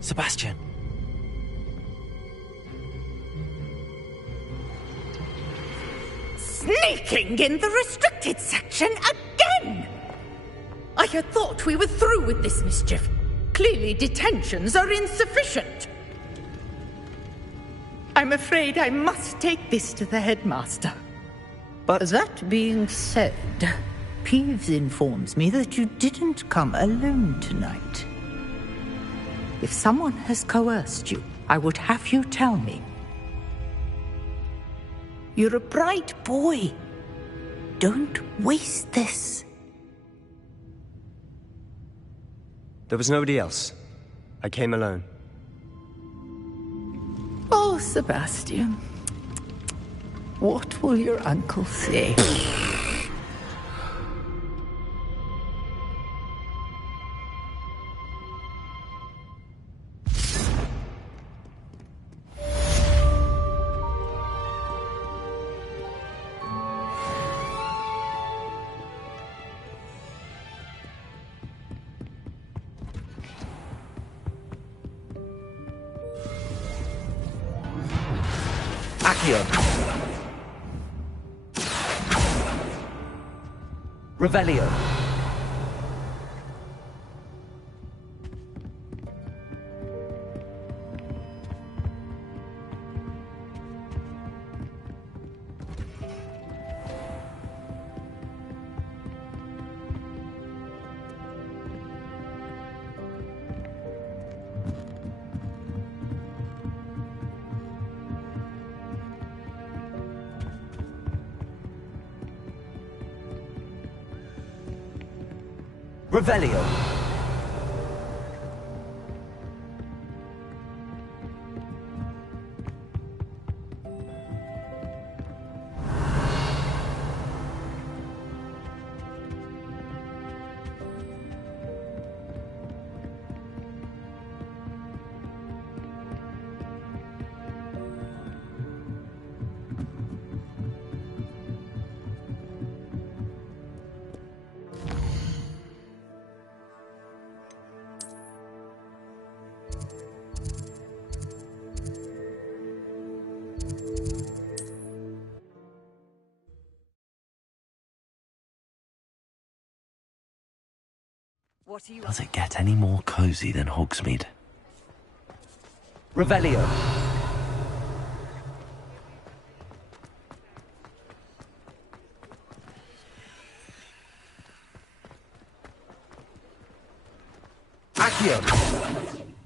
Sebastian. Sneaking in the restricted section again! I had thought we were through with this mischief. Clearly detentions are insufficient. I'm afraid I must take this to the headmaster. But that being said, Peeves informs me that you didn't come alone tonight. If someone has coerced you, I would have you tell me. You're a bright boy. Don't waste this. There was nobody else. I came alone. Oh, Sebastian. What will your uncle say? Revelio. Revelio. Does it get any more cozy than Hogsmeade? Revelio. Accio.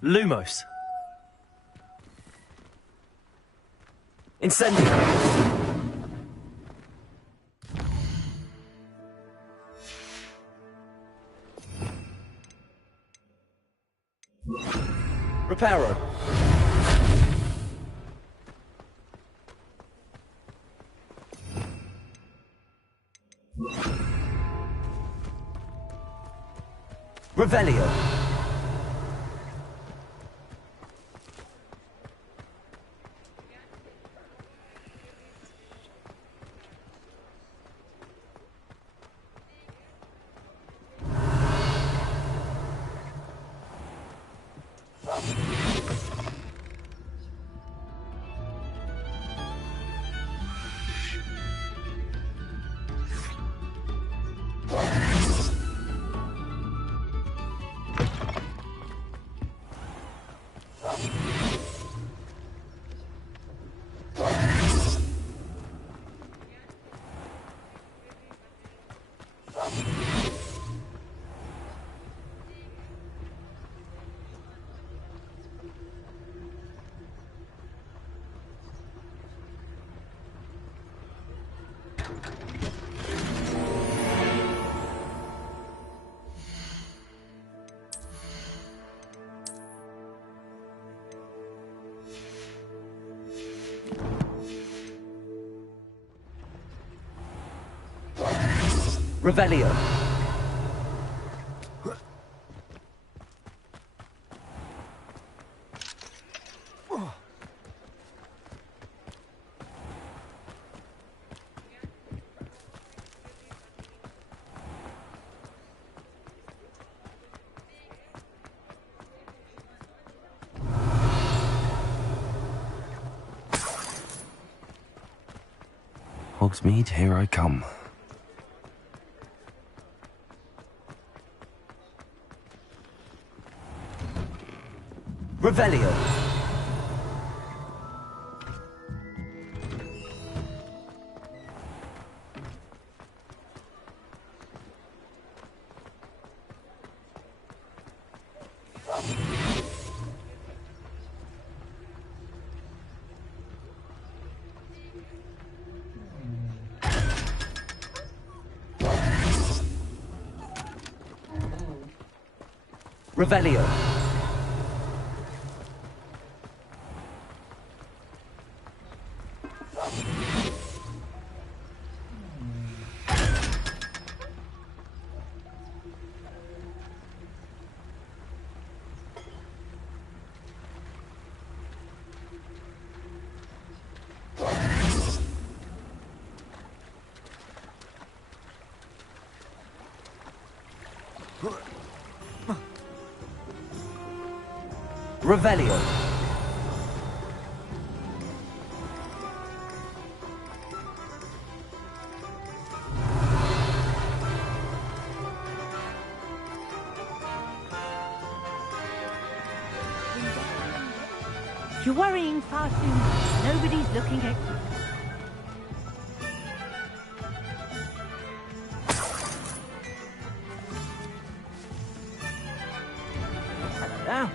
Lumos. Incendio. Reparo. Revelio. Revelio. Hogsmeade, here I come. Revelio. Revelio. Revelio. You're worrying far too much. Nobody's looking at you. Now,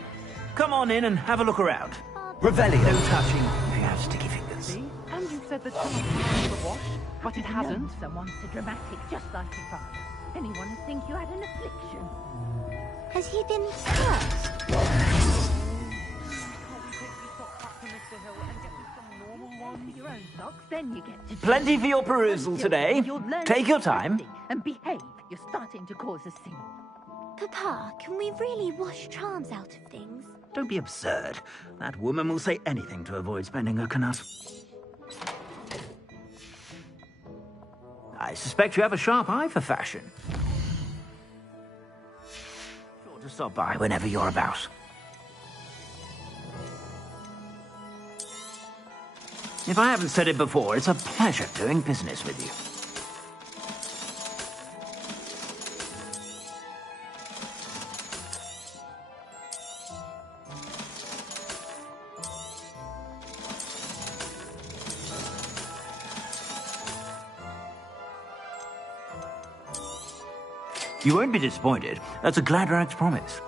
come on in and have a look around. Revelio. No touching if you have sticky fingers. See? And you said the charm was the wash, but it hasn't. Someone so dramatic, just like your father. Anyone would think you had an affliction. Has he been cursed? Then you get to Plenty for your perusal today. Take your time. and behave. You're starting to cause a scene. Papa, can we really wash charms out of things? Don't be absurd. That woman will say anything to avoid spending her knut. I suspect you have a sharp eye for fashion. Sure to stop by whenever you're about. If I haven't said it before, it's a pleasure doing business with you. You won't be disappointed. That's a glad rags promise.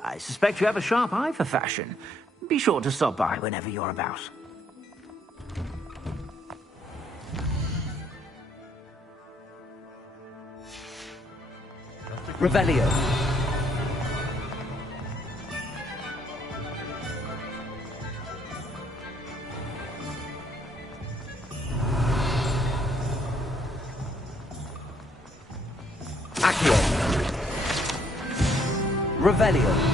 I suspect you have a sharp eye for fashion. Be sure to stop by whenever you're about. Revelio. Accio. Revelio.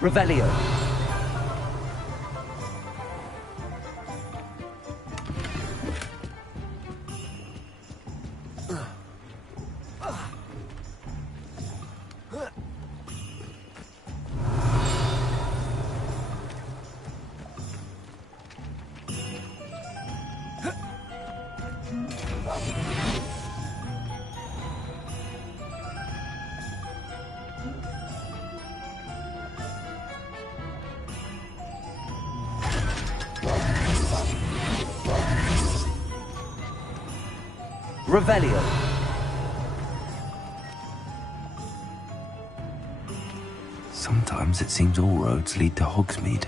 Revelio. Revelio. Sometimes it seems all roads lead to Hogsmeade.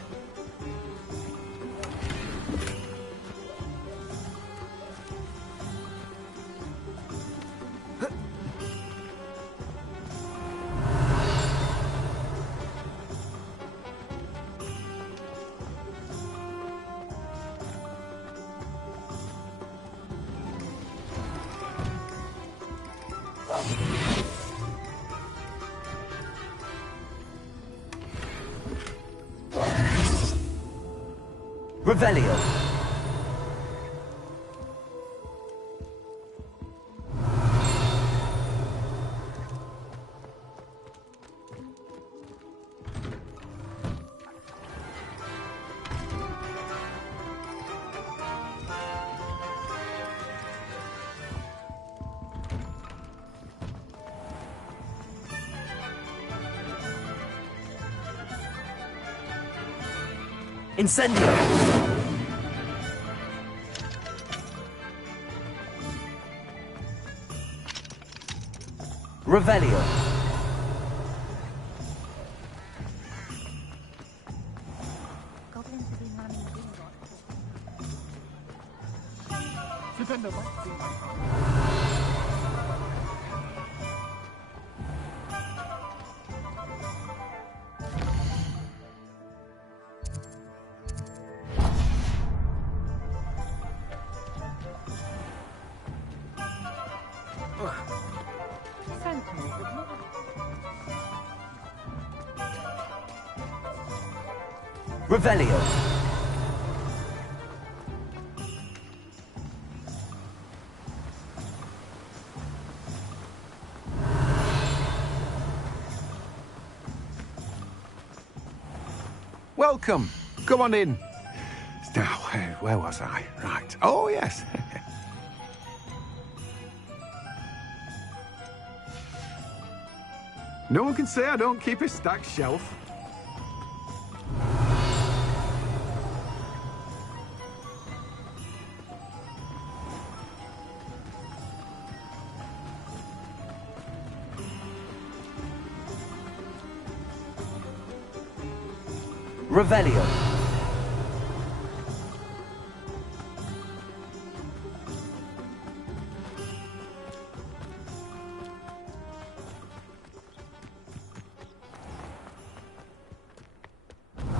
Revelio. Incendio. Revelio. Revelio. Welcome. Come on in. Now, where was I? Right. Oh, yes. No one can say I don't keep a stacked shelf. Revelio.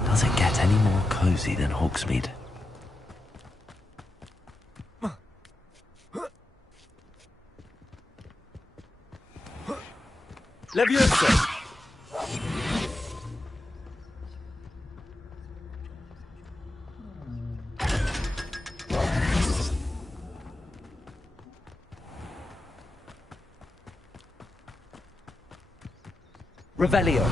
Does it get any more cozy than Hogsmeade? Leviosa. Revelio.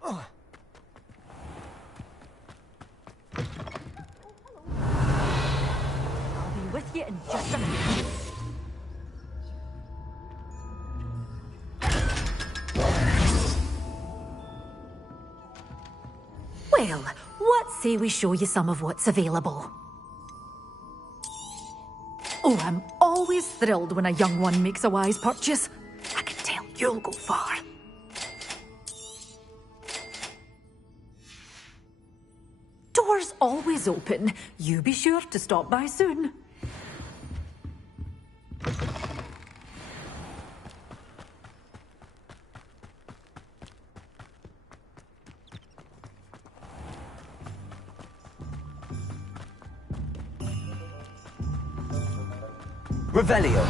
I'll be with you in just a minute. Well, what say we show you some of what's available? Oh, I'm always thrilled when a young one makes a wise purchase. I can tell you'll go far. Doors always open. You be sure to stop by soon. Revelio.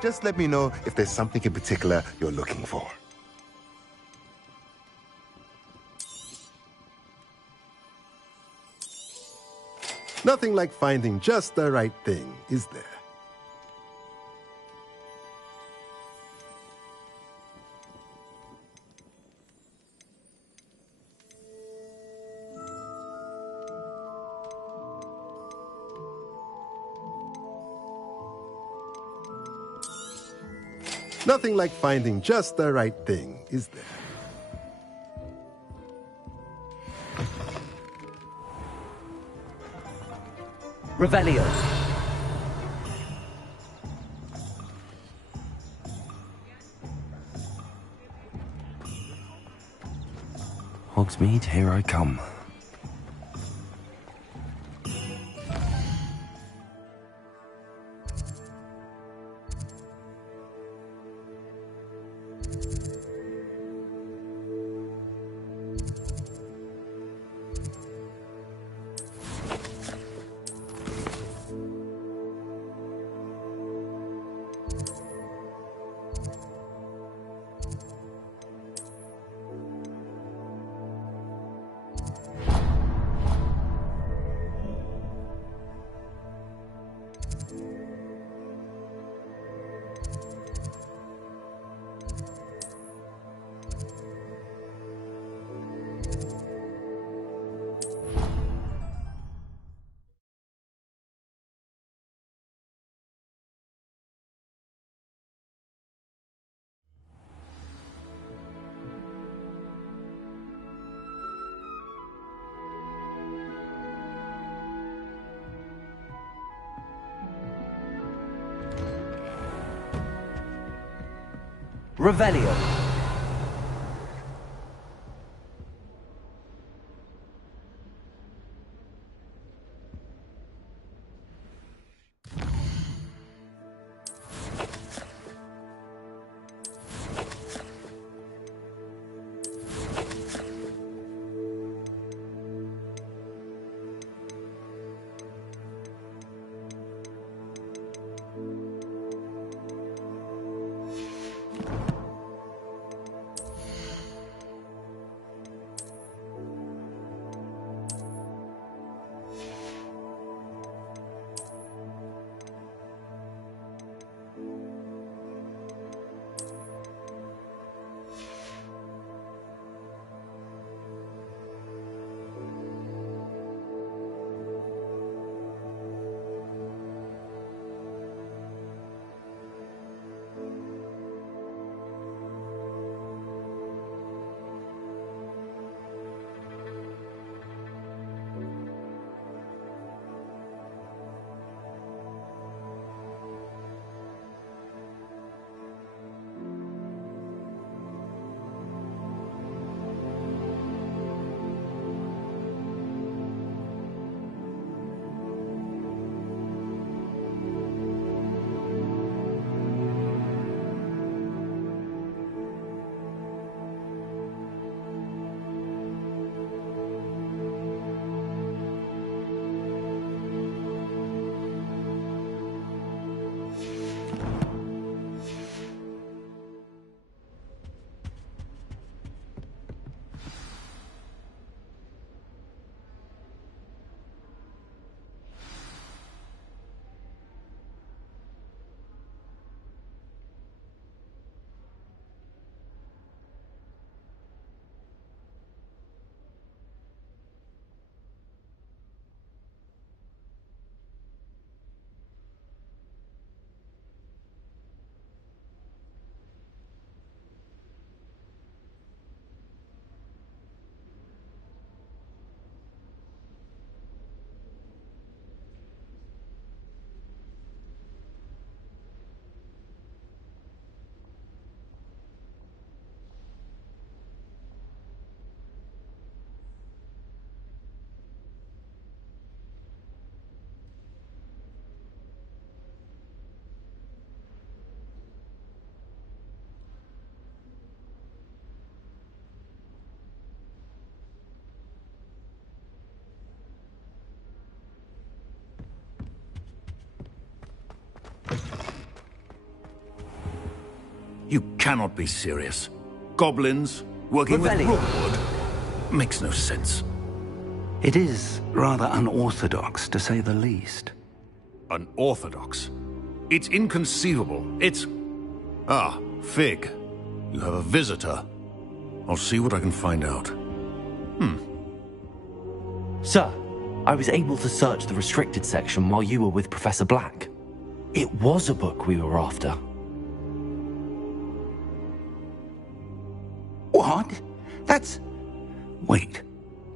Just let me know if there's something in particular you're looking for. Nothing like finding just the right thing, is there? Nothing like finding just the right thing, is there? Revelio. Hogsmeade, here I come. Revelio. You cannot be serious. Goblins working with Rookwood makes no sense. It is rather unorthodox, to say the least. Unorthodox? It's inconceivable. It's... Ah, Fig. You have a visitor. I'll see what I can find out. Sir, I was able to search the restricted section while you were with Professor Black. It was a book we were after. What? That's... Wait.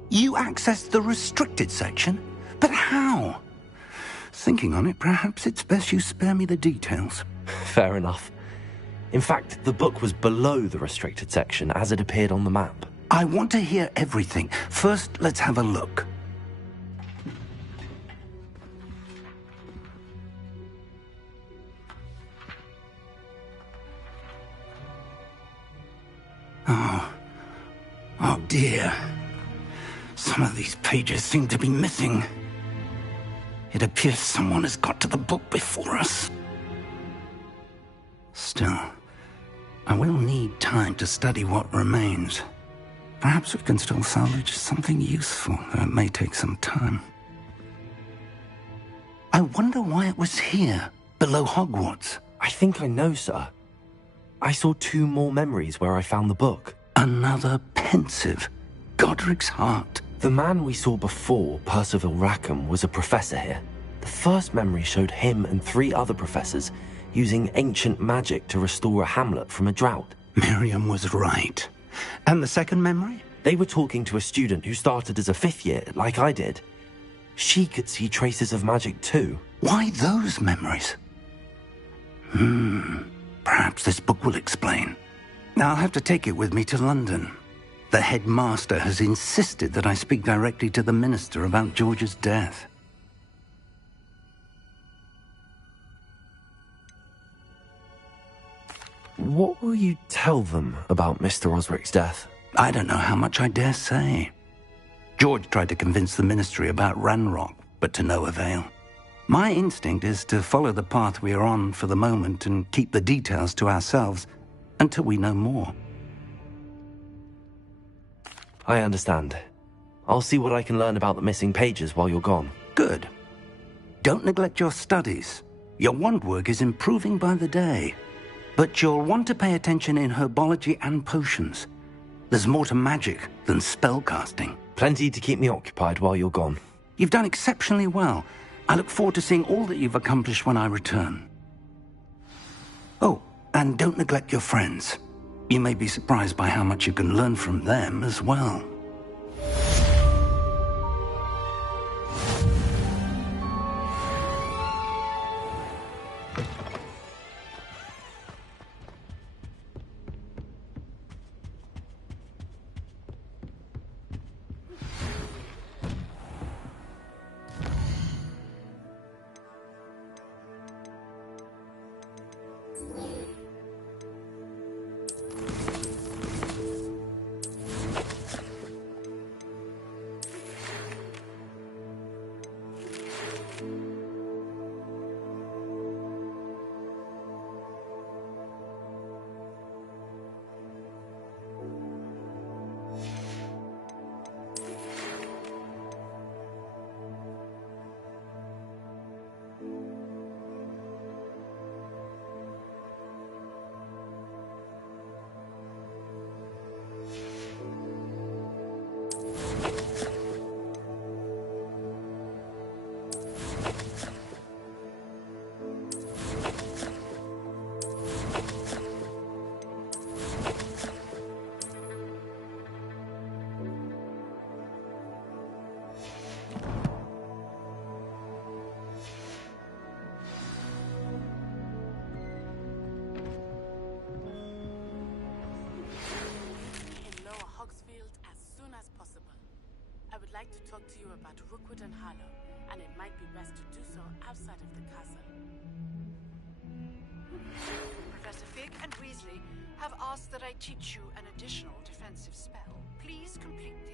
You accessed the restricted section? But how? Thinking on it, perhaps it's best you spare me the details. Fair enough. In fact, the book was below the restricted section as it appeared on the map. I want to hear everything. First, let's have a look. Oh dear. Some of these pages seem to be missing. It appears someone has got to the book before us. Still, I will need time to study what remains. Perhaps we can still salvage something useful, though it may take some time. I wonder why it was here, below Hogwarts. I think I know, sir. I saw 2 more memories where I found the book. Another pensive. Godric's heart. The man we saw before, Percival Rackham, was a professor here. The first memory showed him and 3 other professors using ancient magic to restore a hamlet from a drought. Miriam was right. And the second memory? They were talking to a student who started as a 5th year, like I did. She could see traces of magic too. Why those memories? Perhaps this book will explain. I'll have to take it with me to London. The headmaster has insisted that I speak directly to the minister about George's death. What will you tell them about Mr. Osric's death? I don't know how much I dare say. George tried to convince the ministry about Ranrock, but to no avail. My instinct is to follow the path we are on for the moment and keep the details to ourselves until we know more. I understand. I'll see what I can learn about the missing pages while you're gone. Good. Don't neglect your studies. Your wand work is improving by the day. But you'll want to pay attention in herbology and potions. There's more to magic than spellcasting. Plenty to keep me occupied while you're gone. You've done exceptionally well. I look forward to seeing all that you've accomplished when I return. Oh, and don't neglect your friends. You may be surprised by how much you can learn from them as well. To talk to you about Rookwood and Harlow, and it might be best to do so outside of the castle. Professor Fig and Weasley have asked that I teach you an additional defensive spell. Please complete the